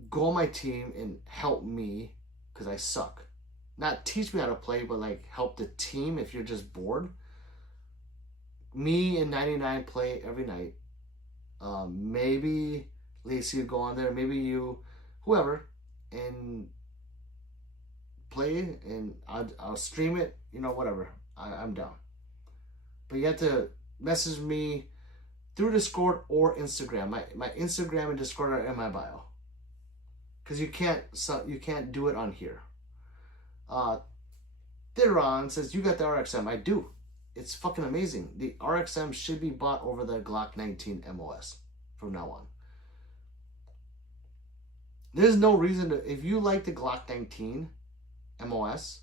go on my team and help me, because I suck. Not teach me how to play, but like help the team if you're just bored. Me and 99 play every night. Maybe Lacey would go on there. Maybe you, whoever. and play, and I'll stream it, you know, whatever. I'm down. But you have to message me through Discord or Instagram. My Instagram and Discord are in my bio. Because you can't do it on here. Theron says, you got the RXM. I do. It's fucking amazing. The RXM should be bought over the Glock 19 MOS from now on. There's no reason to, if you like the Glock 19 MOS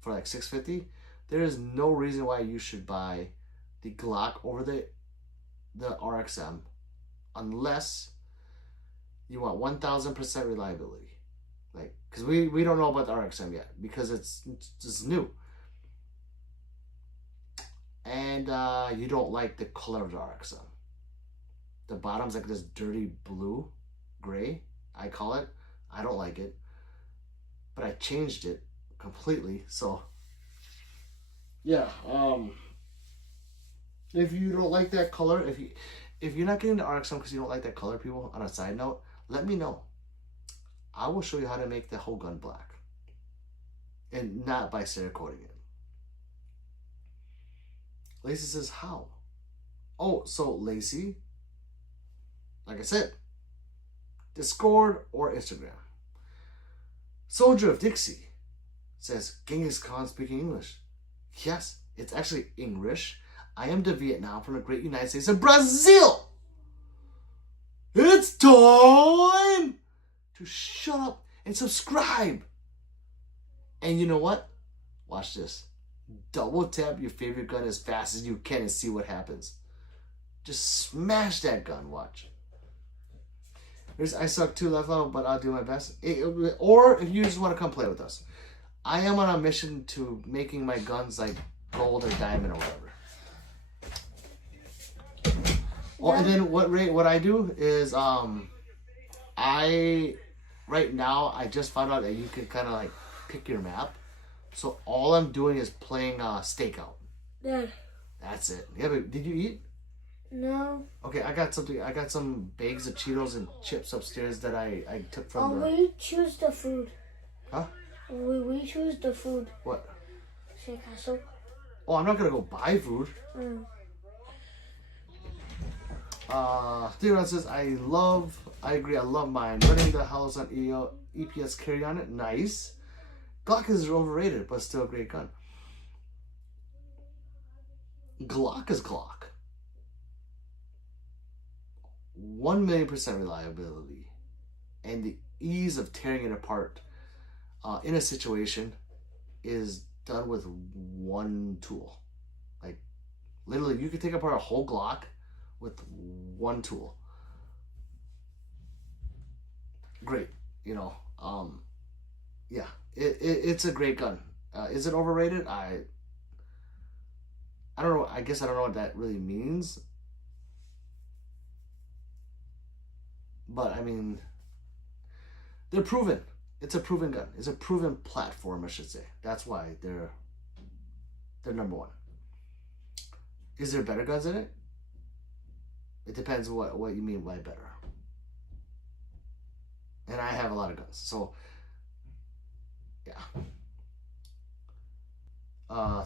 for like $650, there is no reason why you should buy the Glock over the RXM unless you want 1000% reliability. Like, because we don't know about the RXM yet because it's just new. And you don't like the color of the RXM. The bottom's like this dirty blue, gray, I call it. I don't like it. But I changed it completely. So, yeah. If you don't like that color, if you're not getting the RXM because you don't like that color, people, on a side note, let me know. I will show you how to make the whole gun black. And not by Cerakoting it. Lacey says, how? Oh, so Lacey, like I said, Discord or Instagram. Soldier of Dixie says, Genghis Khan speaking English. Yes, it's actually English. I am to Vietnam from the great United States of Brazil. It's time to shut up and subscribe. And you know what? Watch this. Double tap your favorite gun as fast as you can and see what happens. Just smash that gun. Watch. I suck 2 left out, but I'll do my best. Or if you just want to come play with us. I am on a mission to making my guns like gold or diamond or whatever. Oh, and then what I do is right now I just found out that you can kind of like pick your map. So all I'm doing is playing Stakeout. Yeah. That's it. Yeah, but did you eat? No. Okay, I got something. I got some bags of Cheetos and chips upstairs that I took from the... we choose the food. Huh? We choose the food. What? Cashapp. Oh, I'm not gonna go buy food. Theron says, I agree, I love mine. Running the house on EPS carry on it. Nice. Glock is overrated, but still a great gun. Glock is Glock. 1,000,000% reliability. And the ease of tearing it apart in a situation is done with one tool. Like, literally, you could take apart a whole Glock with one tool. Great, you know. Yeah, it's a great gun. Is it overrated? I don't know. I guess I don't know what that really means. But I mean, they're proven. It's a proven gun. It's a proven platform, I should say. That's why they're number one. Is there better guns in it? It depends what you mean by better. And I have a lot of guns, so yeah.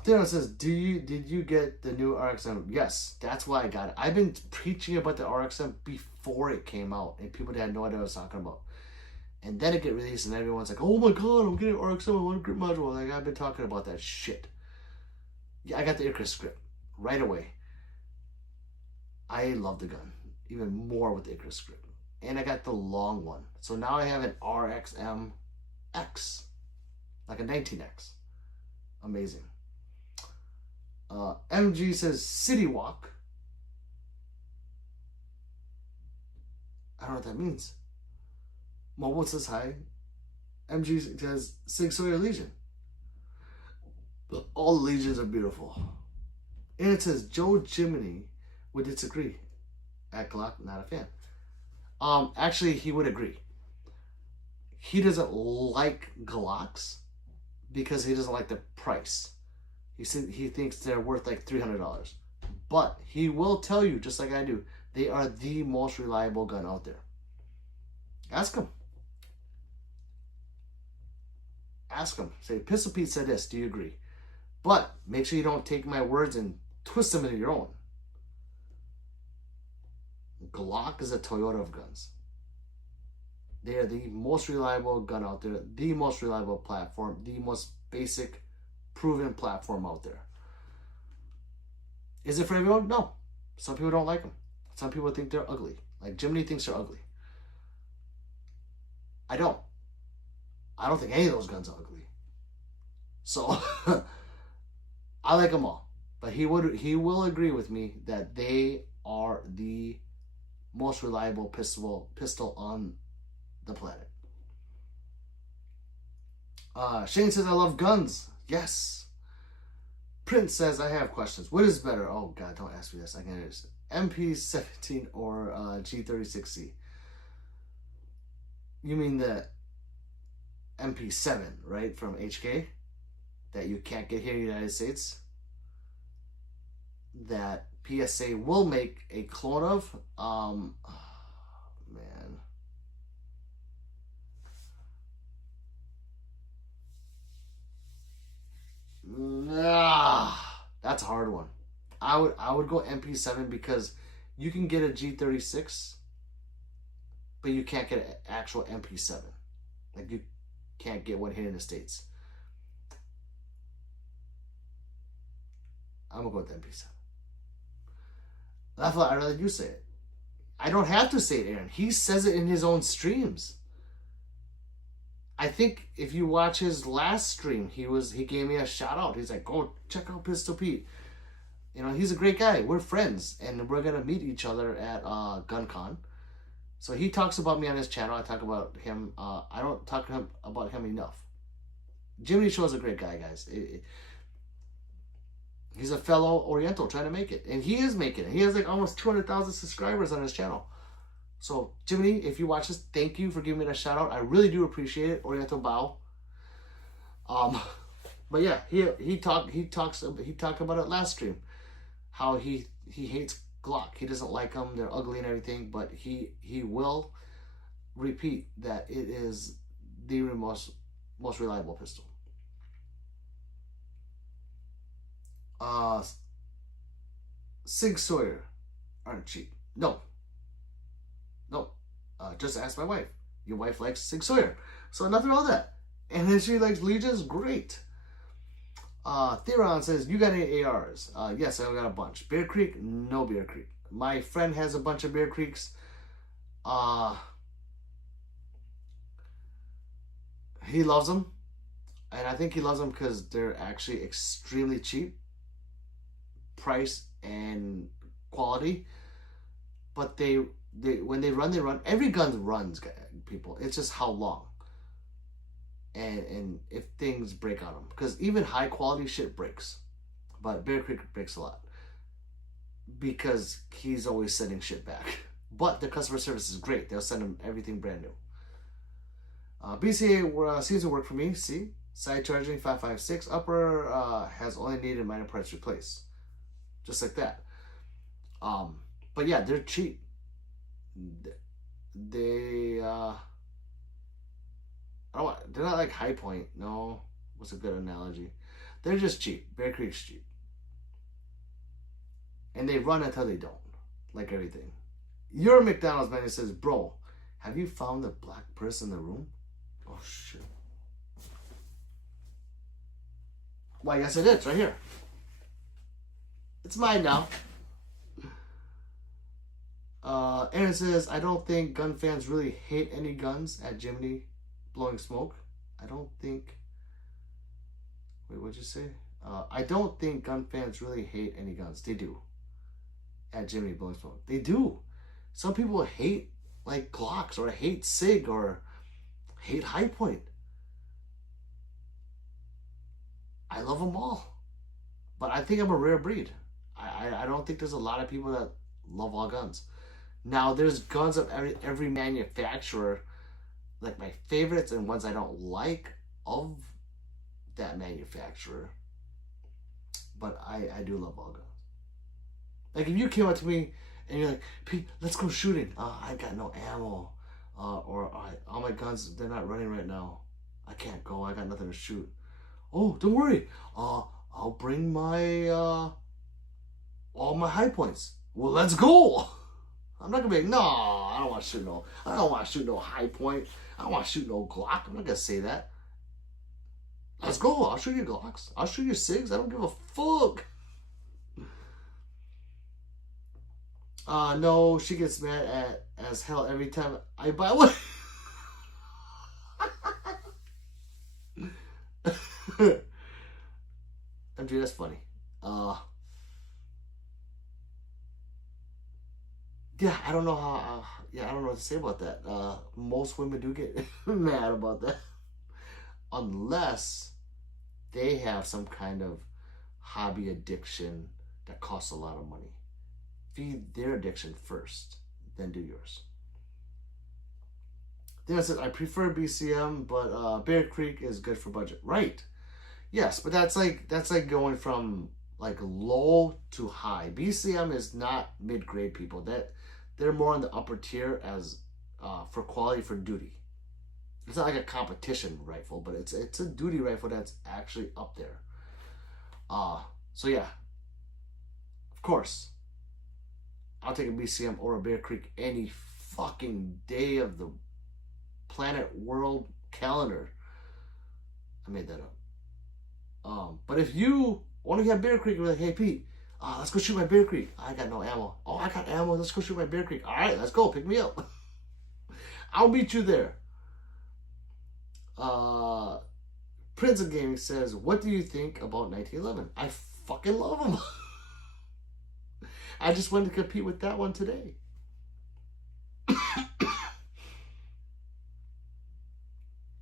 Theron says, did you get the new RXM? Yes, that's why I got it. I've been preaching about the RXM before it came out, and people had no idea what I was talking about. And then it get released, and everyone's like, "Oh my god, I'm getting RXM. I want a grip module." Like, I've been talking about that shit. Yeah, I got the Icarus grip right away. I love the gun even more with the Icarus grip, and I got the long one. So now I have an RXM X, like a 19X. Amazing. MG says City Walk. I don't know what that means. Mobile says hi. MG says Sig Sauer Legion. But all the Legions are beautiful. And it says Joe Jiminy would disagree. At Glock, not a fan. Actually, he would agree. He doesn't like Glocks because he doesn't like the price. He thinks they're worth like $300. But he will tell you, just like I do, they are the most reliable gun out there. Ask him. ask him. Say, Pistol Pete said this. Do you agree? But make sure you don't take my words and twist them into your own. Glock is a Toyota of guns. They are the most reliable gun out there, the most reliable platform, the most basic, proven platform out there. Is it for everyone? No. Some people don't like them. Some people think they're ugly. Like Jiminy thinks they're ugly. I don't. I don't think any of those guns are ugly. So I like them all. But he will agree with me that they are the most reliable pistol on the planet. Shane says, I love guns. Yes. Prince says, I have questions. What is better? Oh, God, don't ask me this. I can't understand. MP17 or G36C? You mean the MP7, right? From HK? That you can't get here in the United States? That PSA will make a clone of? Oh, man. That's a hard one. I would go MP7 because you can get a G36, but you can't get an actual MP7. Like you can't get one here in the States. I'm gonna go with MP7. That's why I'd rather you say it. I don't have to say it, Aaron. He says it in his own streams. I think if you watch his last stream, he gave me a shout out. He's like, go check out Pistol Pete. You know, he's a great guy. We're friends, and we're gonna meet each other at GunCon. So he talks about me on his channel. I talk about him. I don't talk about him enough. Jimmy Show's a great guy, guys. He's a fellow Oriental trying to make it, and he is making it. He has like almost 200,000 subscribers on his channel. So, Jiminy, if you watch this, thank you for giving me that shout out. I really do appreciate it. Oriental bow. But yeah, he talked about it last stream, how he hates Glock. He doesn't like them. They're ugly and everything. But he will repeat that it is the most reliable pistol. Sig Sauer aren't cheap. No. Just ask my wife. Your wife likes Sig Sauer. So nothing wrong with that. And then she likes Legion's. Great. Theron says, you got any ARs? Yes, I got a bunch. Bear Creek? No Bear Creek. My friend has a bunch of Bear Creeks. He loves them. And I think he loves them because they're actually extremely cheap. Price and quality. But they when they run. Every gun runs, people. It's just how long. And if things break on them. Because even high quality shit breaks. But Bear Creek breaks a lot. Because he's always sending shit back. But the customer service is great. They'll send him everything brand new. BCA seems to work for me. See? Side charging 556. Upper has only needed minor parts replaced. Just like that. But yeah, they're cheap. They're not like High Point. No, what's a good analogy? They're just cheap. Bear Creek's cheap, and they run until they don't. Like everything. Your McDonald's menu says, "Bro, have you found the black purse in the room?" Oh shit. Why? Yes, it is right here. It's mine now. Aaron says, I don't think gun fans really hate any guns at Jiminy blowing smoke. I don't think... Wait, what'd you say? I don't think gun fans really hate any guns. They do. At Jiminy blowing smoke. They do. Some people hate, like, Glocks or hate SIG or hate High Point. I love them all. But I think I'm a rare breed. I don't think there's a lot of people that love all guns. Now, there's guns of every manufacturer, like my favorites and ones I don't like of that manufacturer. But I do love all guns. Like, if you came up to me and you're like, Pete, let's go shooting. I got no ammo. Or all my guns, they're not running right now. I can't go. I got nothing to shoot. Oh, don't worry. I'll bring my all my high points. Well, let's go. I'm not gonna be like, no, I don't want to shoot no. I don't want to shoot no high point. I don't want to shoot no Glock. I'm not gonna say that. Let's go. I'll shoot your Glocks. I'll shoot your SIGs. I don't give a fuck. No, she gets mad as hell every time I buy one. MJ, that's funny. Yeah, I don't know how. I don't know what to say about that. Most women do get mad about that, unless they have some kind of hobby addiction that costs a lot of money. Feed their addiction first, then do yours. Then I said I prefer BCM, but Bear Creek is good for budget. Right? Yes, but that's like going from like low to high. BCM is not mid-grade people. They're more in the upper tier as for quality for duty. It's not like a competition rifle, but it's a duty rifle that's actually up there. So yeah, of course, I'll take a BCM or a Bear Creek any fucking day of the planet world calendar. I made that up. But if you want to have Bear Creek, you're like, hey Pete, let's go shoot my Bear Creek. I got no ammo. Oh, I got ammo. Let's go shoot my Bear Creek. All right, let's go. Pick me up. I'll meet you there. Prince of Gaming says, what do you think about 1911? I fucking love them. I just wanted to compete with that one today.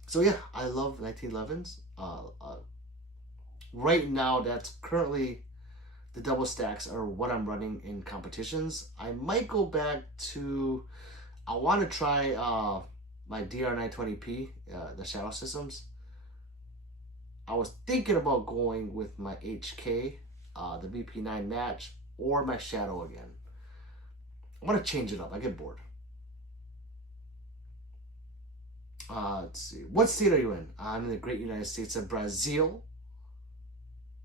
So yeah, I love 1911s. Right now, that's currently the double stacks are what I'm running in competitions. I might go back to, I want to try my DR920P, the shadow systems. I was thinking about going with my HK, the BP9 match, or my shadow again. I want to change it up. I get bored. Let's see. What state are you in? I'm in the great United States of Brazil.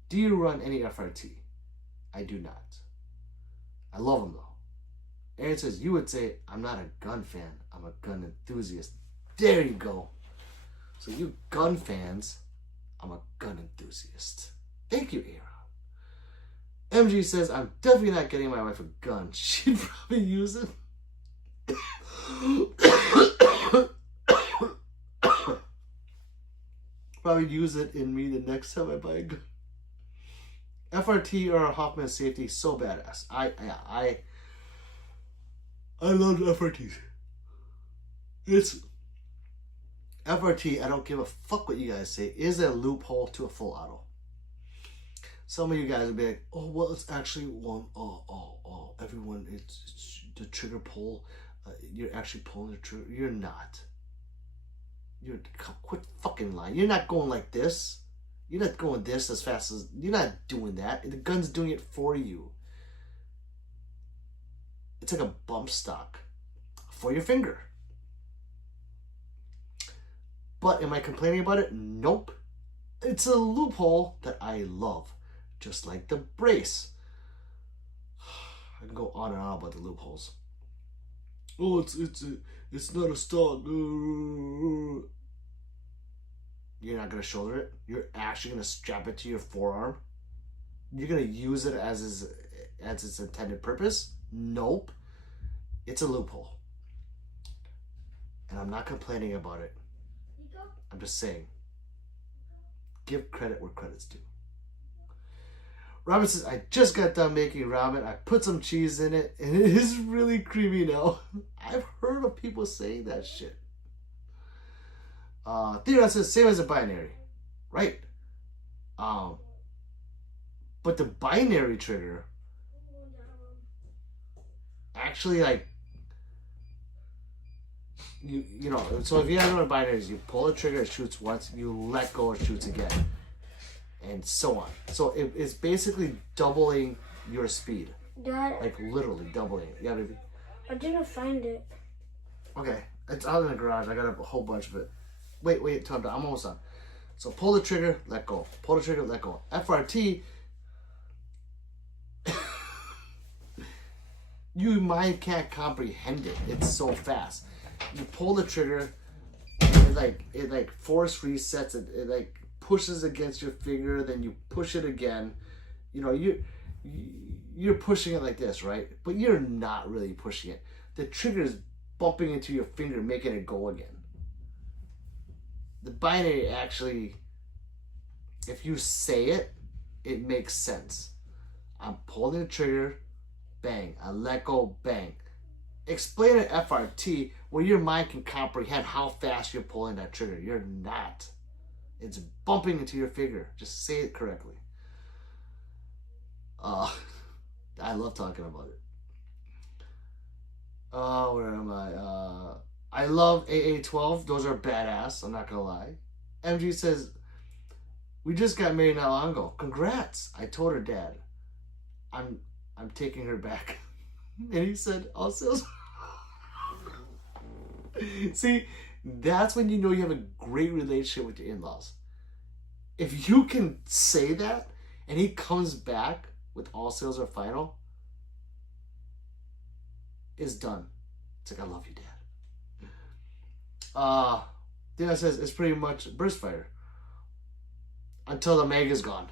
Do you run any FRT? I do not. I love them though. Aaron says, you would say, I'm not a gun fan. I'm a gun enthusiast. There you go. So you gun fans, I'm a gun enthusiast. Thank you, Aaron. MG says, I'm definitely not getting my wife a gun. She'd probably use it. Probably use it in me the next time I buy a gun. FRT or Hoffman safety, so badass. I love FRTs. It's FRT. I don't give a fuck what you guys say. Is a loophole to a full auto. Some of you guys will be like, oh well, it's actually one. Oh, everyone, it's the trigger pull. You're actually pulling the trigger. You're not. Quit fucking lying. You're not going like this. You're not going this as fast as... You're not doing that. The gun's doing it for you. It's like a bump stock for your finger. But am I complaining about it? Nope. It's a loophole that I love. Just like the brace. I can go on and on about the loopholes. Oh, it's not a stock. You're not going to shoulder it. You're actually going to strap it to your forearm. You're going to use it as its intended purpose. Nope. It's a loophole. And I'm not complaining about it. I'm just saying. Give credit where credit's due. Robin says, I just got done making ramen. I put some cheese in it, and it is really creamy now. I've heard of people saying that shit. Theodore says, same as a binary. Right. But the binary trigger actually, like, you know, so if you have no binaries, you pull the trigger, it shoots once, you let go, it shoots again. And so on. So it's basically doubling your speed. Dad, like literally doubling it. You gotta I didn't find it. Okay. It's out in the garage. I got a whole bunch of it. Wait, I'm almost done. So pull the trigger, let go. Pull the trigger, let go. FRT, your mind can't comprehend it. It's so fast. You pull the trigger, it like force resets it. It like pushes against your finger, then you push it again. You know, you're pushing it like this, right? But you're not really pushing it. The trigger is bumping into your finger, making it go again. The binary actually, if you say it, it makes sense. I'm pulling the trigger, bang. I let go, bang. Explain an FRT where your mind can comprehend how fast you're pulling that trigger. You're not. It's bumping into your finger. Just say it correctly. I love talking about it. Where am I? I love AA12. Those are badass. I'm not gonna lie. MG says, we just got married not long ago. Congrats. I told her dad, I'm taking her back. And he said, all sales. See, that's when you know you have a great relationship with your in-laws. If you can say that and he comes back with all sales are final, it's done. It's like, I love you, Dad. Dad says it's pretty much burst fire until the mag is gone.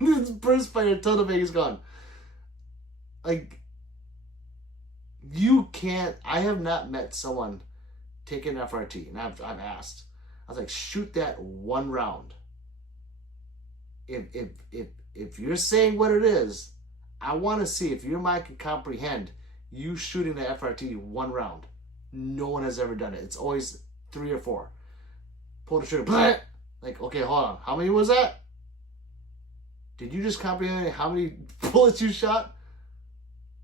It's burst fire until the mag is gone. Like, you can't. I have not met someone take an FRT, and I've asked. I was like, shoot that one round. If you're saying what it is, I want to see if your mind can comprehend you shooting the FRT one round. No one has ever done it. It's always 3 or 4. Pull the trigger. Blah! Like, okay, hold on. How many was that? Did you just comprehend how many bullets you shot?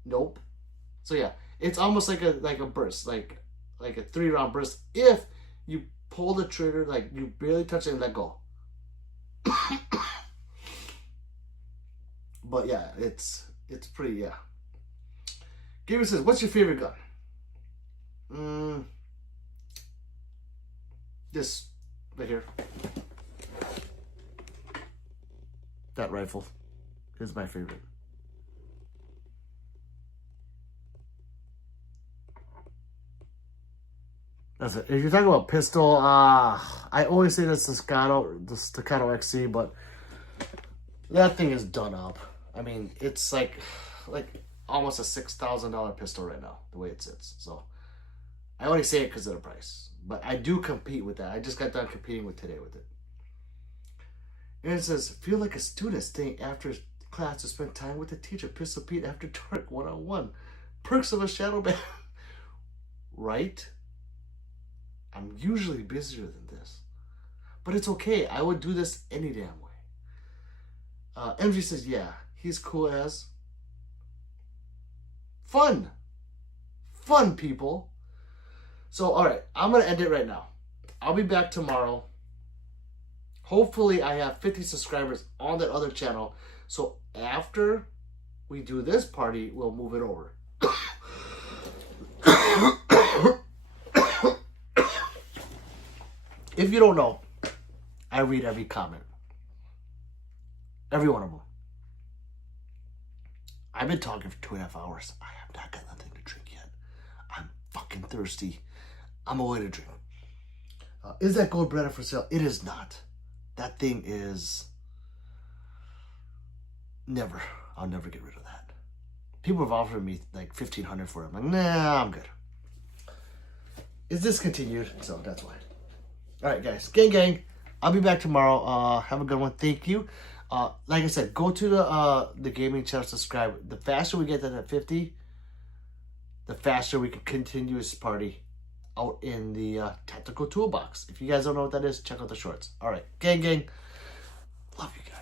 Nope. So yeah, it's almost like a burst, like a 3-round burst. If you pull the trigger, like you barely touch it and let go. But yeah, it's pretty, yeah. Gabriel says, what's your favorite gun? This right here. That rifle is my favorite. That's it. If you're talking about pistol, I always say that's the Staccato XC, but that thing is done up. I mean, it's like almost a $6,000 pistol right now, the way it sits. So I only say it because of the price, but I do compete with that. I just got done competing with today with it. And it says, feel like a student staying after class to spend time with the teacher. Pistol Pete after dark, one-on-one. Perks of a shadow band. Right? I'm usually busier than this. But it's okay. I would do this any damn way. MG says, yeah, he's cool as. Fun. Fun, people. So, all right, I'm going to end it right now. I'll be back tomorrow. Hopefully, I have 50 subscribers on that other channel. So, after we do this party, we'll move it over. If you don't know, I read every comment. Every one of them. I've been talking for 2.5 hours. I have not got nothing to drink yet. I'm fucking thirsty. I'm away to drink. Is that gold Beretta for sale? It is not. That thing is never. I'll never get rid of that. People have offered me like $1,500 for it. I'm like, nah, I'm good. It's discontinued, so that's why. All right, guys. Gang. I'll be back tomorrow. Have a good one. Thank you. Like I said, go to the gaming channel, subscribe. The faster we get to that 50, the faster we can continue this party out in the tactical toolbox. If you guys don't know what that is, check out the shorts. All right, gang. Love you guys.